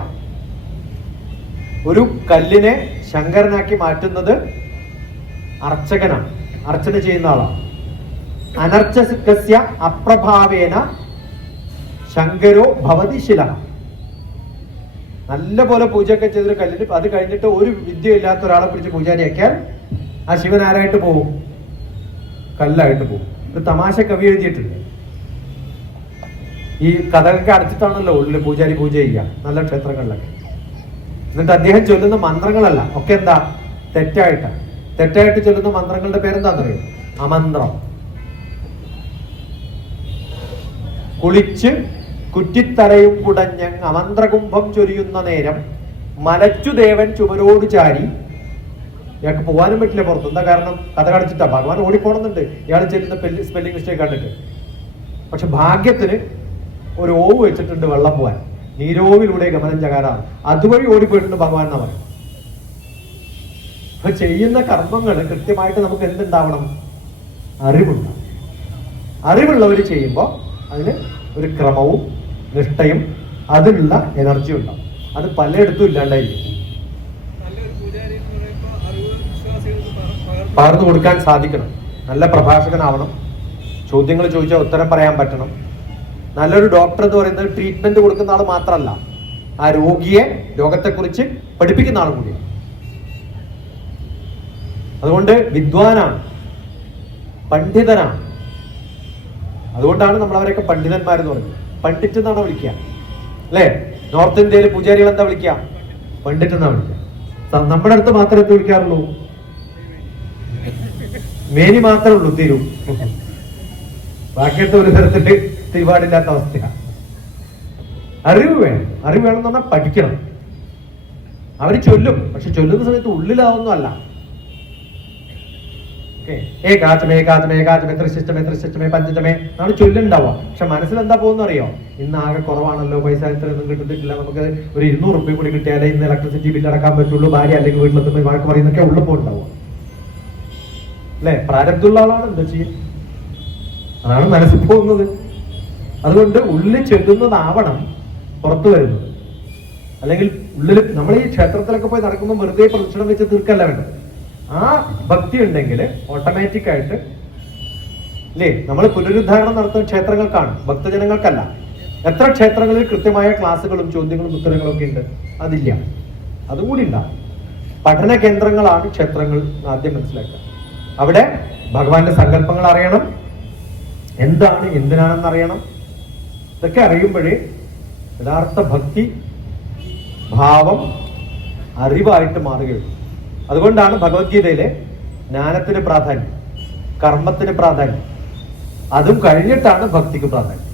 ഒരു കല്ലിനെ ശങ്കരനാക്കി മാറ്റുന്നത് അർച്ചകനാണ്, അർച്ചന ചെയ്യുന്ന ആളാണ്. അനർച്ചകസ്യ അപ്രഭാവേന ശങ്കരോ ഭവതി ശില. നല്ല പോലെ പൂജയൊക്കെ ചെയ്തൊരു കല്ലിന് അത് കഴിഞ്ഞിട്ട് ഒരു വിദ്യ ഇല്ലാത്ത ഒരാളെ പിടിച്ച് പൂജാരിയാക്കിയാൽ ആ ശിവൻ ആരായിട്ട് പോകും? കല്ലായിട്ട് പോകും. ഒരു തമാശ കവി എഴുതിയിട്ടുണ്ട്. ഈ കഥകളൊക്കെ അടച്ചിട്ടാണല്ലോ ഉള്ളിൽ പൂജാരി പൂജ ചെയ്യുക നല്ല ക്ഷേത്രങ്ങളിലൊക്കെ. എന്നിട്ട് അദ്ദേഹം ചൊല്ലുന്ന മന്ത്രങ്ങളല്ല, ഒക്കെ എന്താ? തെറ്റായിട്ട് ചൊല്ലുന്ന മന്ത്രങ്ങളുടെ പേരെന്താണെന്നറിയോ? അമന്ത്രം. കുളിച്ച് കുറ്റിത്തറയും കുടഞ്ഞ് അമന്ത്രകുംഭം ചൊരിയുന്ന നേരം മലച്ചുദേവൻ ചുമരോട് ചാരി. ഇയാൾക്ക് പോകാനും പറ്റില്ല പുറത്ത്. എന്താ കാരണം? കഥ കടച്ചിട്ടാ. ഭഗവാൻ ഓടിപ്പോണമെന്നുണ്ട് ഇയാൾ ചെല്ലുന്ന സ്പെല്ലിംഗ് മിസ്റ്റേക്ക് കണ്ടിട്ട്. പക്ഷെ ഭാഗ്യത്തിന് ഒരു ഓവ് വെച്ചിട്ടുണ്ട് വെള്ളം പോവാൻ. നീരോവിലൂടെ ഗമനം ചകാരാണ്. അതുവഴി ഓടിപ്പോയിട്ടുണ്ട് ഭഗവാൻ എന്നാ പറയും. അപ്പൊ ചെയ്യുന്ന കർമ്മങ്ങൾ കൃത്യമായിട്ട് നമുക്ക് എന്തുണ്ടാവണം? അറിവുണ്ടാവും. അറിവുള്ളവർ ചെയ്യുമ്പോൾ അതിന് ഒരു ക്രമവും നിഷ്ഠയും അതിനുള്ള എനർജി ഉണ്ടാവും. അത് പലയിടത്തും ഇല്ലാണ്ടായിരിക്കും. പകർന്നു കൊടുക്കാൻ സാധിക്കണം. നല്ല പ്രഭാഷകനാവണം. ചോദ്യങ്ങൾ ചോദിച്ചാൽ ഉത്തരം പറയാൻ പറ്റണം. നല്ലൊരു ഡോക്ടർ എന്ന് പറയുന്നത് ട്രീറ്റ്മെന്റ് കൊടുക്കുന്ന ആൾ മാത്രമല്ല, ആ രോഗിയെ രോഗത്തെക്കുറിച്ച് പഠിപ്പിക്കുന്ന ആൾ കൂടിയാണ്. അതുകൊണ്ട് വിദ്വാനാണ്, പണ്ഡിതനാണ്. അതുകൊണ്ടാണ് നമ്മൾ അവരൊക്കെ പണ്ഡിതന്മാരെന്ന് പറയുന്നത്. പണ്ഡിറ്റ് എന്നാണ് വിളിക്കുക, അല്ലേ? നോർത്ത് ഇന്ത്യയിൽ പൂജാരികൾ എന്താ വിളിക്കുക? പണ്ഡിറ്റ് എന്നാണ് വിളിക്കുക. നമ്മുടെ അടുത്ത് മാത്രമേ എന്ത് വിളിക്കാറുള്ളൂ? മേനി മാത്രമേ ഉള്ളൂ തിരു. ബാക്കിയത്തെ ഒരു തരത്തില് തിരുപാടില്ലാത്ത അവസ്ഥയാണ്. അറിവ് വേണം. അറിവ് വേണം എന്ന് പറഞ്ഞാൽ പഠിക്കണം. അവര് ചൊല്ലും, പക്ഷെ ചൊല്ലുന്ന സമയത്ത് ഉള്ളിലാവുന്നു അല്ല. ഏകാചമേ പഞ്ചചമേ എന്നാണ് ചൊല്ലുണ്ടാവുക. പക്ഷെ മനസ്സിൽ എന്താ പോകുന്ന അറിയോ? ഇന്ന് ആകെ കുറവാണല്ലോ, പൈസ ഇത്രയൊന്നും കിട്ടുന്നില്ല, നമുക്ക് ഒരു 200 റുപ്യ കൂടി കിട്ടിയാലേ ഇന്ന് ഇലക്ട്രിസിറ്റി ബില്ല് അടക്കാൻ പറ്റുള്ളൂ, ഭാര്യ അല്ലെങ്കിൽ വീട്ടിലെത്തുമ്പോൾ വഴക്ക് പറയുന്നൊക്കെ ഉള്ളപ്പോൾ ഉണ്ടാവുക, അല്ലെ? പ്രാരബ്ധമുള്ള ആളാണ്, എന്താ ചെയ്യും? അതാണ് മനസ്സിൽ പോകുന്നത്. അതുകൊണ്ട് ഉള്ളിൽ ചൊല്ലുന്നതാവണം പുറത്തു വരുന്നത്. അല്ലെങ്കിൽ ഉള്ളിൽ നമ്മൾ ഈ ക്ഷേത്രത്തിലൊക്കെ പോയി നടക്കുമ്പോൾ വെറുതെ പ്രദക്ഷിണം വെച്ച് തീർക്കല്ല വേണ്ടത്. ആ ഭക്തി ഉണ്ടെങ്കിൽ ഓട്ടോമാറ്റിക് ആയിട്ട്, അല്ലേ? നമ്മൾ പുനരുദ്ധാരണം നടത്തുന്ന ക്ഷേത്രങ്ങൾക്കാണ്, ഭക്തജനങ്ങൾക്കല്ല. എത്ര ക്ഷേത്രങ്ങളിൽ കൃത്യമായ ക്ലാസ്സുകളും ചോദ്യങ്ങളും ഉത്തരങ്ങളും ഒക്കെ ഉണ്ട്? അതില്ല. അതുകൂടി ഉണ്ടാവും. പഠന കേന്ദ്രങ്ങളാണ് ക്ഷേത്രങ്ങൾ. ആദ്യം മനസ്സിലാക്കുക. അവിടെ ഭഗവാന്റെ സങ്കല്പങ്ങൾ അറിയണം, എന്താണ് എന്തിനാണെന്ന് അറിയണം. ഇതൊക്കെ അറിയുമ്പോഴേ യഥാർത്ഥ ഭക്തി ഭാവം അറിവായിട്ട് മാറുകയുള്ളൂ. അതുകൊണ്ടാണ് ഭഗവത്ഗീതയിലെ ജ്ഞാനത്തിന് പ്രാധാന്യം, കർമ്മത്തിന് പ്രാധാന്യം, അതും കഴിഞ്ഞിട്ടാണ് ഭക്തിക്ക് പ്രാധാന്യം.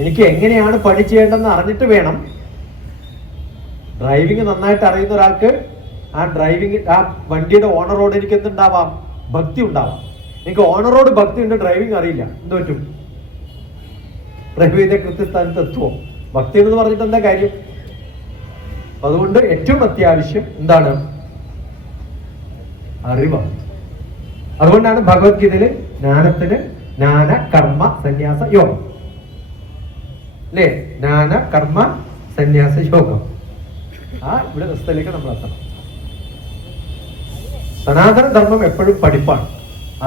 എനിക്ക് എങ്ങനെയാണ് പണി ചെയ്യേണ്ടതെന്ന് അറിഞ്ഞിട്ട് വേണം. ഡ്രൈവിംഗ് നന്നായിട്ട് അറിയുന്ന ഒരാൾക്ക് ആ വണ്ടിയുടെ ഓണറോട് എനിക്ക് എന്തുണ്ടാവാം? ഭക്തി ഉണ്ടാവാം. എനിക്ക് ഓണറോട് ഭക്തി ഉണ്ട്, ഡ്രൈവിംഗ് അറിയില്ല, എന്ത് പറ്റും? ഡ്രൈവ് ചെയ്ത കൃത്യസ്ഥാനത്ത് എത്തുമോ? ഭക്തി എന്ന് പറഞ്ഞിട്ട് എന്താ കാര്യം? അതുകൊണ്ട് ഏറ്റവും അത്യാവശ്യം എന്താണ്? അറിവാണ്. അതുകൊണ്ടാണ് ഭഗവത്ഗീതയില് ജ്ഞാനത്തിന് ജ്ഞാന കർമ്മ സന്യാസ യോഗം, അല്ലേ? ജ്ഞാന കർമ്മ സന്യാസ യോഗം. ആ ഇവിടെ സ്ഥലത്തേക്ക് നമ്മൾ എത്തണം. സനാതന ധർമ്മം എപ്പോഴും പഠിപ്പാണ്,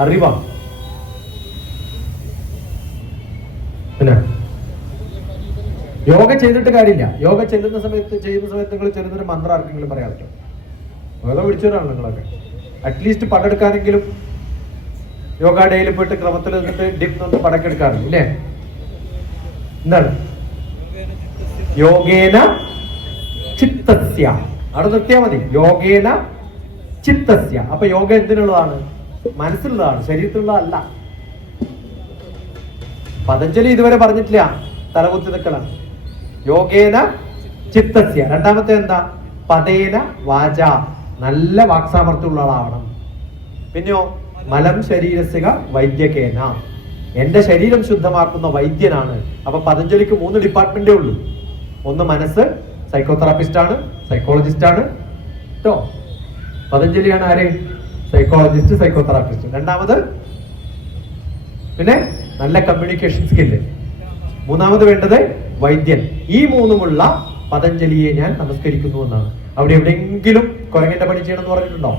അറിവാണ്. പിന്നെ യോഗ ചെയ്തിട്ട് കാര്യമില്ല. യോഗ ചെയ്യുന്ന സമയത്ത് നിങ്ങൾ ചെല്ലുന്നൊരു മന്ത്രം ആർക്കെങ്കിലും പറയാൻ പറ്റും? യോഗ പിടിച്ചവരാണ് നിങ്ങളൊക്കെ. അറ്റ്ലീസ്റ്റ് പടെടുക്കാനെങ്കിലും യോഗ ഡേയിൽ പോയിട്ട് ക്രമത്തിൽ നിന്നിട്ട് ഡിപ്പ് കൊണ്ട് പടക്കെടുക്കാറുണ്ട്, ഇല്ലേ? എന്താണ്? യോഗേന ചിത്തസ്യ. അവിടെ നിർത്തിയാ മതി. യോഗേന ചിത്തസ്യ. അപ്പൊ യോഗ എന്തിനുള്ളതാണ്? മനസ്സിലുള്ളതാണ്, ശരീരത്തിലുള്ളതല്ല. പതഞ്ജലി ഇതുവരെ പറഞ്ഞിട്ടില്ല, തലകുത്തി നിൽക്കലാണ്. യോഗേന ചിത്തസ്യ. രണ്ടാമത്തെ എന്താ? പതേന വാച. നല്ല വാക്സാമർത്ഥ്യമുള്ള ആളാവണം. പിന്നെയോ മലം ശരീരസ്യ വൈദ്യകേന. എന്റെ ശരീരം ശുദ്ധമാക്കുന്ന വൈദ്യനാണ്. അപ്പൊ പതഞ്ജലിക്ക് 3 ഡിപ്പാർട്ട്മെന്റേ ഉള്ളൂ. ഒന്ന് മനസ്സ്, സൈക്കോതെറാപ്പിസ്റ്റ് ആണ്, സൈക്കോളജിസ്റ്റ് ആണ്. കേട്ടോ. പതഞ്ജലിയാണ് ആര്? Psychologist, psychotherapist. രണ്ടാമത് പിന്നെ നല്ല കമ്മ്യൂണിക്കേഷൻ സ്കില്ല്. മൂന്നാമത് വേണ്ടത് വൈദ്യൻ. ഈ മൂന്നുമുള്ള പതഞ്ജലിയെ ഞാൻ നമസ്കരിക്കുന്നു എന്നാണ്. അവിടെ എവിടെയെങ്കിലും കുരങ്ങന്റെ പണി ചെയ്യണം എന്ന് പറഞ്ഞിട്ടുണ്ടോ?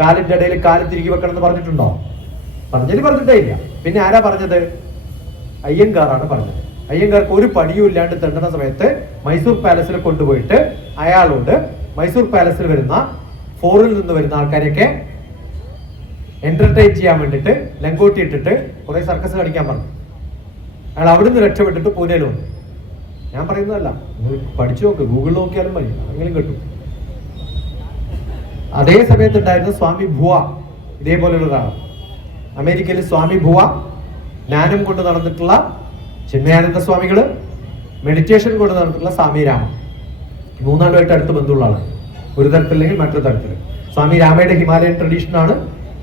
കാലിന്റെ ഇടയിൽ കാല് തിരികെ വെക്കണം എന്ന് പറഞ്ഞിട്ടുണ്ടോ? പതഞ്ജലി പറഞ്ഞിട്ടേ ഇല്ല. പിന്നെ ആരാ പറഞ്ഞത്? അയ്യങ്കാറാണ് പറഞ്ഞത്. അയ്യങ്കാർക്ക് ഒരു പണിയും ഇല്ലാണ്ട് തെണ്ടുന്ന സമയത്ത് മൈസൂർ പാലസിൽ കൊണ്ടുപോയിട്ട് അയാളോട് മൈസൂർ പാലസിൽ വരുന്ന ഫോറിൽ നിന്ന് വരുന്ന ആൾക്കാരെയൊക്കെ എന്റർടൈൻ ചെയ്യാൻ വേണ്ടിട്ട് ലങ്കോട്ടി ഇട്ടിട്ട് കുറെ സർക്കസ് കളിക്കാൻ പറഞ്ഞു. അയാൾ അവിടുന്ന് രക്ഷപ്പെട്ടിട്ട് പൂനെയിൽ വന്നു. ഞാൻ പറയുന്നതല്ല, നിങ്ങൾ പഠിച്ചു നോക്ക്, ഗൂഗിളിൽ നോക്കിയാലും മതി, എങ്കിലും കിട്ടും. അതേ സമയത്ത് ഉണ്ടായിരുന്ന സ്വാമി ഭുവ ഇതേപോലെയുള്ള ഒരാളാണ്. അമേരിക്കയിൽ സ്വാമി ഭുവ ജ്ഞാനം കൊണ്ട് നടന്നിട്ടുള്ള ചിന്മയാനന്ദ സ്വാമികള്, മെഡിറ്റേഷൻ കൊണ്ട് നടന്നിട്ടുള്ള സ്വാമി രാമ, മൂന്നാളുമായിട്ട് അടുത്ത് ബന്ധമുള്ള ആളാണ്. ഒരു തരത്തില്ലെങ്കിൽ മറ്റൊരു തരത്തിൽ. സ്വാമി രാമയുടെ ഹിമാലയൻ ട്രഡീഷനാണ്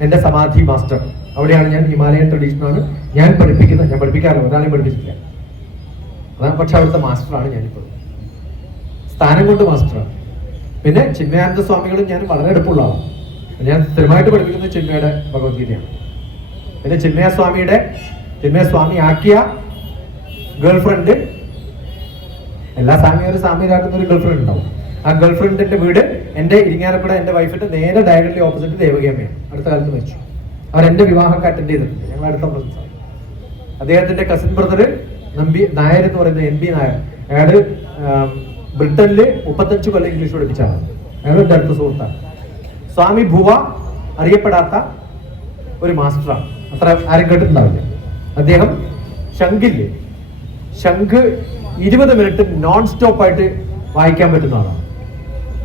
എന്റെ സമാധി മാസ്റ്റർ. അവിടെയാണ് ഞാൻ ഹിമാലയൻ ട്രഡീഷനാണ് ഞാൻ പഠിപ്പിക്കുന്നത്. ഞാൻ പഠിപ്പിക്കാറില്ല, ഒരാളെയും പഠിപ്പിച്ചിട്ടില്ല. അതാണ്, പക്ഷെ അവിടുത്തെ മാസ്റ്ററാണ് ഞാനിപ്പോൾ, സ്ഥാനം കൊണ്ട് മാസ്റ്ററാണ്. പിന്നെ ചിന്മയാനന്ദ സ്വാമികളും ഞാൻ വളരെ അടുപ്പമുള്ള ആളാണ്. ഞാൻ സ്ഥിരമായിട്ട് പഠിപ്പിക്കുന്നത് ചിന്മയുടെ ഭഗവത്ഗീതയാണ്. പിന്നെ ചിന്മയ സ്വാമി ആക്കിയ ഗേൾഫ്രണ്ട്, എല്ലാ സ്വാമിയാരും സ്വാമിയിലാക്കുന്ന ഒരു ഗേൾഫ്രണ്ട് ഉണ്ടാവും. ആ ഗേൾഫ്രണ്ടിന്റെ വീട് എന്റെ ഇരിങ്ങാലക്കുട എന്റെ വൈഫിന്റെ നേരെ ഡയറക്ട്ലി ഓപ്പോസിറ്റ് ദേവകിയമ്മയാണ്. അടുത്ത കാലത്ത് മരിച്ചു. അവർ എന്റെ വിവാഹമൊക്കെ അറ്റൻഡ് ചെയ്തിട്ടുണ്ട്. ഞങ്ങൾ അടുത്ത ഫ്രണ്ട്സാണ്. അദ്ദേഹത്തിന്റെ കസിൻ ബ്രദർ നായർ എന്ന് പറയുന്നത് NB നായർ. അയാള് ബ്രിട്ടനില് 35 കൊല്ലം ഇംഗ്ലീഷ് പഠിപ്പിച്ച ആളാണ്. അയാളുടെ അടുത്ത സുഹൃത്താണ്. സ്വാമി ഭുവ അറിയപ്പെടാത്ത ഒരു മാസ്റ്ററാണ്, അത്ര ആരും കേട്ടിട്ടുണ്ടാവില്ല. അദ്ദേഹം ശംഖ് 20 മിനിറ്റ് നോൺ സ്റ്റോപ്പ് ആയിട്ട് വായിക്കാൻ പറ്റുന്ന ആളാണ്.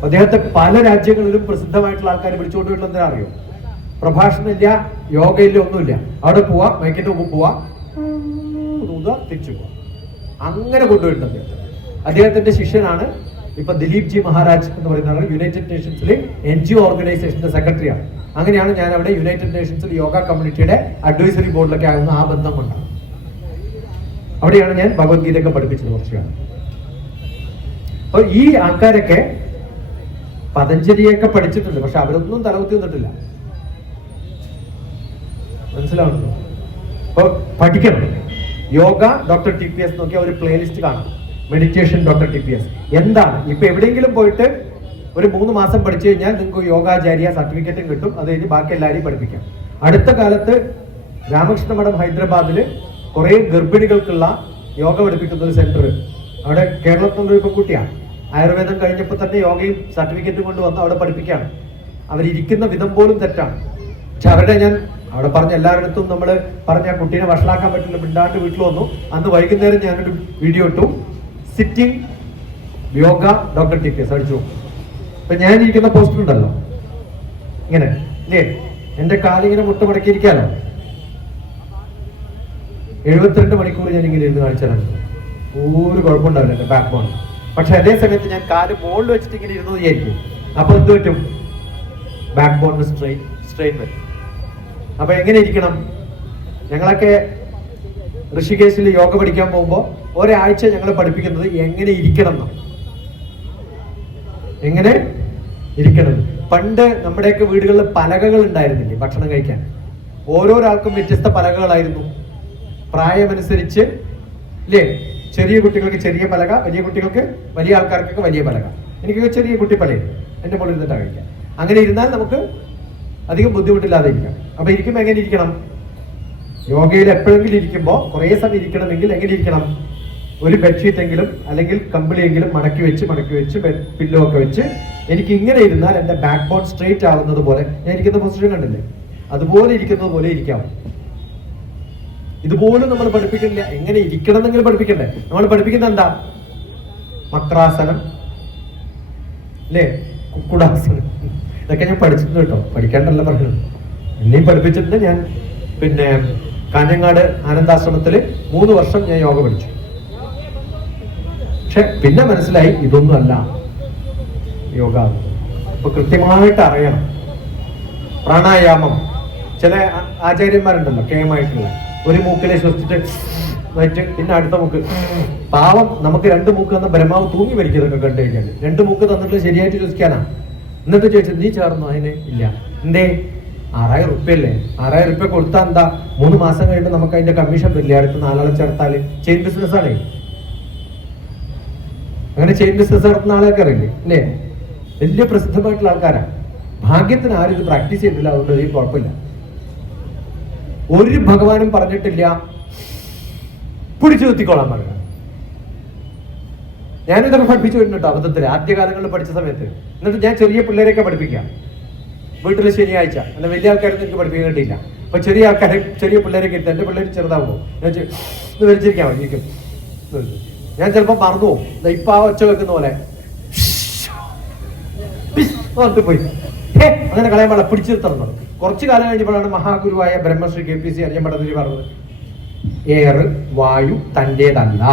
അദ്ദേഹത്തെ പല രാജ്യങ്ങളിലും പ്രസിദ്ധമായിട്ടുള്ള ആൾക്കാർ വിളിച്ചുകൊണ്ട് പോയിട്ടുള്ള എന്തിനാ അറിയോ? പ്രഭാഷണമില്ല, യോഗയില്ല, ഒന്നുമില്ല. അവിടെ പോവാ, മൈക്കിന്റെ മുമ്പ് പോവാ, തിരിച്ചു പോവാ, അങ്ങനെ കൊണ്ടുപോയിട്ടുണ്ട്. അദ്ദേഹത്തിന്റെ ശിഷ്യനാണ് ഇപ്പൊ ദിലീപ് ജി മഹാരാജ് എന്ന് പറയുന്ന യുണൈറ്റഡ് നേഷൻസിലെ NGO ഓർഗനൈസേഷന്റെ സെക്രട്ടറിയാണ്. അങ്ങനെയാണ് ഞാൻ അവിടെ യുണൈറ്റഡ് നേഷൻസിൽ യോഗ കമ്മ്യൂണിറ്റിയുടെ അഡ്വൈസറി ബോർഡിലൊക്കെ ആകുന്ന ആ ബന്ധം കൊണ്ടാണ്. അവിടെയാണ് ഞാൻ ഭഗവത്ഗീതയൊക്കെ പഠിപ്പിച്ചത് കുറച്ചാണ്. അപ്പൊ ഈ ആൾക്കാരൊക്കെ പതഞ്ജലിയൊക്കെ പഠിച്ചിട്ടുണ്ട്, പക്ഷെ അവരൊന്നും തലകുത്തി വന്നിട്ടില്ല. മനസ്സിലാവുന്നുണ്ടോ? അപ്പൊ പഠിക്കണം. യോഗ ഡോക്ടർ TPS നോക്കിയാൽ ഒരു പ്ലേലിസ്റ്റ് കാണാം. മെഡിറ്റേഷൻ ഡോക്ടർ TPS എന്താണ്? ഇപ്പൊ എവിടെയെങ്കിലും പോയിട്ട് ഒരു 3 മാസം പഠിച്ചു കഴിഞ്ഞാൽ നിങ്ങൾക്ക് യോഗാചാര്യ സർട്ടിഫിക്കറ്റും കിട്ടും. അത് കഴിഞ്ഞ് ബാക്കി എല്ലാവരെയും പഠിപ്പിക്കാം. അടുത്ത കാലത്ത് രാമകൃഷ്ണ മഠം ഹൈദരാബാദില് കുറെ ഗർഭിണികൾക്കുള്ള യോഗ പഠിപ്പിക്കുന്ന ഒരു സെന്റർ, അവിടെ കേരളത്തിലുള്ള ഒരു കുട്ടിയാണ്. ആയുർവേദം കഴിഞ്ഞപ്പോൾ തന്നെ യോഗയും സർട്ടിഫിക്കറ്റും കൊണ്ട് വന്ന് അവിടെ പഠിപ്പിക്കുകയാണ്. അവരിയ്ക്കുന്ന വിധം പോലും തെറ്റാണ്. പക്ഷെ അവരുടെ ഞാൻ അവിടെ പറഞ്ഞ എല്ലാവരിടത്തും നമ്മൾ പറഞ്ഞ കുട്ടീനെ വഷളാക്കാൻ പറ്റില്ല, മിണ്ടാണ്ട് വീട്ടിൽ വന്നു. അന്ന് വൈകുന്നേരം ഞാനൊരു വീഡിയോ ഇട്ടു, സിറ്റിംഗ് യോഗ ഡോക്ടർ TPS അടിച്ചു. ഇപ്പൊ ഞാൻ ഇരിക്കുന്ന പോസ്റ്റർ ഉണ്ടല്ലോ, ഇങ്ങനെ ഇല്ലേ, എന്റെ കാലിങ്ങനെ മുട്ടുമടക്കിയിരിക്കാലോ. 72 മണിക്കൂർ ഞാൻ ഇങ്ങനെ ഇരുന്ന് കാണിച്ചാലാണ് ഒരു കുഴപ്പമുണ്ടാവില്ല എന്റെ ബാക്ക് ബോൺ. പക്ഷെ അതേ സമയത്ത് ഞാൻ കാല് മുകളിൽ വെച്ചിട്ട് ഇങ്ങനെ ഇരുന്നത് വിചാരിക്കും. അപ്പൊ എന്ത് പറ്റും? ബാക്ക് ബോണിന് സ്ട്രെയിൻ വരും. അപ്പൊ എങ്ങനെ ഇരിക്കണം? ഞങ്ങളൊക്കെ ഋഷികേശിൽ യോഗ പഠിക്കാൻ പോകുമ്പോൾ ഒരാഴ്ച ഞങ്ങൾ പഠിപ്പിക്കുന്നത് എങ്ങനെ ഇരിക്കണം എന്നാണ്. എങ്ങനെ ഇരിക്കണം. പണ്ട് നമ്മുടെയൊക്കെ വീടുകളിൽ പലകകൾ ഉണ്ടായിരുന്നില്ലേ ഭക്ഷണം കഴിക്കാൻ? ഓരോരാൾക്കും വ്യത്യസ്ത പലകകളായിരുന്നു, പ്രായമനുസരിച്ച് ഇല്ലേ? ചെറിയ കുട്ടികൾക്ക് ചെറിയ പലക, വലിയ കുട്ടികൾക്ക്, വലിയ ആൾക്കാർക്കൊക്കെ വലിയ പലക. എനിക്കൊക്കെ ചെറിയ കുട്ടി പലയുണ്ട്, എന്റെ മുകളിൽ ഇരുന്നിട്ടാണ് കഴിക്കാം. അങ്ങനെ ഇരുന്നാൽ നമുക്ക് അധികം ബുദ്ധിമുട്ടില്ലാതെ ഇരിക്കാം. അപ്പൊ ഇരിക്കുമ്പോൾ എങ്ങനെ ഇരിക്കണം? യോഗയിൽ എപ്പോഴെങ്കിലും ഇരിക്കുമ്പോൾ കുറെ സമയം ഇരിക്കണമെങ്കിൽ എങ്ങനെ ഇരിക്കണം? ഒരു ബെഡ്ഷീറ്റ് എങ്കിലും അല്ലെങ്കിൽ കമ്പിളിയെങ്കിലും മടക്കി വെച്ച് പില്ലോ ഒക്കെ വെച്ച് എനിക്ക് ഇങ്ങനെ ഇരുന്നാൽ എന്റെ ബാക്ക് ബോൺ സ്ട്രെയിറ്റ് ആവുന്നത് പോലെ, ഞാൻ ഇരിക്കുന്ന പൊസിഷൻ കണ്ടില്ലേ, അതുപോലെ ഇരിക്കുന്നത് പോലെ ഇരിക്കാം. ഇതുപോലും നമ്മൾ പഠിപ്പിക്കുന്നില്ല. എങ്ങനെ ഇരിക്കണം എന്നെങ്കിലും പഠിപ്പിക്കണ്ടേ? നമ്മൾ പഠിപ്പിക്കുന്നത് എന്താ? മക്രാസനം അല്ലേ, കുക്കുടാസനം, ഇതൊക്കെ ഞാൻ പഠിച്ചിട്ടുണ്ട് കേട്ടോ, പഠിക്കാണ്ടല്ല പറയുന്നത്. എന്നെയും പഠിപ്പിച്ചിട്ടുണ്ട്. ഞാൻ പിന്നെ കാഞ്ഞങ്ങാട് ആനന്ദാശ്രമത്തില് 3 വർഷം ഞാൻ യോഗ പഠിച്ചു. പക്ഷെ പിന്നെ മനസ്സിലായി ഇതൊന്നും അല്ല യോഗ. അപ്പൊ കൃത്യമായിട്ട് അറിയണം. പ്രാണായാമം ചില ആചാര്യന്മാരുണ്ടല്ലോ, കേമായിട്ടുള്ള, ഒരു മൂക്കിലെ ശ്വസിച്ചിട്ട് വയറ്റ്, പിന്നെ അടുത്ത മൂക്ക്. പാവം, നമുക്ക് 2 മൂക്ക് തന്ന ബ്രഹ്മാവ് തൂങ്ങി മരിക്കുന്നതൊക്കെ കണ്ടു കഴിഞ്ഞാൽ 2 മൂക്ക് തന്നിട്ട് ശരിയായിട്ട് ചോദിക്കാനാ. എന്നിട്ട് ചോദിച്ചത് നീ ചേർന്നു? അതിന് ഇല്ല. എന്തേ? 6000 റുപ്യല്ലേ? 6000 റുപ്യ കൊടുത്താൽ എന്താ, 3 മാസം കഴിഞ്ഞിട്ട് നമുക്ക് അതിന്റെ കമ്മീഷൻ വരില്ല. അടുത്ത് 4 ആളെ ചേർത്താല് ചെയിൻ ബിസിനസ് ആണ്. അങ്ങനെ ചെയിൻ ബിസിനസ് നടത്തുന്ന ആളൊക്കെ അറിയില്ലേ അല്ലേ? വലിയ പ്രസിദ്ധമായിട്ടുള്ള ആൾക്കാരാണ്. ഭാഗ്യത്തിന് ആരും ഇത് പ്രാക്ടീസ് ചെയ്തില്ല, അതുകൊണ്ട് ഈ കുഴപ്പമില്ല. ഒരു ഭഗവാനും പറഞ്ഞിട്ടില്ല പിടിച്ചു നിർത്തിക്കോളാൻ പറയുക. ഞാനിതൊക്കെ പഠിപ്പിച്ചു വരുന്നുണ്ടോ അബദ്ധത്തിൽ ആദ്യകാലങ്ങളിൽ പഠിച്ച സമയത്ത്. എന്നിട്ട് ഞാൻ ചെറിയ പിള്ളേരെയൊക്കെ പഠിപ്പിക്കാം വീട്ടിൽ ശനിയാഴ്ച. എന്നാൽ വലിയ ആൾക്കാരൊന്നും എനിക്ക് പഠിപ്പിക്കാൻ കിട്ടിയില്ല. അപ്പൊ ചെറിയ ആൾക്കാരെ, ചെറിയ പിള്ളേരൊക്കെ ഇരുത്ത്, എന്റെ പിള്ളേർ ചെറുതാവുമോ ഇത് വലിച്ചിരിക്കാൻ മതി. ഞാൻ ചിലപ്പോൾ മറന്നു പോകും. ഇപ്പൊ ആ ഒച്ച വെക്കുന്ന പോലെ പോയി അങ്ങനെ കളയാൻ പാടില്ല, പിടിച്ചു നിർത്തണം. കുറച്ചു കാലം കഴിഞ്ഞപ്പോഴാണ് മഹാഗുരുവായ ബ്രഹ്മശ്രീ KPC അരിയമ്പടത്തിൽ പറഞ്ഞത്, എയർ വായു തന്റേതല്ല,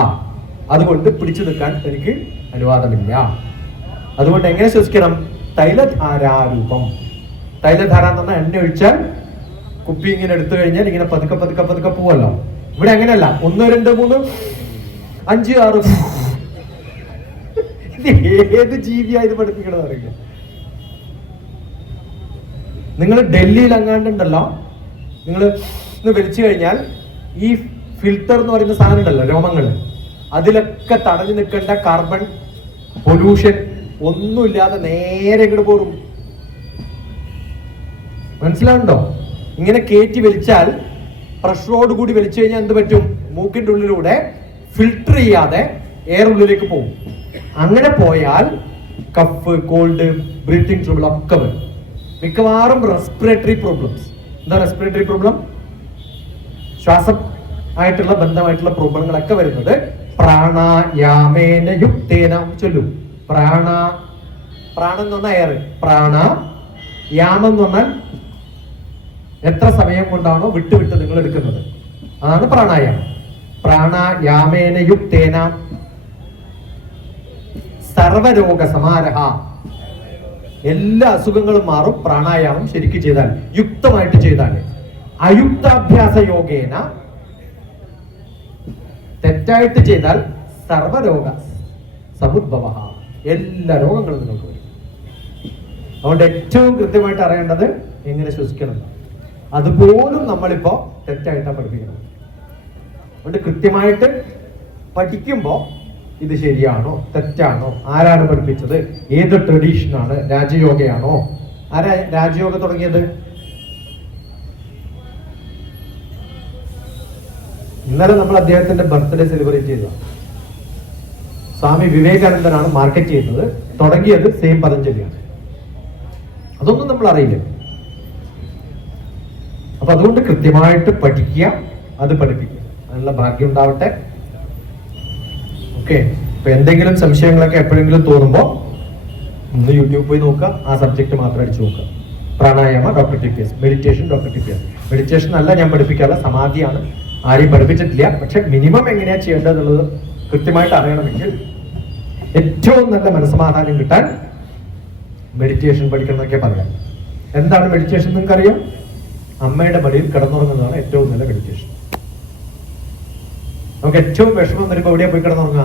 അതുകൊണ്ട് പിടിച്ചു നിൽക്കാൻ എനിക്ക് അനുവാദമില്ല. അതുകൊണ്ട് എങ്ങനെ ശ്വസിക്കണം? തൈലധാരാരൂപം. തൈലധാര എന്ന് പറഞ്ഞാൽ എണ്ണ ഒഴിച്ചാൽ കുപ്പി ഇങ്ങനെ എടുത്തു കഴിഞ്ഞാൽ ഇങ്ങനെ പതുക്കെ പതുക്കെ പതുക്കെ പോവല്ലോ. ഇവിടെ അങ്ങനെയല്ല, 1 2 3 5 6. ഇത് ഏത് ജീവിയായത് പഠിപ്പിക്കണമെന്ന് അറിയില്ല. നിങ്ങൾ ഡൽഹിയിൽ അങ്ങാണ്ടുണ്ടല്ലോ, നിങ്ങൾ ഇന്ന് വലിച്ചു കഴിഞ്ഞാൽ ഈ ഫിൽട്ടർ എന്ന് പറയുന്ന സാധനം ഉണ്ടല്ലോ, രോമങ്ങൾ, അതിലൊക്കെ തടഞ്ഞു നിൽക്കേണ്ട കാർബൺ പൊല്യൂഷൻ ഒന്നുമില്ലാതെ നേരെ ഇങ്ങോട്ട് പോരും. മനസ്സിലാവുണ്ടോ? ഇങ്ങനെ കയറ്റി വലിച്ചാൽ, പ്രഷറോട് കൂടി വലിച്ചു കഴിഞ്ഞാൽ എന്ത് പറ്റും? മൂക്കിന്റെ ഉള്ളിലൂടെ ഫിൽട്ടർ ചെയ്യാതെ എയർ ഉള്ളിലേക്ക് പോകും. അങ്ങനെ പോയാൽ കഫ്, കോൾഡ്, ബ്രീത്തിങ് ട്രബിൾ ഒക്കെ വരും. മിക്കവാറും റെസ്പിറേറ്ററി പ്രോബ്ലംസ്. എന്താ റെസ്പിറേറ്ററി പ്രോബ്ലം? ശ്വാസം ആയിട്ടുള്ള ബന്ധമായിട്ടുള്ള പ്രോബ്ലങ്ങളൊക്കെ വരുന്നത് പ്രാണായാമേന യുക്തേന. ചൊല്ലും. പ്രാണം എന്ന് പറഞ്ഞാൽ എയർ, പ്രാണായാമം എന്ന് പറഞ്ഞാൽ എത്ര സമയം കൊണ്ടാണോ വിട്ട് നിങ്ങൾ എടുക്കുന്നത്, അതാണ് പ്രാണായാമം. പ്രാണായാമേന യുക്തേന സർവരോഗ സമാരഹ. എല്ലാ അസുഖങ്ങളും മാറും പ്രാണായാമം ശരിക്കും ചെയ്താൽ, യുക്തമായിട്ട് ചെയ്താൽ. അയുക്താഭ്യാസ യോഗേന, തെറ്റായിട്ട് ചെയ്താൽ സർവരോഗ സമുദ്ഭവ, എല്ലാ രോഗങ്ങളും നിങ്ങൾക്ക് വരും. അതുകൊണ്ട് ഏറ്റവും കൃത്യമായിട്ട് അറിയേണ്ടത് എങ്ങനെ ശ്വസിക്കണം. അതുപോലും നമ്മളിപ്പോ തെറ്റായിട്ടാണ് പഠിപ്പിക്കണം. അതുകൊണ്ട് കൃത്യമായിട്ട് പഠിക്കുമ്പോ ഇത് ശരിയാണോ തെറ്റാണോ, ആരാണ് പഠിപ്പിച്ചത്, ഏത് ട്രഡീഷനാണ്, രാജയോഗയാണോ, ആരാ രാജയോഗ തുടങ്ങിയത്? ഇന്നലെ നമ്മൾ അദ്ദേഹത്തിന്റെ ബർത്ത്ഡേ സെലിബ്രേറ്റ് ചെയ്തത്. സ്വാമി വിവേകാനന്ദനാണ് മാർക്കറ്റ് ചെയ്യുന്നത്, തുടങ്ങിയത് സെയിം പതഞ്ജലിയാണ്. അതൊന്നും നമ്മൾ അറിയില്ല. അപ്പൊ അതുകൊണ്ട് കൃത്യമായിട്ട് പഠിക്കുക, അത് പഠിപ്പിക്കുക. അതിനുള്ള ഭാഗ്യം ഉണ്ടാവട്ടെ. ഓക്കെ. ഇപ്പൊ എന്തെങ്കിലും സംശയങ്ങളൊക്കെ എപ്പോഴെങ്കിലും തോന്നുമ്പോൾ ഒന്ന് യൂട്യൂബ് പോയി നോക്കുക, ആ സബ്ജക്ട് മാത്രം അടിച്ചു നോക്കുക. Pranayama doctor TPS, meditation doctor TPS. Meditation അല്ല ഞാൻ പഠിപ്പിക്കാനുള്ള, സമാധിയാണ്. ആരെയും പഠിപ്പിച്ചിട്ടില്ല. പക്ഷെ മിനിമം എങ്ങനെയാ ചെയ്യേണ്ടതെന്നുള്ളത് കൃത്യമായിട്ട് അറിയണമെങ്കിൽ, ഏറ്റവും നല്ല മനസ്സമാധാനം കിട്ടാൻ മെഡിറ്റേഷൻ പഠിക്കണം എന്നൊക്കെ പറയാം. എന്താണ് മെഡിറ്റേഷൻ നിങ്ങൾക്ക് അറിയാം? അമ്മയുടെ മടിയിൽ കിടന്നുറങ്ങുന്നതാണ് ഏറ്റവും നല്ല മെഡിറ്റേഷൻ. നമുക്ക് ഏറ്റവും വിഷമം വരുമ്പോൾ എവിടെയാ പോയി കിടന്നുറങ്ങുക?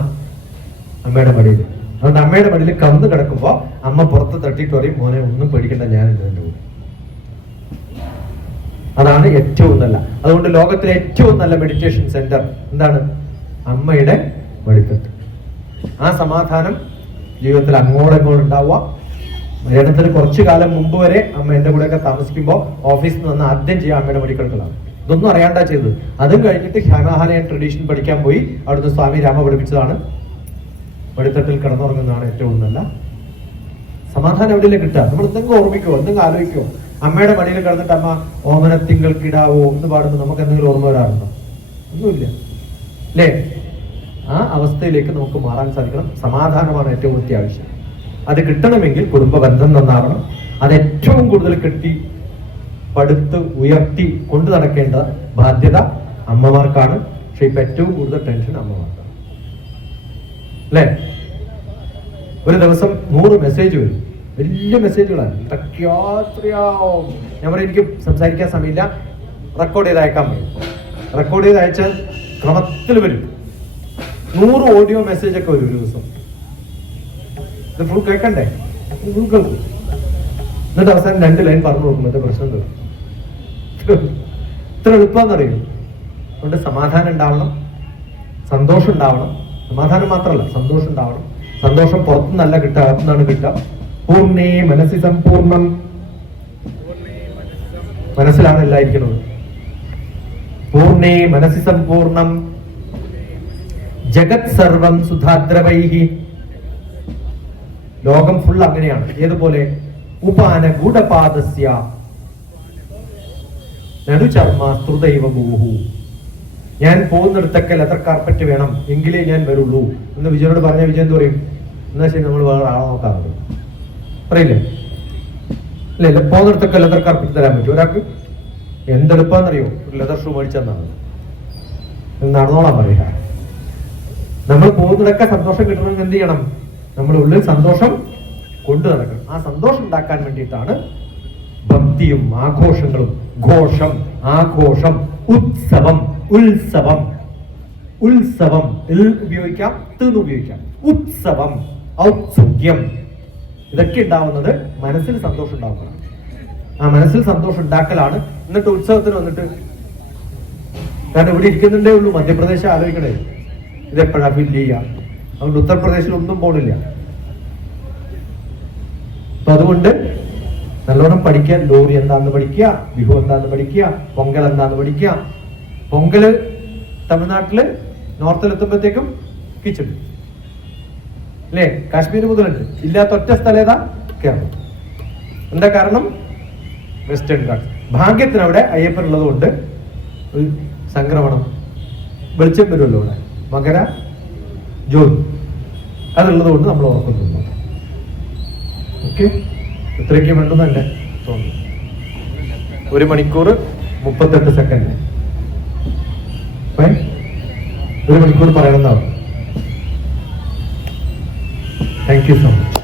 അമ്മയുടെ മടിയിൽ. അതുകൊണ്ട് അമ്മയുടെ മടിയിൽ കന്ന് കിടക്കുമ്പോ അമ്മ പുറത്ത് തട്ടിയിട്ട് പറയും, മോനെ ഒന്നും പേടിക്കണ്ട, ഞാനുണ്ട് എൻ്റെ കൂടെ. അതാണ് ഏറ്റവും നല്ല. അതുകൊണ്ട് ലോകത്തിലെ ഏറ്റവും നല്ല മെഡിറ്റേഷൻ സെന്റർ എന്താണ്? അമ്മയുടെ മടിത്തട്ട്. ആ സമാധാനം ജീവിതത്തിൽ അങ്ങോട്ടും ഉണ്ടാവുക. മരണത്തിന് കുറച്ചു കാലം മുമ്പ് വരെ അമ്മ എൻ്റെ കൂടെയൊക്കെ താമസിക്കുമ്പോൾ ഓഫീസിൽ നിന്ന് ആദ്യം ചെയ്യാൻ അമ്മയുടെ മടിക്കിടക്കലാണ്. ഇതൊന്നും അറിയാണ്ടാ ചെയ്തത്. അതും കഴിഞ്ഞിട്ട് ഹിമാലയൻ ട്രഡീഷൻ പഠിക്കാൻ പോയി. അവിടുന്ന് സ്വാമി രാമ പഠിപ്പിച്ചതാണ് മടിത്തട്ടിൽ കിടന്നുറങ്ങുന്നതാണ് ഏറ്റവും നല്ല സമാധാനം. എവിടെയല്ലേ കിട്ടുക? നമ്മൾ എന്തെങ്കിലും ഓർമ്മിക്കുമോ, എന്തെങ്കിലും ആലോചിക്കുമോ? അമ്മയുടെ മടിയിൽ കിടന്നിട്ട് അമ്മ ഓമനത്തിങ്കൾ കിടാവോ എന്ന് പാടുമ്പോൾ നമുക്ക് എന്തെങ്കിലും ഓർമ്മ വരാറുണ്ടോ? ഒന്നുമില്ല അല്ലേ? ആ അവസ്ഥയിലേക്ക് നമുക്ക് മാറാൻ സാധിക്കണം. സമാധാനമാണ് ഏറ്റവും അത്യാവശ്യം. അത് കിട്ടണമെങ്കിൽ കുടുംബ ബന്ധം നന്നാവണം. അത് ഏറ്റവും കൂടുതൽ കെട്ടി പടുത്ത് ഉയർത്തി കൊണ്ടു നടക്കേണ്ട ബാധ്യത അമ്മമാർക്കാണ്. പക്ഷെ ഇപ്പൊ ഏറ്റവും കൂടുതൽ ടെൻഷൻ അമ്മമാർക്കാണ് അല്ലേ? ഒരു ദിവസം 100 മെസ്സേജ് വരും, വലിയ മെസ്സേജുകളാണ്. ഞാൻ പറയും എനിക്ക് സംസാരിക്കാൻ സമയമില്ല, റെക്കോർഡ് ചെയ്ത് അയക്കാൻ പറയും. റെക്കോർഡ് ചെയ്ത് അയച്ചാൽ ക്രമത്തിൽ വരും. 100 ഓഡിയോ മെസ്സേജ് ഒക്കെ വരും ഒരു ദിവസം. ഇത് ഫുൾ കേൾക്കണ്ടേ? ഫുൾ കേൾക്കും. എന്നിട്ട് അവസാനം 2 ലൈൻ പറഞ്ഞു കൊടുക്കുമ്പോൾ പ്രശ്നം തീർന്നു. ഇത്ര എളുപ്പമെന്നറിയും. അതുകൊണ്ട് സമാധാനം ഉണ്ടാവണം, സന്തോഷം ഉണ്ടാവണം. സമാധാനം മാത്രമല്ല, സന്തോഷം ഉണ്ടാവണം. സന്തോഷം പുറത്തുനിന്നല്ല കിട്ടുക, അകത്തുനിന്നാണ് കിട്ടുക. പൂർണ്ണേ മനസ്സി സമ്പൂർണം. മനസ്സിലാണ് എല്ലാം ഇരിക്കുന്നത്. പൂർണ്ണേ മനസ്സി സമ്പൂർണം ജഗത് സർവം സുധാദ്രവൈഹി. ലോകം ഫുൾ അങ്ങനെയാണ്. ഏതുപോലെ? ഉപാന ഗൂഢപാദസ്യ നടുചർമ്മസ്തുദൈവ ഭൂഹു. ഞാൻ പോകുന്നിടത്തൊക്കെ ലെതർ കാർപ്പറ്റ് വേണം, എങ്കിലേ ഞാൻ വരുള്ളൂ എന്ന് വിജയനോട് പറഞ്ഞ വിജയൻ എന്ത് പറയും? എന്നാ ശരി, നമ്മൾ വേറെ ആളെ നോക്കാറുണ്ട് പറയില്ലേ? അല്ലേ? പോകുന്നിടത്തൊക്കെ ലെതർ കാർപ്പറ്റ് തരാൻ പറ്റും ഒരാൾക്ക്? എന്തെളുപ്പാന്നറിയോ? ഒരു ലെതർ ഷൂ മേടിച്ചെന്നാണ് നടന്നോളാൻ പറയുക. നമ്മൾ പോകുന്നിടക്കെ സന്തോഷം കിട്ടണമെങ്കിൽ എന്ത് ചെയ്യണം? നമ്മുടെ ഉള്ളിൽ സന്തോഷം കൊണ്ടു നടക്കണം. ആ സന്തോഷം ഉണ്ടാക്കാൻ വേണ്ടിയിട്ടാണ് ഭക്തിയും ആഘോഷങ്ങളും. ഘോഷം, ആഘോഷം, ഉത്സവം, ഉത്സവം. ഉത്സവം ഉപയോഗിക്കാം, തീർന്ന് ഉപയോഗിക്കാം. ഉത്സവം, ഔത്സുക്യം. ഇതൊക്കെ ഉണ്ടാവുന്നത് മനസ്സിൽ സന്തോഷം ഉണ്ടാവുന്നതാണ്. ആ മനസ്സിൽ സന്തോഷം ഉണ്ടാക്കലാണ്. എന്നിട്ട് ഉത്സവത്തിന് വന്നിട്ട്, കാരണം ഇവിടെ ഇരിക്കുന്നുണ്ടേ ഉള്ളൂ. മധ്യപ്രദേശ് ആലോചിക്കണേ, ഇതെപ്പോഴാ ഫില്ല് ചെയ്യുക? അതുകൊണ്ട് ഉത്തർപ്രദേശിൽ ഒന്നും പോണില്ല. അപ്പൊ അതുകൊണ്ട് നല്ലോണം പഠിക്കാൻ. ലോറി എന്താന്ന് പഠിക്കുക, ബിഹു എന്താന്ന് പഠിക്കുക, പൊങ്കൽ എന്താന്ന് പഠിക്കുക. പൊങ്കല് തമിഴ്നാട്ടില് നോർത്തിലെത്തുമ്പോഴത്തേക്കും കിച്ചൺ അല്ലേ? കാശ്മീർ മുതലുണ്ട്. ഇല്ലാത്ത ഒറ്റ സ്ഥലം ഏതാ? കേരളം. എന്താ കാരണം? Western guards. ഭാഗ്യത്തിന് അവിടെ അയ്യപ്പൻ ഉള്ളത് കൊണ്ട് ഒരു സംക്രമണം, വെളിച്ചം വരുമല്ലോ അവിടെ. മകര ജ്യോതി അതുള്ളത് കൊണ്ട് നമ്മൾ ഓർക്കുന്നുണ്ട്. ഓക്കെ, ഇത്രയ്ക്ക് വേണ്ടുന്നല്ലേ തോന്നുന്നു. 1 മണിക്കൂർ 38 സെക്കൻഡ്. 1 മണിക്കൂർ പറയണമെന്നാണ്. Thank you so much.